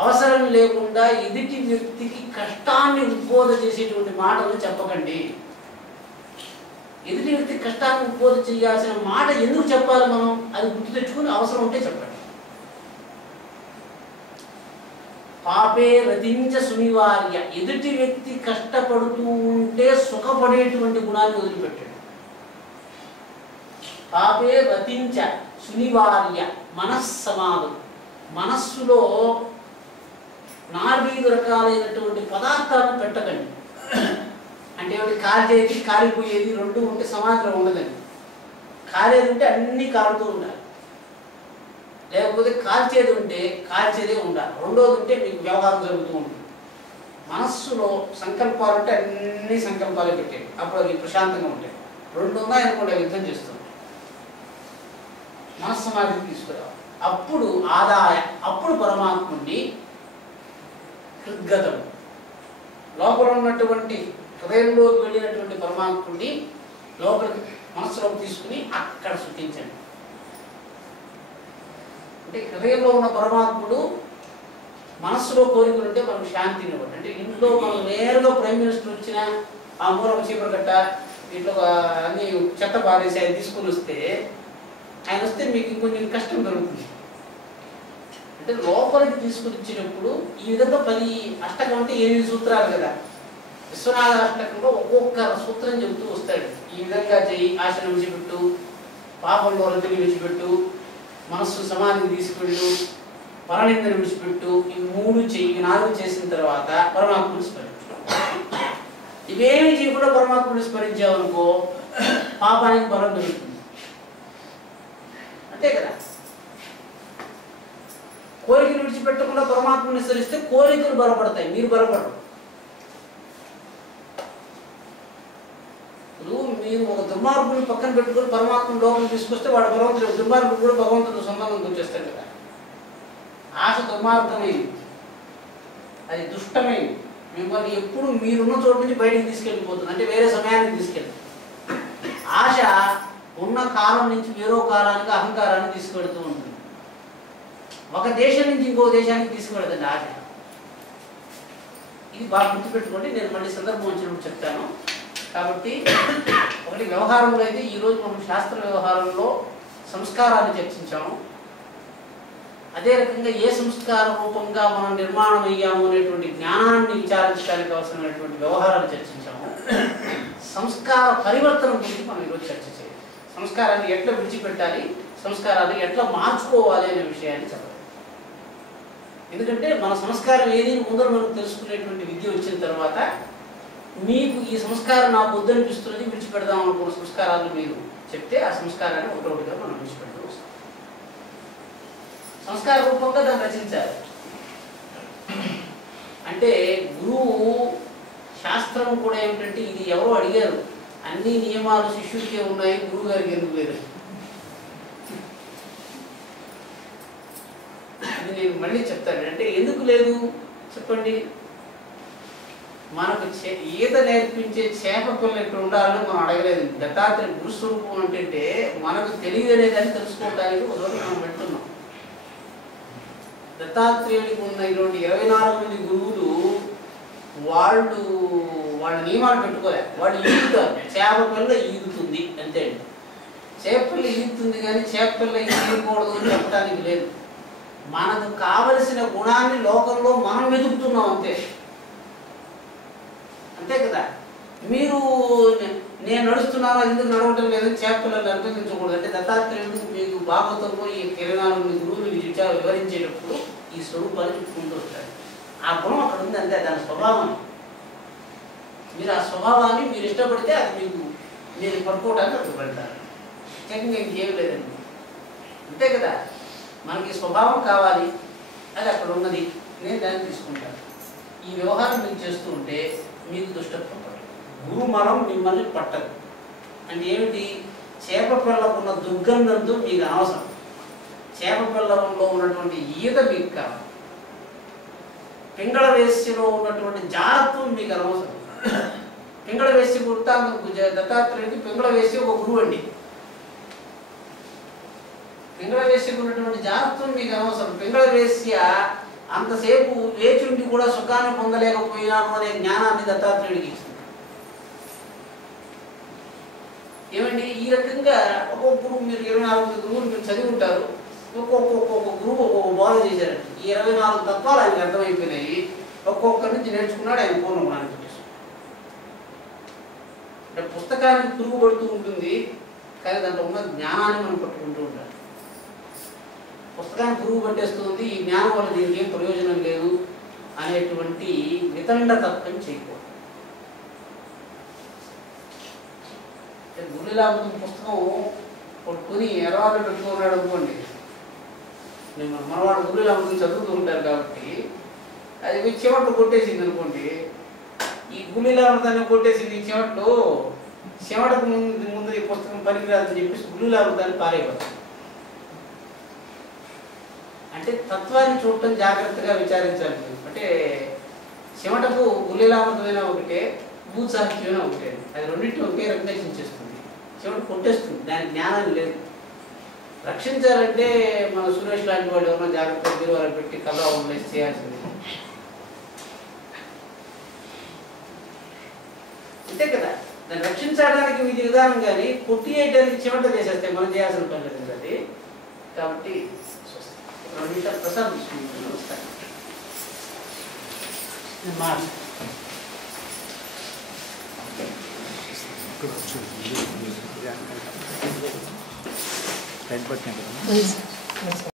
అవసరం లేకుండా ఎదుటి వ్యక్తికి కష్టాన్ని ఉద్బోధ చేసేటువంటి మాటలు చెప్పకండి. ఎదుటి వ్యక్తి కష్టాన్ని ఉద్బోధ చేయాల్సిన మాట ఎందుకు చెప్పాలి మనం? అది గుర్తు తెచ్చుకుని అవసరం ఉంటే చెప్పండి. పాపే రతించ సునివార్య, ఎదుటి వ్యక్తి కష్టపడుతూ ఉంటే సుఖపడేటువంటి గుణాన్ని వదిలిపెట్టాడు. పాపే రతించ సునివార్య మనస్సమాధం, మనస్సులో 4 రకాలైనటువంటి పదార్థాలను పెట్టకండి. అంటే ఏమిటి? కాల్చేది కాలిపోయేది రెండు ఉంటే సమాధానం ఉండదండి. కాలేది ఉంటే అన్నీ కాలుతూ ఉండాలి, లేకపోతే కాల్చేది ఉంటే కాల్చేదే ఉండాలి. రెండోది ఉంటే మీకు వ్యవహారం జరుగుతూ ఉంటుంది. మనస్సులో సంకల్పాలు ఉంటే అన్ని సంకల్పాలు పెట్టేది, అప్పుడు అవి ప్రశాంతంగా ఉంటాయి. రెండు ఉన్నాయనుకోండి, యుద్ధం చేస్తుంది. మనస్సమాధికి తీసుకురావాలి. అప్పుడు ఆదాయ, అప్పుడు పరమాత్ముడిని హృద్గతం, లోపల ఉన్నటువంటి హృదయంలోకి వెళ్ళినటువంటి పరమాత్ముడిని లోపలికి మనస్సులోకి తీసుకుని అక్కడ సృష్టించండి. అంటే హృదయంలో ఉన్న పరమాత్ముడు మనస్సులో కోరికలు ఉంటే మనకు శాంతిని ఇవ్వండి. అంటే ఇంట్లో మనం నేరుగా ప్రైమ్ మినిస్టర్ వచ్చిన ఆ మూల చీపురు కట్ట ఇంట్లో అన్ని చెత్త పారేసి ఆయన తీసుకుని వస్తే, ఆయన వస్తే మీకు ఇంకొంచెం కష్టం కలుగుతుంది. అంటే లోపలికి తీసుకుని ఇచ్చినప్పుడు ఈ విధంగా 10 అష్టకం అంటే 8 సూత్రాలు కదా. విశ్వనాథ అష్టకంలో ఒక్కొక్క సూత్రం చెబుతూ వస్తాడు. ఈ విధంగా చెయ్యి, ఆశను విడిచిపెట్టు, పాపంలో రతిని విడిచిపెట్టు, మనస్సు సమాధిని తీసుకెళ్ళు, పరనిందని విడిచిపెట్టు, ఈ 3 చెయ్యి. 4 చేసిన తర్వాత పరమాత్మను స్మరించు. ఇవేమి చేయకుండా పరమాత్మను స్మరించావనుకో పాపానికి బలం దొరుకుతుంది. అంతే కదా. కోరికలు విడిచిపెట్టకుండా పరమాత్మని స్మరిస్తే కోరికలు బలపడతాయి, మీరు బలపడరు. మీరు ఒక దుర్మార్గుని పక్కన పెట్టుకుని పరమాత్మ లోపల తీసుకొస్తే వాడు భగవంతుడు, దుర్మార్గుడు కూడా భగవంతుడు సంబంధం వచ్చేస్తాడు కదా. ఆశ దుర్మార్గమైంది, అది దుష్టమైంది. మిమ్మల్ని ఎప్పుడు మీరున్న చోటు నుంచి బయటికి తీసుకెళ్ళిపోతుంది, అంటే వేరే సమయానికి తీసుకెళ్ళి. ఆశ ఉన్న కాలం నుంచి వేరో కాలానికి అహంకారాన్ని తీసుకెడుతూ ఉంటుంది. ఒక దేశం నుంచి ఇంకో దేశానికి తీసుకువెళదండి ఆశ. ఇది బాగా గుర్తుపెట్టుకోండి, నేను మళ్ళీ సందర్భం వచ్చినప్పుడు చెప్తాను. కాబట్టి ఒకటి వ్యవహారంలో అయితే ఈరోజు మనం శాస్త్ర వ్యవహారంలో సంస్కారాన్ని చర్చించాము. అదే రకంగా ఏ సంస్కార రూపంగా మనం నిర్మాణం అయ్యాము అనేటువంటి జ్ఞానాన్ని విచారించడానికి అవసరమైనటువంటి వ్యవహారాలు చర్చించాము. సంస్కార పరివర్తన గురించి మనం ఈరోజు చర్చ చేయాలి. సంస్కారాన్ని ఎట్లా విడిచిపెట్టాలి, సంస్కారాన్ని ఎట్లా మార్చుకోవాలి అనే విషయాన్ని చెప్పాలి. ఎందుకంటే మన సంస్కారం ఏది ముందర మనకు తెలుసుకునేటువంటి విద్య వచ్చిన తర్వాత మీకు ఈ సంస్కారం నాకు వద్దనిపిస్తున్నది, విడిచిపెడదాం అనుకున్న సంస్కారాలను మీరు చెప్తే ఆ సంస్కారాన్ని ఒకటొకటిగా మనం విడిచిపెడుతూ వస్తాం. సంస్కార రూపంగా దాన్ని రచించాలి. అంటే గురువు శాస్త్రం కూడా ఏమిటంటే, ఇది ఎవరో అడిగారు, అన్ని నియమాలు శిష్యుడికే ఉన్నాయి, గురువు గారికి ఎందుకు లేదు? ఇది నేను మళ్ళీ చెప్తాను. అంటే ఎందుకు లేదు చెప్పండి. మనకు ఈత నేర్పించే చేప పిల్ల ఇక్కడ ఉండాలని మనం అడగలేదు. దత్తాత్రేయ గురుస్వరూపం అంటే మనకు తెలియదు అనేదాన్ని తెలుసుకోవడానికి ఒకరోజు మనం పెడుతున్నాం. దత్తాత్రేయుడికి ఉన్న ఇటువంటి 24 మంది గురువులు వాళ్ళ నియమాలు పెట్టుకోలే. వాళ్ళు ఈదుతారు, చేప పిల్ల ఈదుతుంది అంతే అండి. చేప పిల్ల ఈదుతుంది కానీ చేప పిల్ల ఈదకూడదు అని చెప్పడానికి లేదు. మనకు కావలసిన గుణాన్ని లోకంలో మనం వెతుకుతున్నాం అంతే, అంతే కదా. మీరు నేను నడుస్తున్నాను, అది ఎందుకు నడవటం లేదని చేప పిల్లల్ని అనుభవించకూడదు. అంటే దత్తాత్రేయుడు మీకు భాగవతంలో ఈ 24 మంది గురువులు వివరించేటప్పుడు ఈ స్వరూపాన్ని చెప్పుకుంటూ వస్తాడు. ఆ గుణం అక్కడ ఉంది అంతే, దాని స్వభావం. మీరు ఆ స్వభావాన్ని మీరు ఇష్టపడితే అది మీకు మీరు పడుకోవడానికి అక్కడ పెడతారు. చెక్కింగ్ ఇంకేం లేదండి, అంతే కదా. మనకి స్వభావం కావాలి, అది అక్కడ ఉన్నది, నేను దాన్ని తీసుకుంటాను. ఈ వ్యవహారం మీరు చేస్తూ ఉంటే మీకు దుష్టత్వం పడుతుంది. గురుమలం మిమ్మల్ని పట్టదు. అంటే ఏమిటి? చేప పిల్లకున్న దుర్గంధంతో మీకు అనవసరం. చేప పిల్లలలో ఉన్నటువంటి ఈత మీకు కాదు. పింగళ వేశ్యలో ఉన్నటువంటి జాగ్రత్తం మీకు అనవసరం. పింగళ వేశ్య వృత్తాంతం దత్తాత్రేయుడికి పింగళ వేశ్య ఒక గురువు అండి. పింగళ వేశ్యకు ఉన్నటువంటి జాగ్రత్తం మీకు అనవసరం. పింగళ వేశ్య అంతసేపు వేచుండి కూడా సుఖాన్ని పొందలేకపోయినాను అనే జ్ఞానాన్ని దత్తాత్రేయుడికి ఇస్తుంది. ఏమండి, ఈ రకంగా ఒక్కొక్క గురువు, మీరు 24 గురువులు మీరు చదివి ఉంటారు, ఒక్కొక్క గురువు ఒక్కొక్క బోధ చేశారండి. ఈ 24 తత్వాలు ఆయనకు అర్థమైపోయినాయి. ఒక్కొక్కరి నుంచి నేర్చుకున్నాడు, ఆయన పూర్ణ గుణానికి వచ్చేసి. అంటే పుస్తకానికి పురుగు పడుతూ ఉంటుంది, కానీ దాంట్లో ఉన్న జ్ఞానాన్ని మనం పట్టుకుంటూ ఉంటాం. పుస్తకాన్ని పురుగు పట్టేస్తుంది, ఈ జ్ఞానం వల్ల దీనికి ఏం ప్రయోజనం లేదు అనేటువంటి వితండ తత్వం చేయకూడదు. గురులాభం పుస్తకం పట్టుకుని ఎరవాళ్ళు పెట్టుకున్నాడు అనుకోండి, నేను మనవాడు గురులాభం చదువుతూ ఉంటారు కాబట్టి అది మీ చెమట్లు కొట్టేసింది అనుకోండి. ఈ గురులాభాన్ని కొట్టేసింది ఈ చెమటకు ముందు ఈ పుస్తకం పనికిరాదని చెప్పేసి గురులాభాన్ని పారైపోతుంది. అంటే తత్వాన్ని చూడటం జాగ్రత్తగా విచారించాలి. అంటే చెమటకు గురులాభమైన ఒకటే, భూ సాహిత్యమైన ఒకటే. అది రెండింటిని ఒకే రకంగా చించేస్తుంది. చెమట కొట్టేస్తుంది, దాని జ్ఞానం లేదు. రక్షించాలంటే మన సురేష్ లాంటి వాళ్ళు ఎవరైనా జాగ్రత్తగా గురువారం పెట్టి కలరా ఉండేసి చేయాల్సింది. అంతే కదా, దాన్ని రక్షించడానికి విధి విధానం కానీ కొట్టి వేయడానికి చెమట చేసేస్తే మనం చేయాల్సిన పని లేదు అది. కాబట్టి 2 నిమిషాలు ప్రసాద్ వస్తాను. టైం పట్టినా కదా.